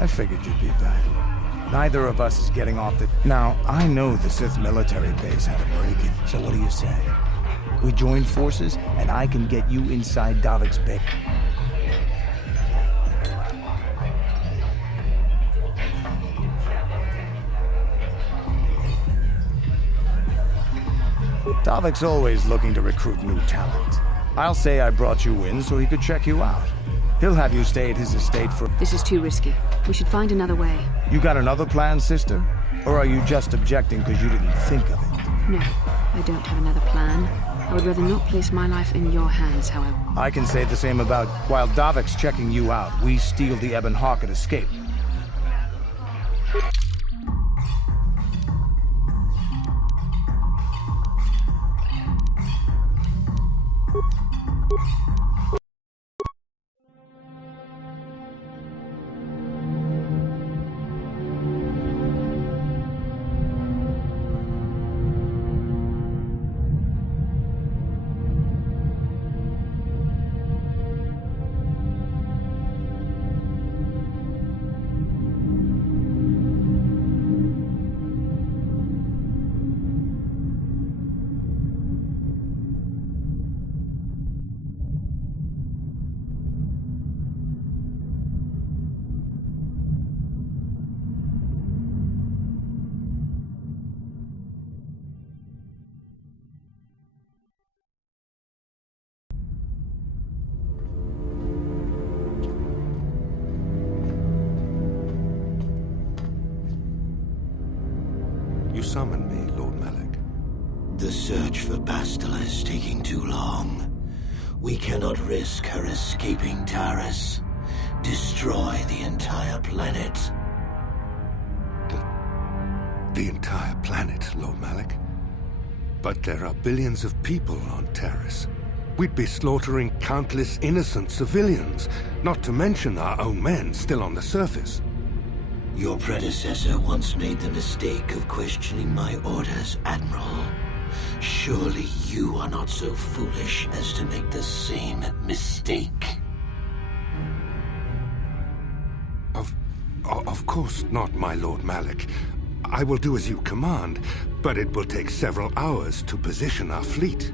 I figured you'd be back. Neither of us is getting off the... Now, I know the Sith military base had a break-in, so what do you say? We join forces, and I can get you inside Davik's base. Davik's always looking to recruit new talent. I'll say I brought you in so he could check you out. He'll have you stay at his estate for... This is too risky. We should find another way. You got another plan, sister? Or are you just objecting because you didn't think of it? No, I don't have another plan. I would rather not place my life in your hands, however. I can say the same about... While Davik's checking you out, we steal the Ebon Hawk and escape. You summoned me, Lord Malak. The search for Bastila is taking too long. We cannot risk her escaping Taris. Destroy the entire planet. The entire planet, Lord Malak? But there are billions of people on Taris. We'd be slaughtering countless innocent civilians, not to mention our own men still on the surface. Your predecessor once made the mistake of questioning my orders, Admiral. Surely you are not so foolish as to make the same mistake. Of course not, my Lord Malak. I will do as you command, but it will take several hours to position our fleet.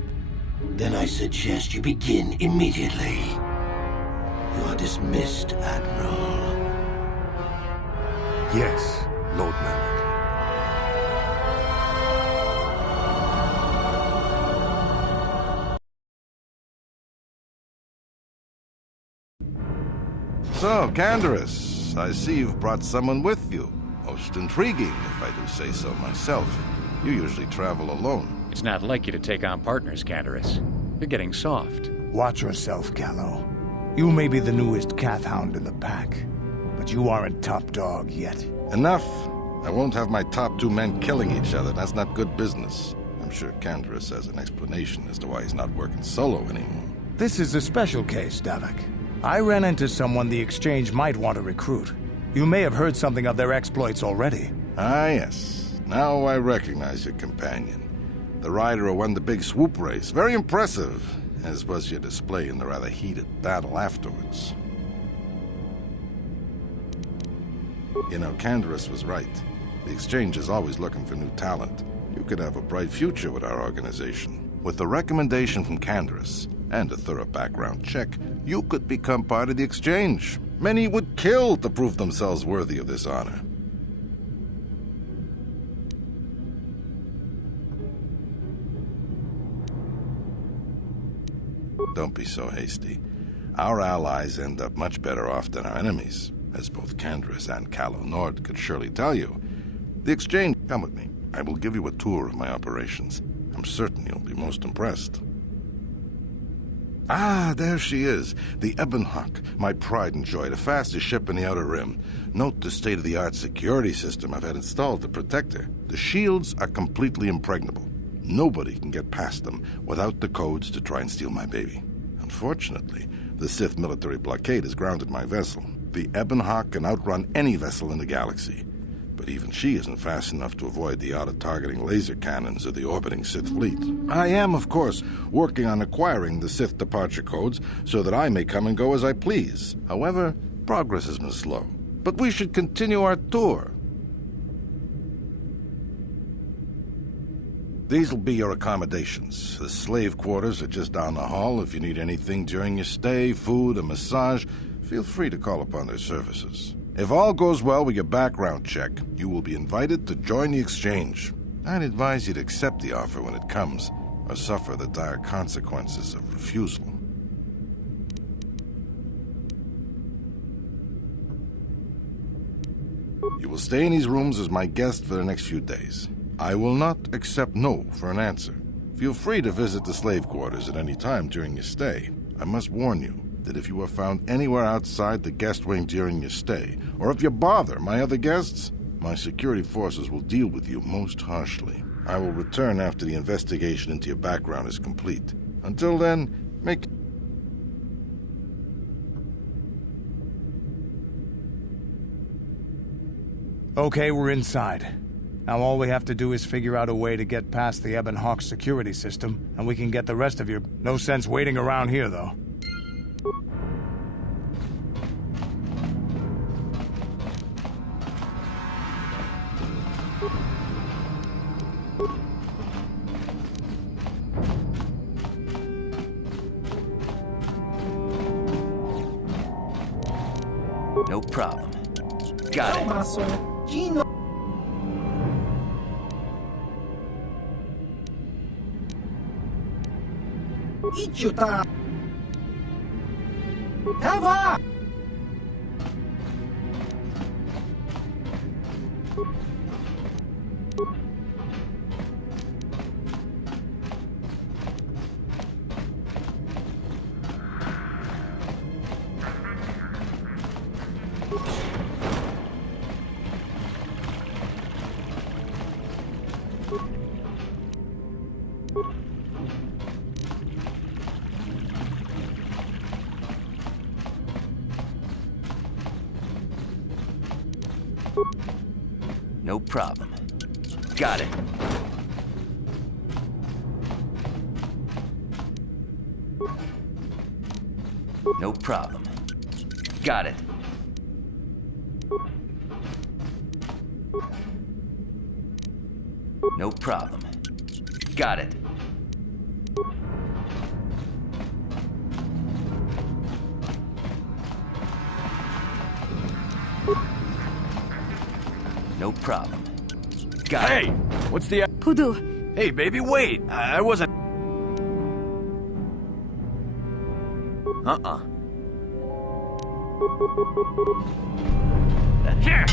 Then I suggest you begin immediately. You are dismissed, Admiral. Yes, Lord Malak. So, Canderous, I see you've brought someone with you. Most intriguing, if I do say so myself. You usually travel alone. It's not like you to take on partners, Canderous. You're getting soft. Watch yourself, Callow. You may be the newest Cath Hound in the pack, but you aren't top dog yet. Enough. I won't have my top 2 men killing each other. That's not good business. I'm sure Canderous has an explanation as to why he's not working solo anymore. This is a special case, Davik. I ran into someone the Exchange might want to recruit. You may have heard something of their exploits already. Ah, yes. Now I recognize your companion. The rider who won the big swoop race. Very impressive, as was your display in the rather heated battle afterwards. You know, Canderous was right. The Exchange is always looking for new talent. You could have a bright future with our organization. With the recommendation from Canderous and a thorough background check, you could become part of the Exchange. Many would kill to prove themselves worthy of this honor. Don't be so hasty. Our allies end up much better off than our enemies, as both Canderous and Callow Nord could surely tell you. The Exchange, come with me. I will give you a tour of my operations. I'm certain you'll be most impressed. Ah, there she is. The Ebonhawk, my pride and joy, the fastest ship in the Outer Rim. Note the state-of-the-art security system I've had installed to protect her. The shields are completely impregnable. Nobody can get past them without the codes to try and steal my baby. Unfortunately, the Sith military blockade has grounded my vessel. The Ebonhawk can outrun any vessel in the galaxy. But even she isn't fast enough to avoid the auto-targeting laser cannons of the orbiting Sith fleet. I am, of course, working on acquiring the Sith departure codes so that I may come and go as I please. However, progress has been slow. But we should continue our tour. These will be your accommodations. The slave quarters are just down the hall. If you need anything during your stay, food, a massage, feel free to call upon their services. If all goes well with your background check, you will be invited to join the Exchange. I'd advise you to accept the offer when it comes, or suffer the dire consequences of refusal. You will stay in these rooms as my guest for the next few days. I will not accept no for an answer. Feel free to visit the slave quarters at any time during your stay. I must warn you that if you are found anywhere outside the guest wing during your stay, or if you bother my other guests, my security forces will deal with you most harshly. I will return after the investigation into your background is complete. Until then, make... Okay, we're inside. Now all we have to do is figure out a way to get past the Ebonhawk security system, and we can get the rest of you. No sense waiting around here, though. No problem. Got it. Idiota! Eva! No problem. Got it. No problem. Got it. No problem. Got it. No problem. Got Hey! it. What's the... Pudu. Hey, baby, wait! I wasn't... Here!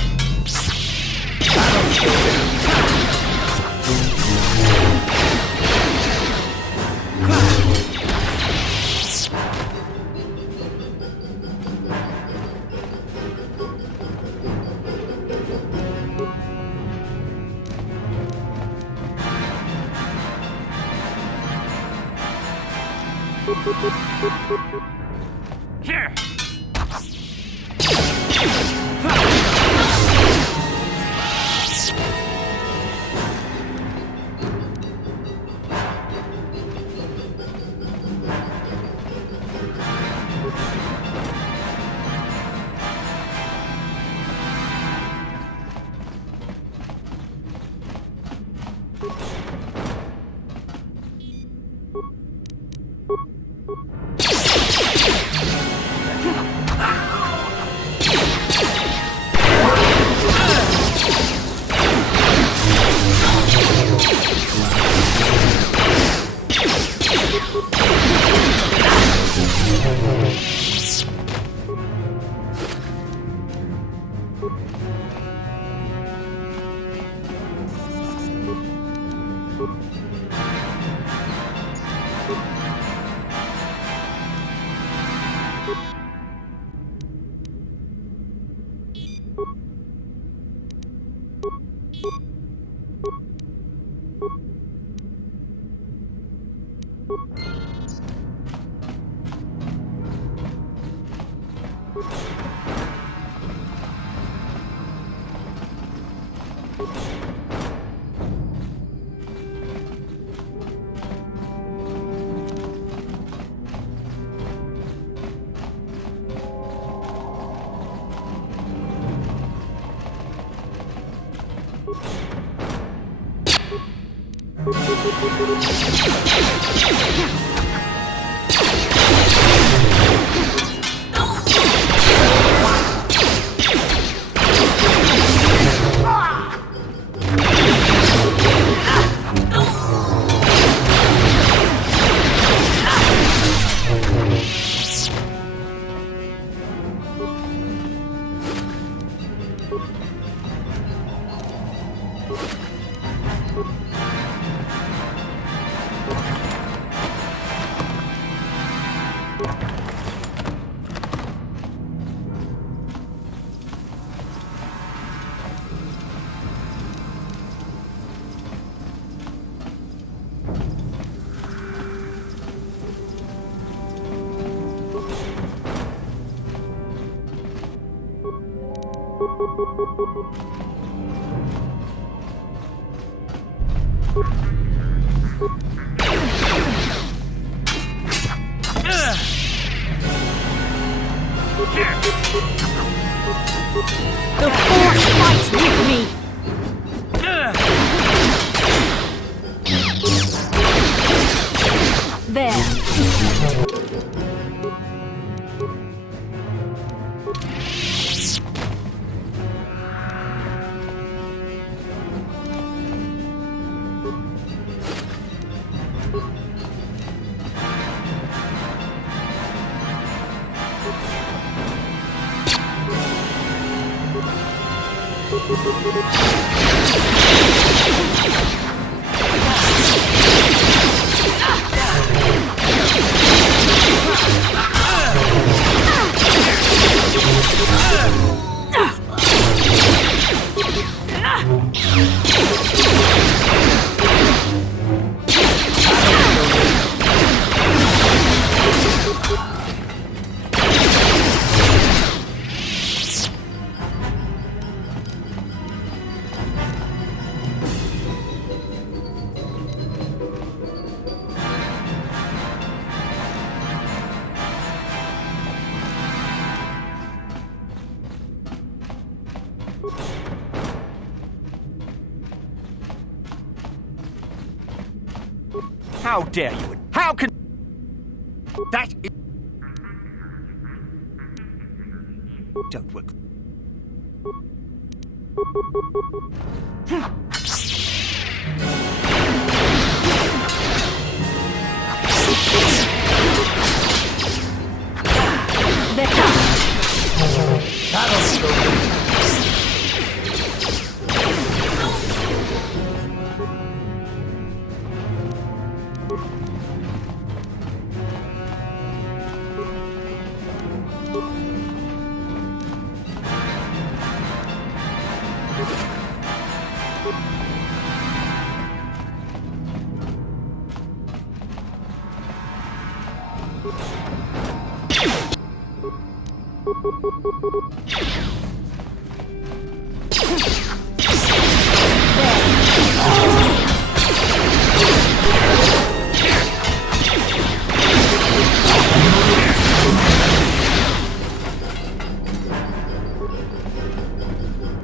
Here! The Force fights with me! There. How dare you? How can... That is... Don't work. There. That'll show them.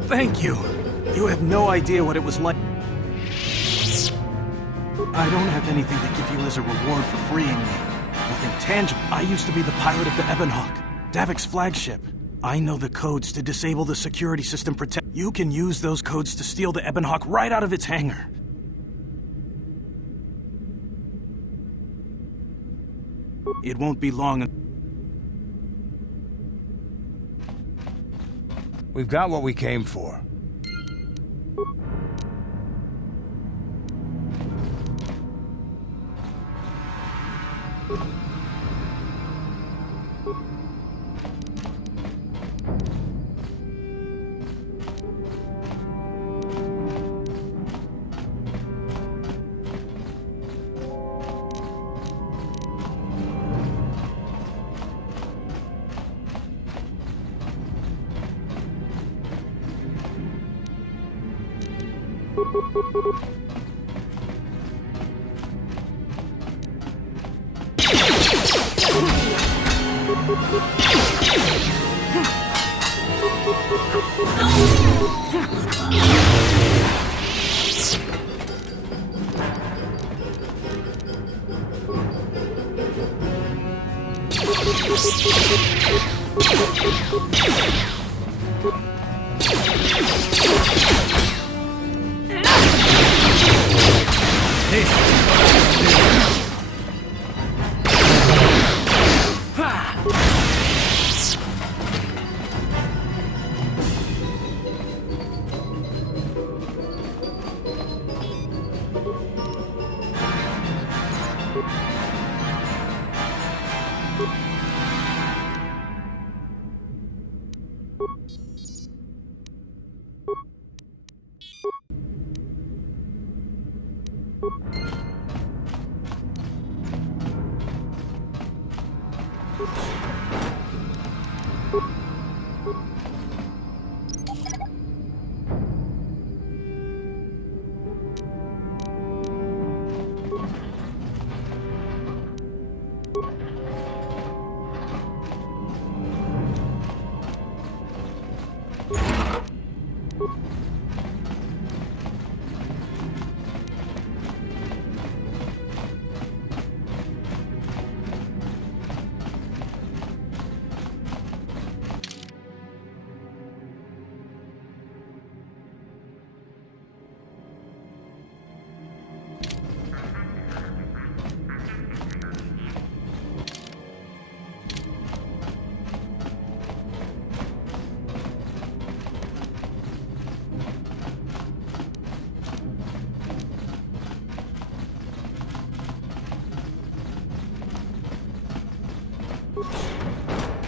Thank you. You have no idea what it was like. I don't have anything to give you as a reward for freeing me. Nothing tangible. I used to be the pilot of the Ebonhawk, Davik's flagship. I know the codes to disable the security system protect. You can use those codes to steal the Ebonhawk right out of its hangar. It won't be long. We've got what we came for.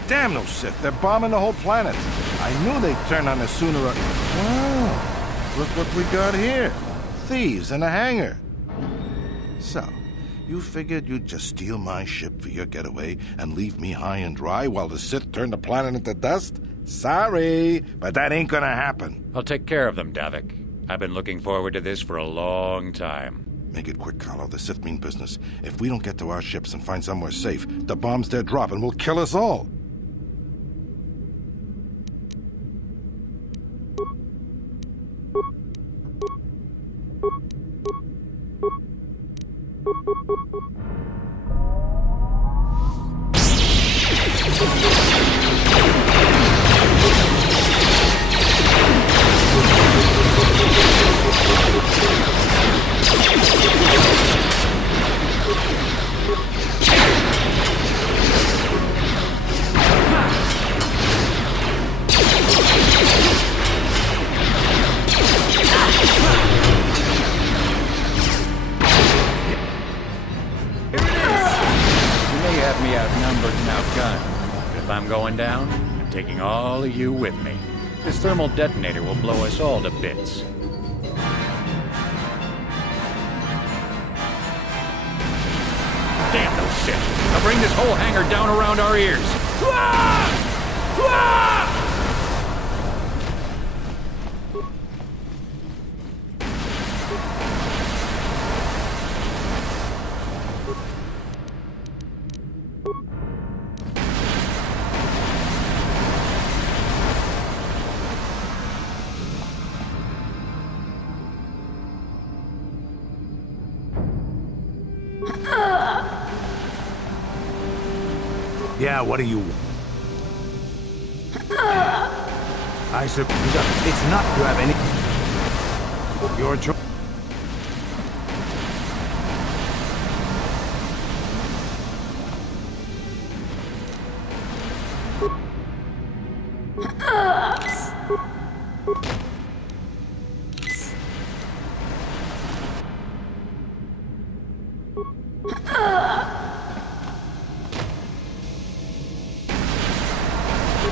Damn those Sith, they're bombing the whole planet. I knew they'd turn on us sooner or... Wow, look what we got here. Thieves in a hangar. So, you figured you'd just steal my ship for your getaway and leave me high and dry while the Sith turn the planet into dust? Sorry, but that ain't gonna happen. I'll take care of them, Davik. I've been looking forward to this for a long time. Make it quick, Carlo. The Sith mean business. If we don't get to our ships and find somewhere safe, the bombs they're dropping will kill us all. going down and taking all of you with me. This thermal detonator will blow us all to bits. Damn those shit! They'll bring this whole hangar down around our ears. Yeah, what do you want? I suppose it's not to have any... Your choice.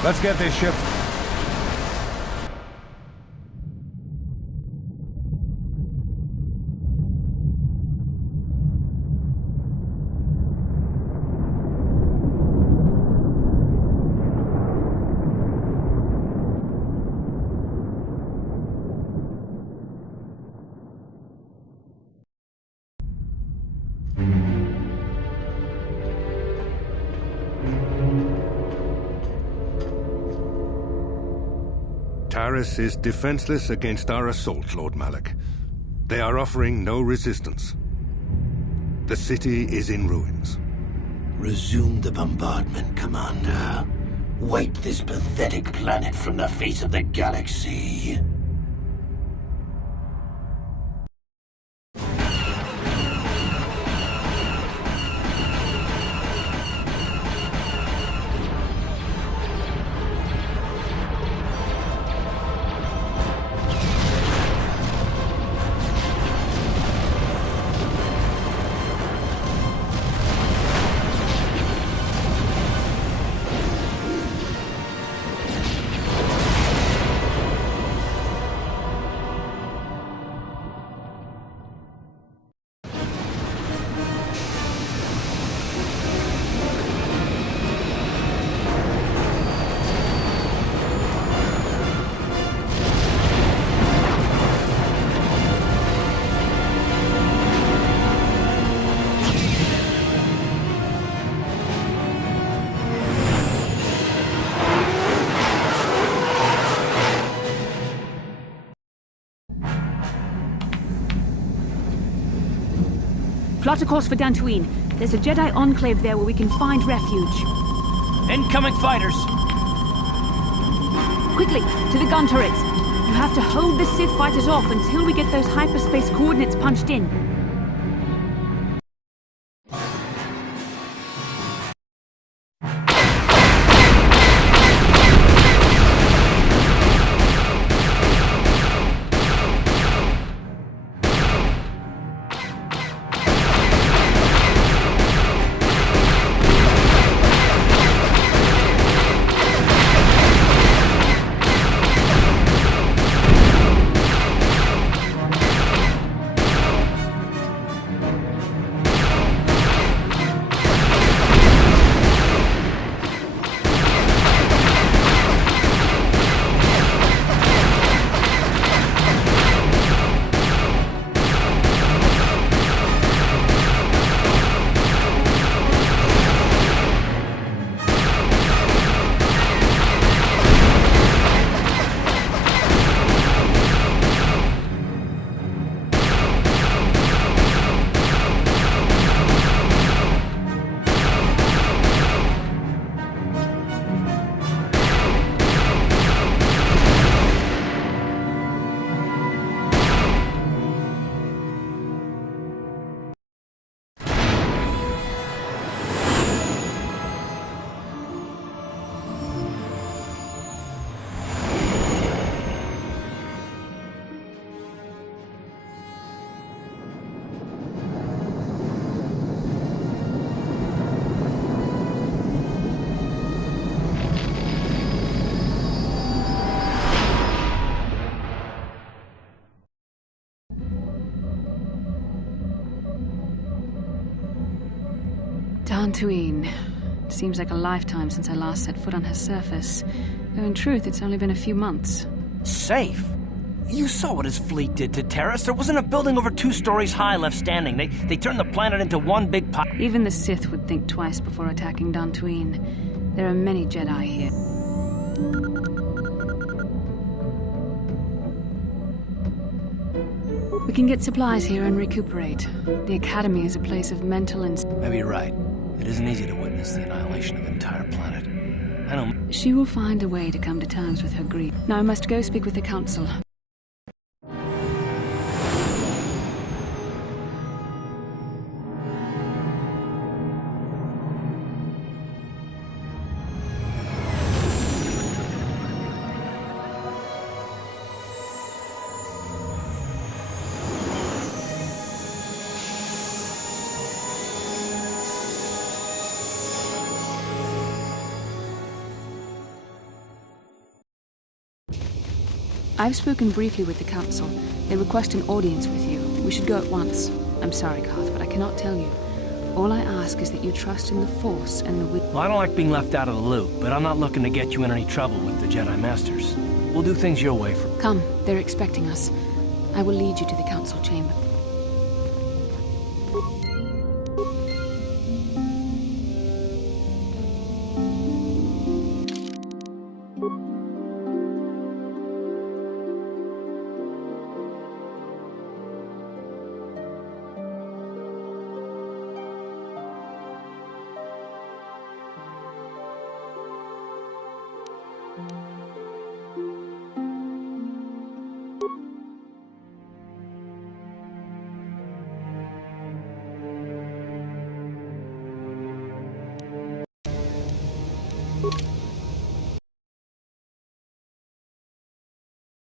Let's get this ship. Taris is defenseless against our assault, Lord Malik. They are offering no resistance. The city is in ruins. Resume the bombardment, Commander. Wipe this pathetic planet from the face of the galaxy. Plot a course for Dantooine. There's a Jedi enclave there where we can find refuge. Incoming fighters! Quickly, to the gun turrets. You have to hold the Sith fighters off until we get those hyperspace coordinates punched in. Dantooine. Seems like a lifetime since I last set foot on her surface. Though in truth, it's only been a few months. Safe? You saw what his fleet did to Terrace. There wasn't a building over 2 stories high left standing. They turned the planet into one big pile. Even the Sith would think twice before attacking Dantooine. There are many Jedi here. We can get supplies here and recuperate. The Academy is a place of mental and... Maybe you're right. It isn't easy to witness the annihilation of an entire planet. I don't... She will find a way to come to terms with her grief. Now I must go speak with the Council. I've spoken briefly with the Council. They request an audience with you. We should go at once. I'm sorry, Carth, but I cannot tell you. All I ask is that you trust in the Force and the Well, I don't like being left out of the loop, but I'm not looking to get you in any trouble with the Jedi Masters. We'll do things your way. Come, they're expecting us. I will lead you to the Council chamber.